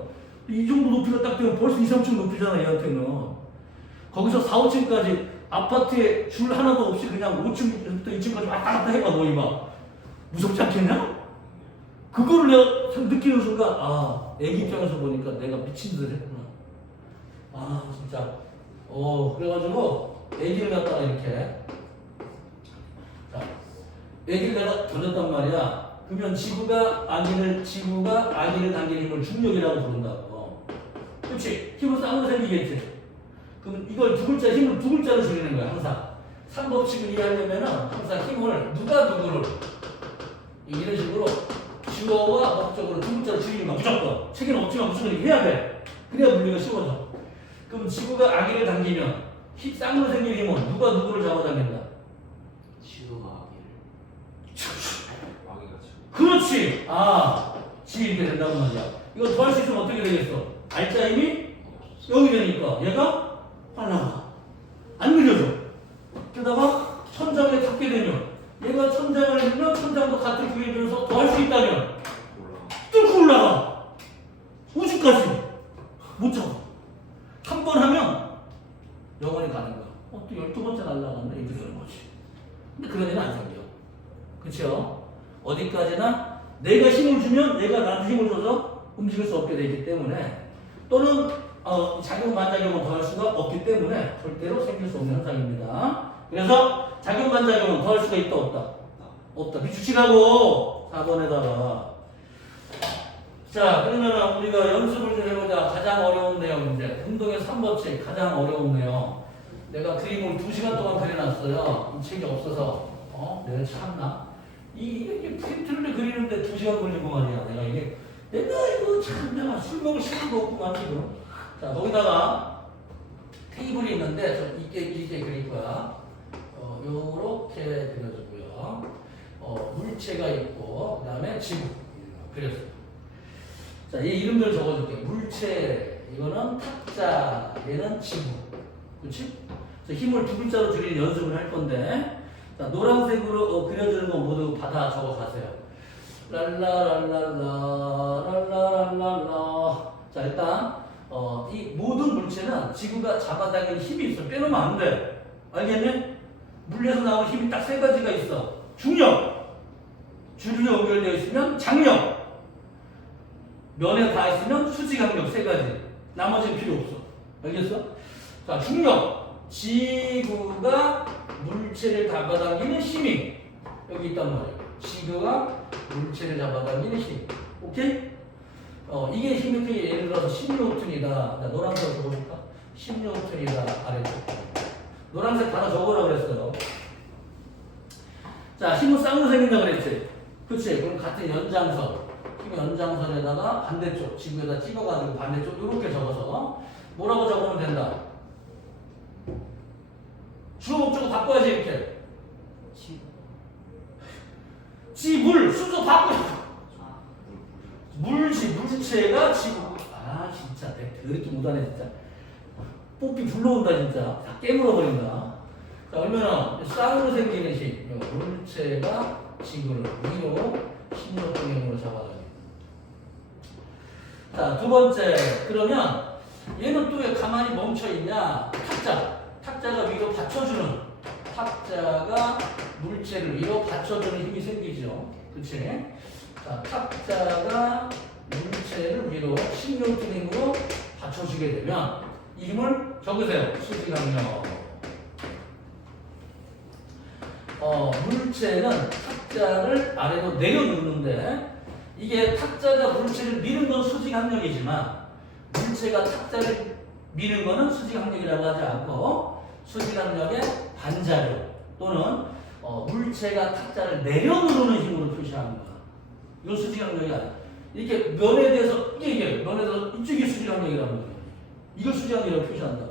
이 정도 높이가 딱 되면 벌써 2, 3층 높이잖아, 얘한테는. 거기서 4, 5층까지 아파트에 줄 하나도 없이 그냥 5층부터 2층까지 왔다 갔다 해봐, 너희 막. 무섭지 않겠냐? 그거를 내가 느끼는 순간, 아, 애기 입장에서 보니까 내가 미친 듯 했구나. 아, 진짜. 그래가지고, 애기를 갖다가 이렇게. 자, 애기를 내가 던졌단 말이야. 그러면 지구가 아기를 당기는 힘을 중력이라고 부른다고. 그렇지? 힘을 쌍으로 생기겠지? 그럼 이걸 힘을 두 글자로 줄이는 거야, 항상. 3법칙을 이해하려면은 항상 힘을 누가 누구를 이런 식으로 주어와 목적으로 두 글자로 줄이는 거야, 무조건. 책에는 없지만 무조건 이렇게 해야 돼. 그래야 물리가 쉬워져. 그럼 지구가 아기를 당기면 쌍으로 생긴 힘은 누가 누구를 잡아당긴다? 지구가 아기가 지금. 그렇지. 이렇게 된다고 말이야. 이거 더 할 수 있으면 어떻게 되겠어? 알자 힘이 여기 되니까 얘가 빨라가. 안 느려져. 게다가 천장에 닿게 되면 얘가 천장을 밀면 천장도 같은 구에 들어서 더 할 수 있다면 올라. 뚫고 올라가. 우주까지. 못 잡아. 한 번 하면 영원히 가는 거야. 또 12번째 날라갔네. 이렇게 되는 거지. 근데 그런 일은 안 생겨. 그쵸? 어디까지나 내가 힘을 주면 내가 나한테 힘을 줘서 움직일 수 없게 되기 때문에, 또는 작용 반작용은 더할 수가 없기 때문에 절대로 생길 수 없는 현상입니다. 그래서 작용 반작용은 더할 수가 있다 없다? 없다. 비추치라고 4번에다가. 자, 그러면 우리가 연습을 좀 해보자. 가장 어려운 내용 문제. 운동의 3법칙 가장 어려운 내용. 내가 그림을 2시간 동안 그려놨어요. 이 책이 없어서. 내가 참나. 이게 프린트를 그리는데 2시간 걸리고 말이야. 내가 이거 참, 내가 술 먹을 시간도 없구만, 지금. 자, 거기다가 테이블이 있는데, 이게 그릴 거야. 요렇게 그려주고요. 물체가 있고, 그 다음에 지구. 그렸어요. 자, 이 이름들 적어줄게. 물체, 이거는 탁자, 얘는 지구. 그렇지? 힘을 두 글자로 줄이는 연습을 할 건데, 자, 노란색으로 그려주는 건 모두 받아 적어 가세요. 랄라랄랄라. 자, 일단 이 모든 물체는 지구가 잡아당기는 힘이 있어. 빼놓으면 안 돼. 알겠니? 물에서 나오는 힘이 딱 3가지가 있어. 중력, 줄로 연결되어 있으면 장력, 면에 닿아 있으면 수직압력. 3가지. 나머지는 필요 없어. 알겠어? 자, 중력. 지구가 물체를 잡아당기는 힘이 여기 있단 말이에요. 지구가 물체를 잡아당기는 힘. 오케이? 이게 힘이 예를 들어서 10뉴턴이다. 노란색으로 적어볼까? 10뉴턴이다. 아래쪽. 노란색 단어 적어라 그랬어요. 자, 힘은 쌍으로 생긴다 그랬지? 그치? 그럼 같은 연장선. 힘의 연장선에다가 반대쪽, 지구에다 찍어가지고 반대쪽 이렇게 적어서 뭐라고 적으면 된다? 주어 목적어 바꿔야지 이렇게. 지물 수조 바꿔. 물체가 지구. 진짜 그렇게 못하네 진짜. 뽀삐 불러온다 진짜. 다 깨물어 버린다. 자, 그러면은 쌍으로 생기는 힘. 물체가 지구를 위로 힘으로 방향으로 잡아가요. 자, 두 번째. 그러면 얘는 또 왜 가만히 멈춰 있냐? 탁자가 위로 받쳐주는, 탁자가 물체를 위로 받쳐주는 힘이 생기죠. 그치? 자, 탁자가 물체를 위로 10뉴턴 힘으로 받쳐주게 되면 이 힘을 적으세요. 수직압력. 물체는 탁자를 아래로 내려놓는데, 이게 탁자가 물체를 미는 건 수직압력이지만 물체가 탁자를 미는 거는 수직항력이라고 하지 않고 수직항력의 반작용 또는 물체가 탁자를 내려누르는 힘으로 표시하는 거야. 이건 수직항력이 아니야. 이렇게 면에 대해서 면에 대해서 이쪽이 수직항력이라는 거야. 이걸 수직항력이라고 표시한다.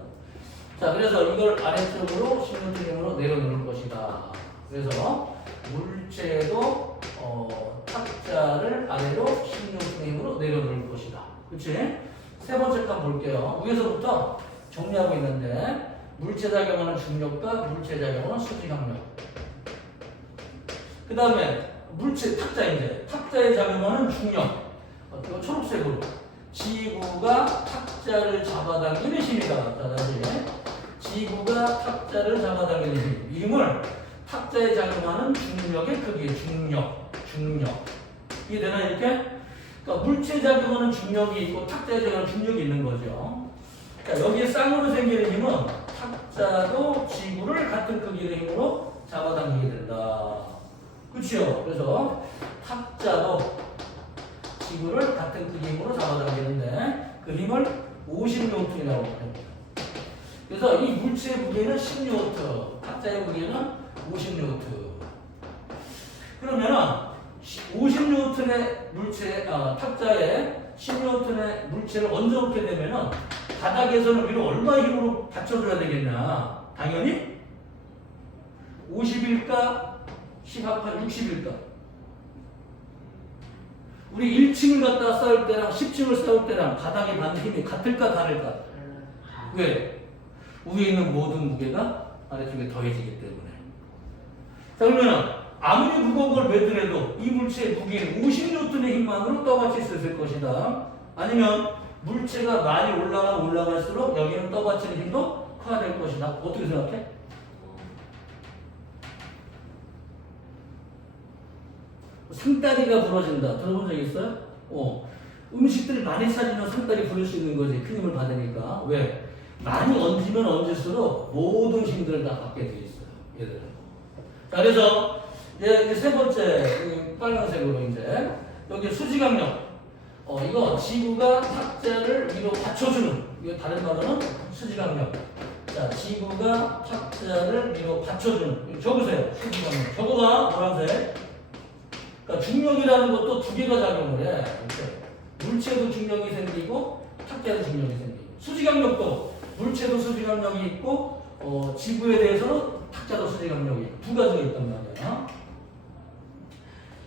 자, 그래서 이걸 아래쪽으로 16N 힘으로 내려놓을 것이다. 그래서 물체도 탁자를 아래로 16N 힘으로 내려놓을 것이다. 그치? 세 번째 칸 볼게요. 위에서부터 정리하고 있는데 물체 작용하는 중력과 물체 작용하는 수직항력. 그 다음에 물체 탁자인데 탁자에 작용하는 중력. 이거 초록색으로 지구가 탁자를 잡아당기는 힘이다. 자, 다시 지구가 탁자를 잡아당기는 힘. 이 힘을 탁자에 작용하는 중력의 크기, 중력. 이해되나 이렇게? 그러니까 물체에 작용하는 중력이 있고 탁자에 작용하는 중력이 있는 거죠. 자, 여기에 쌍으로 생기는 힘은 탁자도 지구를 같은 크기의 힘으로 잡아당기게 된다. 그렇죠? 그래서 탁자도 지구를 같은 크기의 힘으로 잡아당기는데 그 힘을 50N이라고 합니다. 그래서 이 물체의 무게는 10N, 탁자의 무게는 50N. 그러면은 50N의 물체, 탁자에 10N의 물체를 얹어놓게 되면은 바닥에서는 위로 얼마의 힘으로 받쳐줘야 되겠냐? 당연히 50일까? 10합한 60일까? 우리 1층을 갖다 쌓을 때랑 10층을 쌓을 때랑 바닥에 받는 힘이 같을까 다를까? 왜? 위에 있는 모든 무게가 아래쪽에 더해지기 때문에. 자, 그러면 아무리 무거운 걸 매더라도 이 물체의 무게는 50N의 힘만으로 떠받칠 수 있을 것이다. 아니면 물체가 많이 올라갈수록 여기는 떠받치는 힘도 커야 될 것이다. 어떻게 생각해? 상다리가 부러진다. 들어본 적 있어요? 음식들을 많이 차리면 상다리 부를 수 있는 거지. 큰 힘을 받으니까. 왜? 많이 얹으면 얹을수록 모든 힘들을 다 받게 돼 있어요. 얘들은. 자, 그래서 이제 세 번째 빨간색으로 이제 여기 수직항력. 이거 지구가 탁자를 위로 받쳐주는. 이거 다른 말로는 수직항력. 자, 지구가 탁자를 위로 받쳐주는. 적으세요. 수직항력. 저거가 노란색. 그러니까 중력이라는 것도 두 개가 작용을 해. 이렇게. 물체도 중력이 생기고 탁자도 중력이 생기고. 수직항력도 물체도 수직항력이 있고 지구에 대해서는 탁자도 수직항력이 두 가지가 있단 말이야.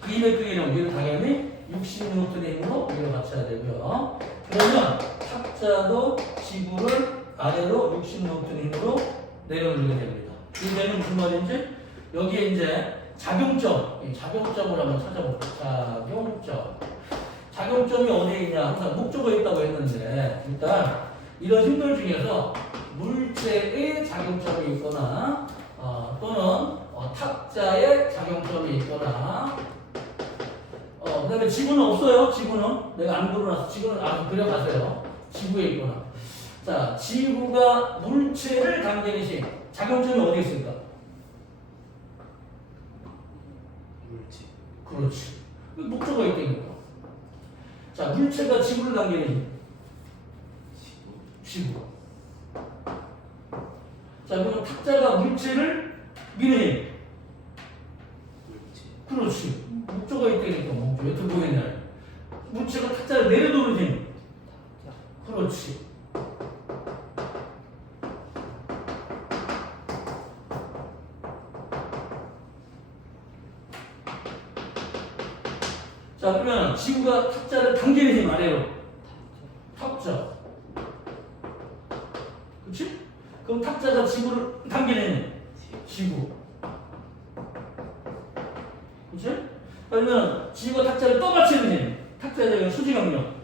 그 힘의 크기는 우리는 당연히 60N의 힘으로 우리가 맞춰야 되고요. 그러면 탁자도 지구를 아래로 60N의 힘으로 내려놓게 됩니다. 이제는 무슨 말인지 여기에 이제 작용점, 이 작용점을 한번 찾아볼게요. 작용점이 어디에 있냐? 항상 목적어에 있다고 했는데 일단 이런 힘들 중에서 물체의 작용점이 있거나 또는 탁자의 작용점이 있거나 그 다음에 지구는 없어요. 지구는 내가 안 그려놨어. 지구는 그려가세요. 지구에 있거나. 자, 지구가 물체를 당기는 힘 작용점이 어디에 있을까? 물체. 그렇지. 목적어에 있다니까. 자, 물체가 지구를 당기는 힘 지구. 자, 그럼 탁자가 물체를 미는 힘. 물체. 그렇지. 목적어가 있다니까. 목적. 여튼 뭐겠냐. 물체가 탁자를 내려놓는 힘. 그렇지. 자, 그러면 지구가 탁자를 당기는 힘 아래로. 탁자. 그렇지? 그럼 탁자가 지구를 당기는 힘. 지구. 그렇지? 그러면 지구가 탁자를 떠받치는 힘. 탁자에 대한 수직항력.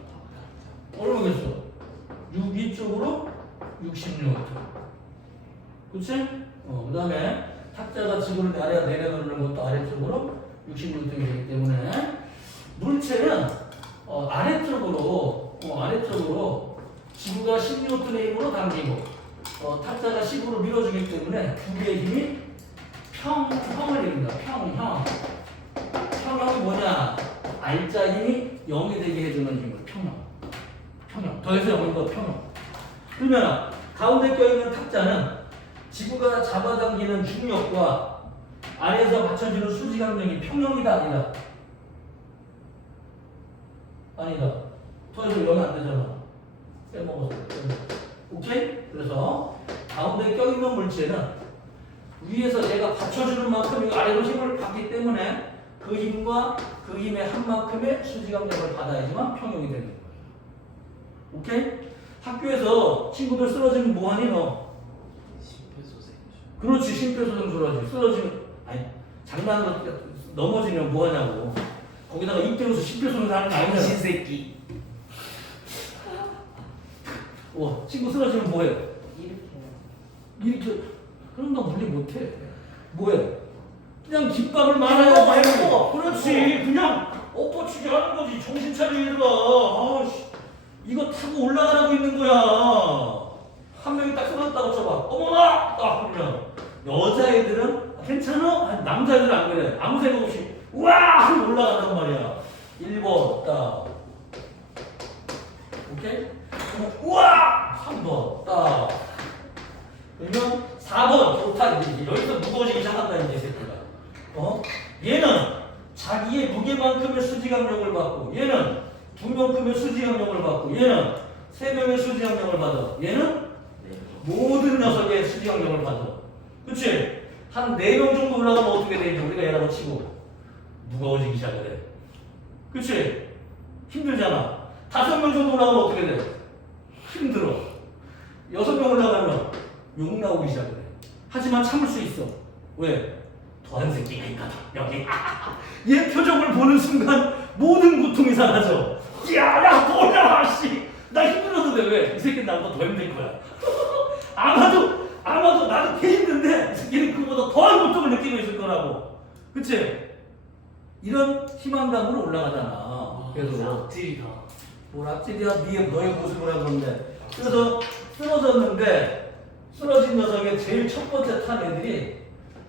얼마겠어? 6 이쪽으로 60N. 그렇지? 그 다음에 탁자가 지구를 아래로 내려놓는 것도 아래쪽으로 60N이 되기 때문에 물체는 아래쪽으로 지구가 16N의 힘으로 당기고 탁자가 10으로 밀어주기 때문에 두 개의 힘이 평형을 이룬다. 평형이 뭐냐? 알짜 힘이 0이 되게 해주는 힘을 평형. 더해서 0이고 평형. 그러면 가운데 껴있는 탁자는 지구가 잡아당기는 중력과 아래에서 받쳐주는 수직압력이 평형이다 아니다? 아니다. 더해서 0이 안 되잖아. 빼먹었어. 오케이? 그래서 가운데 껴있는 물체는 위에서 얘가 받쳐주는 만큼 아래로 힘을 받기 때문에 그 힘과 그 힘의 한 만큼의 수직압력을 받아야지만 평형이 되는 거예요. 오케이? 학교에서 친구들 쓰러지면 뭐하니 너? 심폐소생술. 그렇지, 심폐소생술하지. 쓰러지면 아니 장난으로 넘어지면 뭐하냐고. 거기다가 입대로서 심폐소생술 하는 거 아니잖아. 신새끼. 친구 쓰러지면 뭐해? 이렇게. 이렇게. 그럼 너 물리 못해. 뭐해? 그냥 김밥을 말아야지. 그렇지. 그냥 엎어치기 하는 거지. 정신 차려 얘들아. 아우씨. 이거 타고 올라가라고 있는 거야. 한 명이 딱 쓰러졌다고 쳐봐. 어머나! 딱 그러면 여자애들은 괜찮아? 남자애들은 안 그래. 아무 생각 없이 우와! 하고 올라간단 말이야. 1번 딱. 오케이? 그러면 우와! 3번 딱. 그러면 4번 좋다. 여기서 무거워지기 시작한다 이제 이 새끼가. 얘는 자기의 무게만큼의 수직압력을 받고 얘는 2명큼의 수직압력을 받고 얘는 3명의 수직압력을 받아. 얘는 모든 녀석의 수직압력을 받아. 그치? 한 4명 정도 올라가면 어떻게 되지? 우리가 얘라고 치고 무거워지기 시작을 해. 그치? 힘들잖아. 5명 정도 올라가면 어떻게 돼? 힘들어. 6명 올라가면 욕 나오기 시작을 해. 하지만 참을 수 있어. 왜? 더한 새끼가 있거든. 여기. 얘 표정을 보는 순간 모든 고통이 사라져. 야, 뭐야, 씨. 나 힘들어도 돼. 왜? 이 새끼는 나보다 더 힘들 거야. 아마도 나도 개 힘든데 이 새끼는 그보다 더한 고통을 느끼고 있을 거라고. 그치? 이런 희망감으로 올라가잖아. 그래서 악질이다. 뭘 악질이야? 너의 모습을 한 건데. 그래서 쓰러졌는데 쓰러진 녀석의 제일 첫 번째 탄 애들이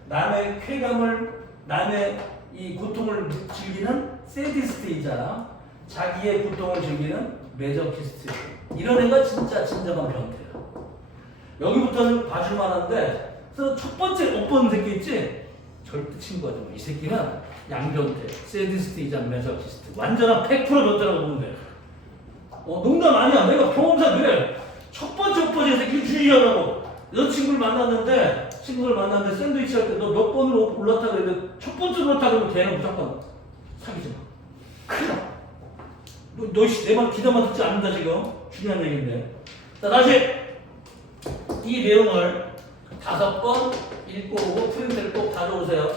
남의 쾌감을, 남의 이 고통을 즐기는 세디스트이자 자기의 고통을 즐기는 메저키스트. 이런 애가 진짜 진정한 변태야. 여기부터는 봐줄만한데, 그래서 첫 번째 못 보는 새끼 있지? 절대 친구하지 마. 이 새끼는 양변태, 세디스트이자 메저키스트. 완전한 100% 변태라고 보면 돼. 농담 아니야. 내가 경험상 그래. 첫 번째 못 보는 새끼 주의하라고. 여자친구를 만났는데 샌드위치 할 때 너 몇 번으로 올랐다 그랬는데 첫 번째로 올랐다 그러면 걔는 무조건 사귀지 마. 큰일 나. 너 내 말 기다만 듣지 않는다 지금. 중요한 얘기인데. 자, 다시 이 내용을 5번 읽고 오고 프린트를 꼭 가져오세요.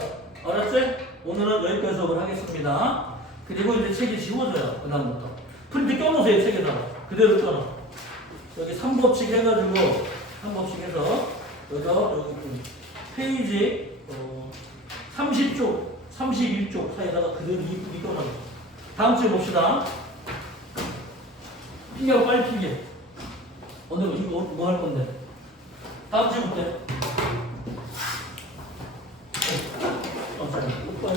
알았지? 오늘은 여기까지 수업을 하겠습니다. 그리고 이제 책이 지워져요. 그 다음부터 프린트 껴놓으세요. 책에다가 그대로 껴놔. 여기 3법칙 해가지고 3법칙 해서 여기 페이지 30쪽 31쪽 사이에다가 그대로 이쁘게 껴놔. 다음 주에 봅시다. 필기하고 빨리 필기. 오늘 이거 뭐 할 건데? 다음 주에 볼게. 자, 오빠.